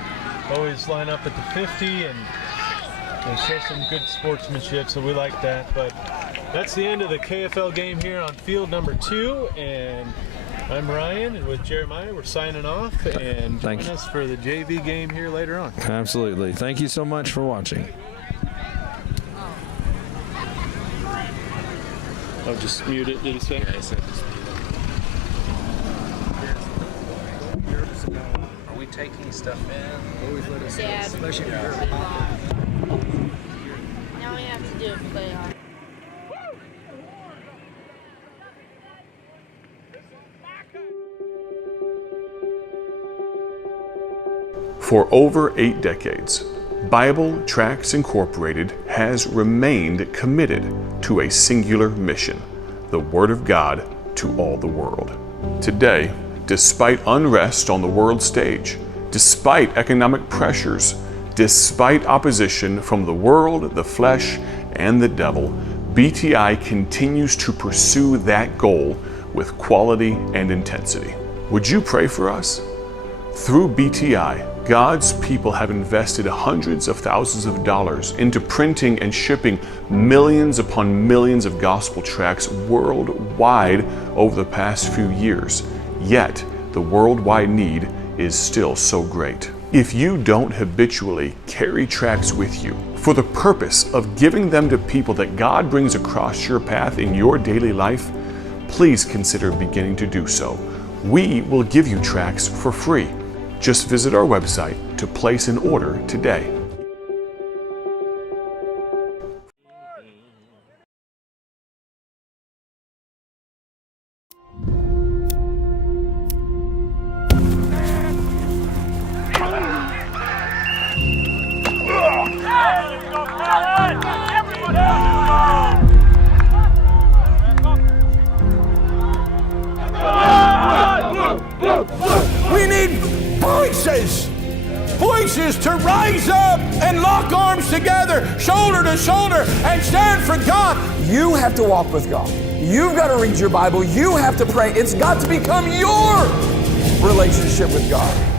Always line up at the 50 and show some good sportsmanship, so we like that. But that's the end of the KFL game here on field number 2, and I'm Ryan, and with Jeremiah, we're signing off, and join us for the JV game here later on. Absolutely. Thank you so much for watching. Oh, just mute it, did he say? Yeah, I said just mute it. Are we taking stuff in? Always let us Dad. especially if you're Now we have to do a playoff. For over 8 decades, Bible Tracts Incorporated has remained committed to a singular mission, the Word of God to all the world. Today, despite unrest on the world stage, Despite economic pressures, despite opposition from the world, the flesh, and the devil, BTI continues to pursue that goal with quality and intensity. Would you pray for us? Through BTI, God's people have invested hundreds of thousands of dollars into printing and shipping millions upon millions of gospel tracts worldwide over the past few years. Yet, the worldwide need is still so great. If you don't habitually carry tracts with you for the purpose of giving them to people that God brings across your path in your daily life, please consider beginning to do so. We will give you tracts for free. Just visit our website to place an order today. We need voices to rise up and lock arms together, shoulder to shoulder, and stand for God. You have to walk with God. You've got to read your Bible. You have to pray. It's got to become your relationship with God.